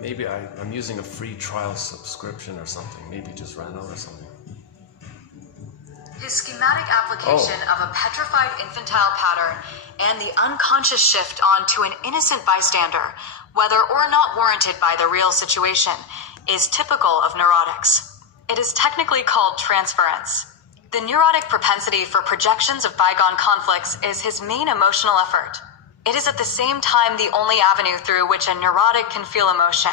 Maybe I'm using a free trial subscription or something. Maybe it just ran out or something. His schematic application of a petrified infantile pattern and the unconscious shift onto an innocent bystander, whether or not warranted by the real situation, is typical of neurotics. It is technically called transference. The neurotic propensity for projections of bygone conflicts is his main emotional effort. It is at the same time the only avenue through which a neurotic can feel emotion,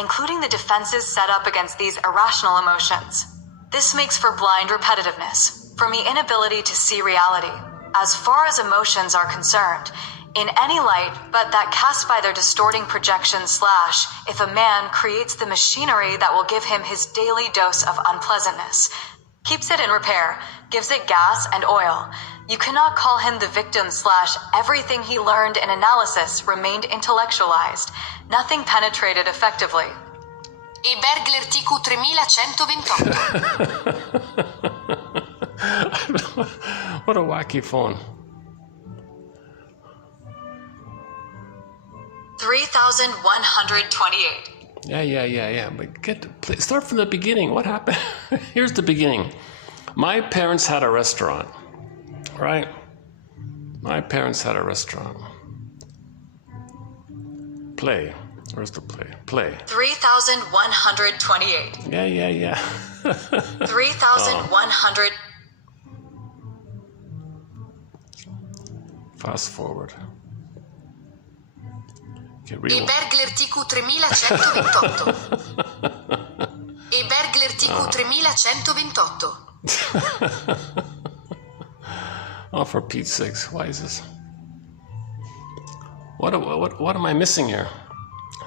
including the defenses set up against these irrational emotions. This makes for blind repetitiveness, from the inability to see reality. as far as emotions are concerned, in any light but that cast by their distorting projection / if a man creates the machinery that will give him his daily dose of unpleasantness, keeps it in repair, gives it gas and oil, you cannot call him the victim / everything he learned in analysis remained intellectualized, nothing penetrated effectively. E Bergler TQ 3128. What a wacky phone. 3128. Yeah. But start from the beginning. What happened? Here's the beginning. My parents had a restaurant, right? My parents had a restaurant. Play. Where's the play? Play. 3128. Yeah. 3100. Fast forward. Okay, E Bergler TQ 3128. E Bergler TQ 3128. Oh, for Pete's sakes, why is this? What am I missing here?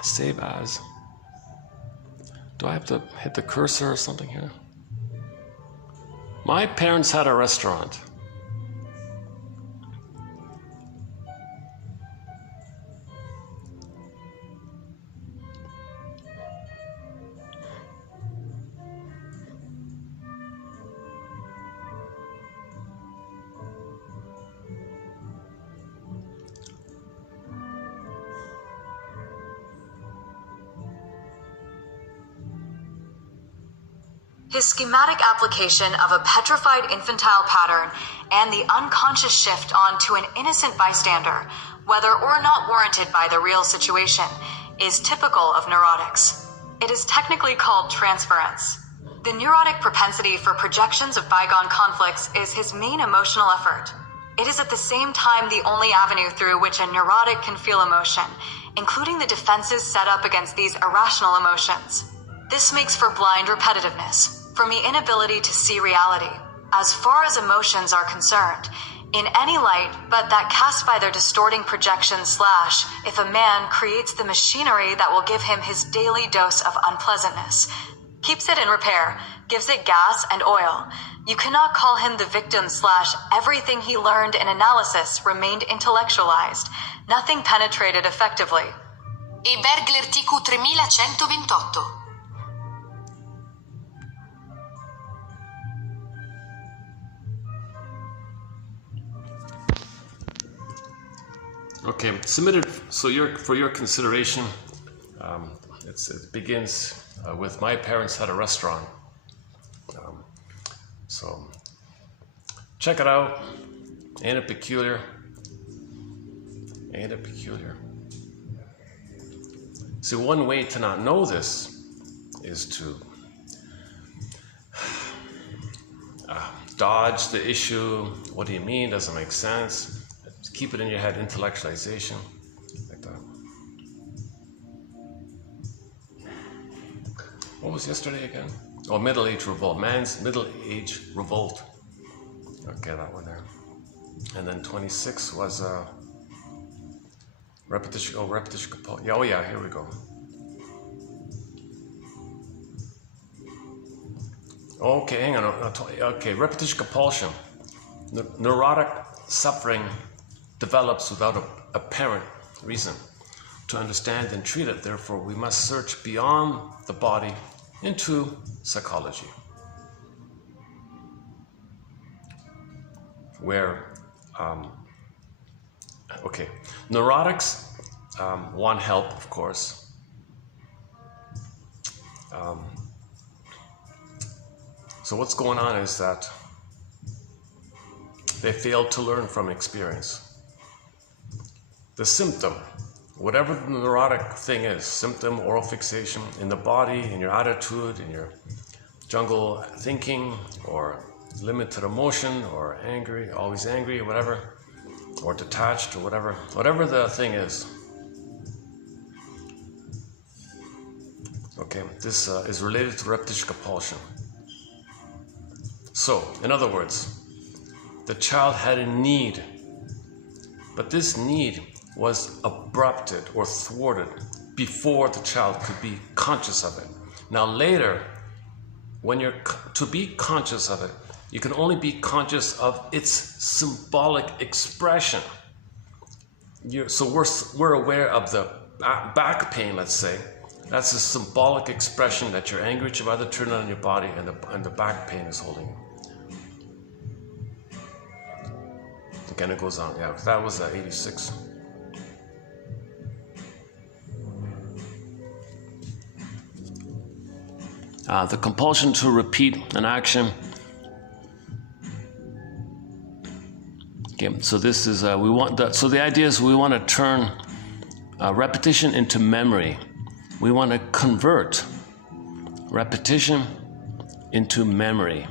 Save as. Do I have to hit the cursor or something here? My parents had a restaurant. His schematic application of a petrified infantile pattern and the unconscious shift onto an innocent bystander, whether or not warranted by the real situation, is typical of neurotics. It is technically called transference. The neurotic propensity for projections of bygone conflicts is his main emotional effort. It is at the same time the only avenue through which a neurotic can feel emotion, including the defenses set up against these irrational emotions. This makes for blind repetitiveness, from the inability to see reality, as far as emotions are concerned, in any light but that cast by their distorting projection / if a man creates the machinery that will give him his daily dose of unpleasantness, keeps it in repair, gives it gas and oil, you cannot call him the victim / everything he learned in analysis remained intellectualized, nothing penetrated effectively. E Bergler TQ 3128. Okay, submitted. So for your consideration, it begins with my parents had a restaurant. So check it out. Ain't it peculiar? Ain't it peculiar? See, one way to not know this is to dodge the issue. What do you mean? Doesn't make sense. Keep it in your head, intellectualization, like that. What was yesterday again? Oh, middle age revolt. Man's middle age revolt. Okay, that one there. And then 26 was repetition. Oh, repetition compulsion. Yeah, oh yeah, here we go. Okay, hang on. Okay, repetition compulsion. Neurotic suffering develops without apparent reason. To understand and treat it, therefore, we must search beyond the body into psychology, where, neurotics want help, of course. So what's going on is that they fail to learn from experience. The symptom, whatever the neurotic thing is, symptom, oral fixation, in the body, in your attitude, in your jungle thinking, or limited emotion, or angry, always angry, or whatever, or detached, or whatever the thing is. Okay, this is related to repetition compulsion. So, in other words, the child had a need, but this need was abrupted or thwarted before the child could be conscious of it. Now later, when you're to be conscious of it, you can only be conscious of its symbolic expression. So we're aware of the back pain, let's say. That's a symbolic expression that you're angry at your mother, turn on your body, and the back pain is holding you. Again, it goes on. Yeah, that was 86. The compulsion to repeat an action. Okay, so this is we want that. So the idea is we want to turn repetition into memory. We want to convert repetition into memory.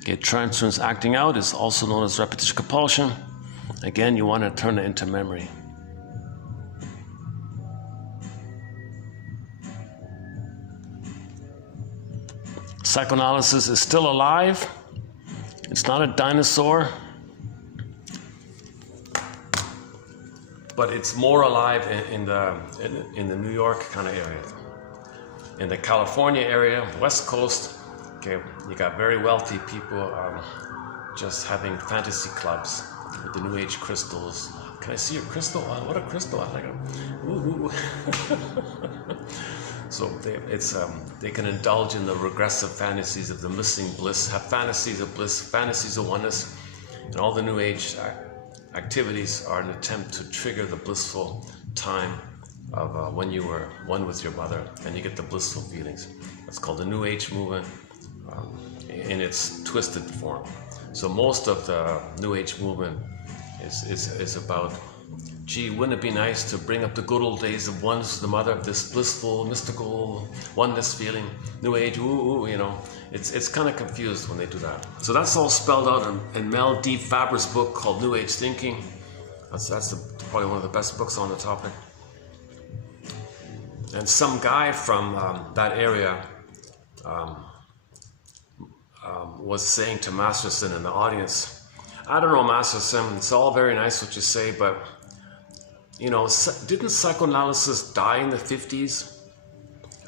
Okay, transference acting out is also known as repetition compulsion. Again, you want to turn it into memory. Psychoanalysis is still alive. It's not a dinosaur, but it's more alive in the New York kind of area. In the California area, West Coast, okay, you got very wealthy people just having fantasy clubs with the New Age crystals. Can I see your crystal? Oh, what a crystal! I like it. Ooh. So they can indulge in the regressive fantasies of the missing bliss, have fantasies of bliss, fantasies of oneness, and all the New Age activities are an attempt to trigger the blissful time of when you were one with your mother, and you get the blissful feelings. That's called the New Age movement in its twisted form. So most of the New Age movement is about, gee, wouldn't it be nice to bring up the good old days of oneness with the mother, this blissful, mystical oneness feeling, New Age, ooh, you know. It's kind of confused when they do that. So that's all spelled out in Mel D. Faber's book called New Age Thinking. That's probably one of the best books on the topic. And some guy from that area was saying to Masterson in the audience, I don't know, Masterson, it's all very nice what you say, but you know, didn't psychoanalysis die in the 50s?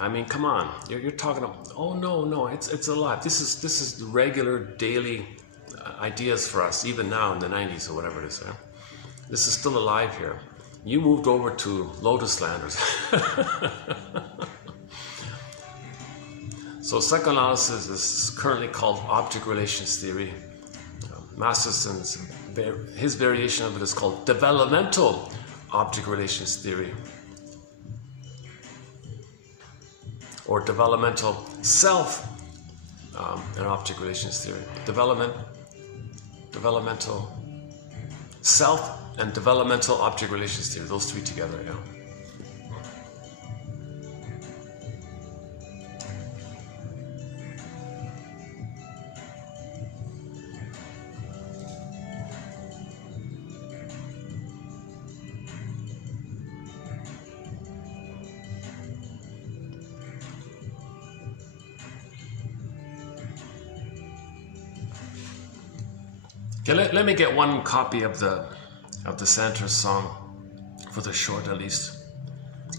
I mean, come on, you're talking about, oh no, it's alive. This is the regular daily ideas for us, even now in the 90s or whatever it is. This is still alive here. You moved over to Lotus Landers. So psychoanalysis is currently called object relations theory. Masterson's, his variation of it is called developmental object relations theory, or developmental self and object relations theory. Developmental self and developmental object relations theory, those three together, yeah. Okay, let me get one copy of the Santos song for the short at least,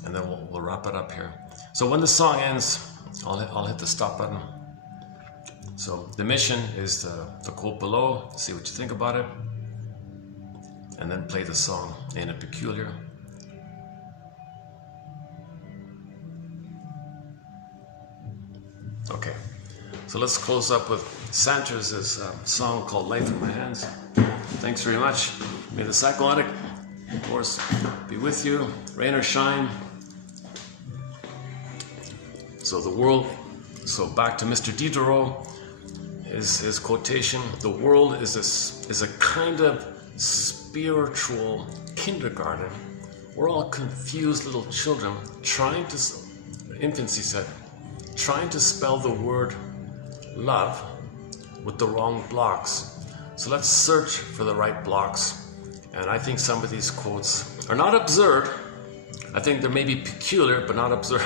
and then we'll wrap it up here. So when the song ends, I'll hit the stop button. So the mission is the quote below, see what you think about it, and then play the song in a peculiar. Okay, so let's close up with Santos' song called Life in My Hands. Thanks very much. May the psychotic, of course, be with you, rain or shine. So the world, so back to Mr. Diderot, his quotation, the world is a kind of spiritual kindergarten. We're all confused little children trying to, infancy said, trying to spell the word love with the wrong blocks. So let's search for the right blocks. And I think some of these quotes are not absurd. I think they may be peculiar, but not absurd.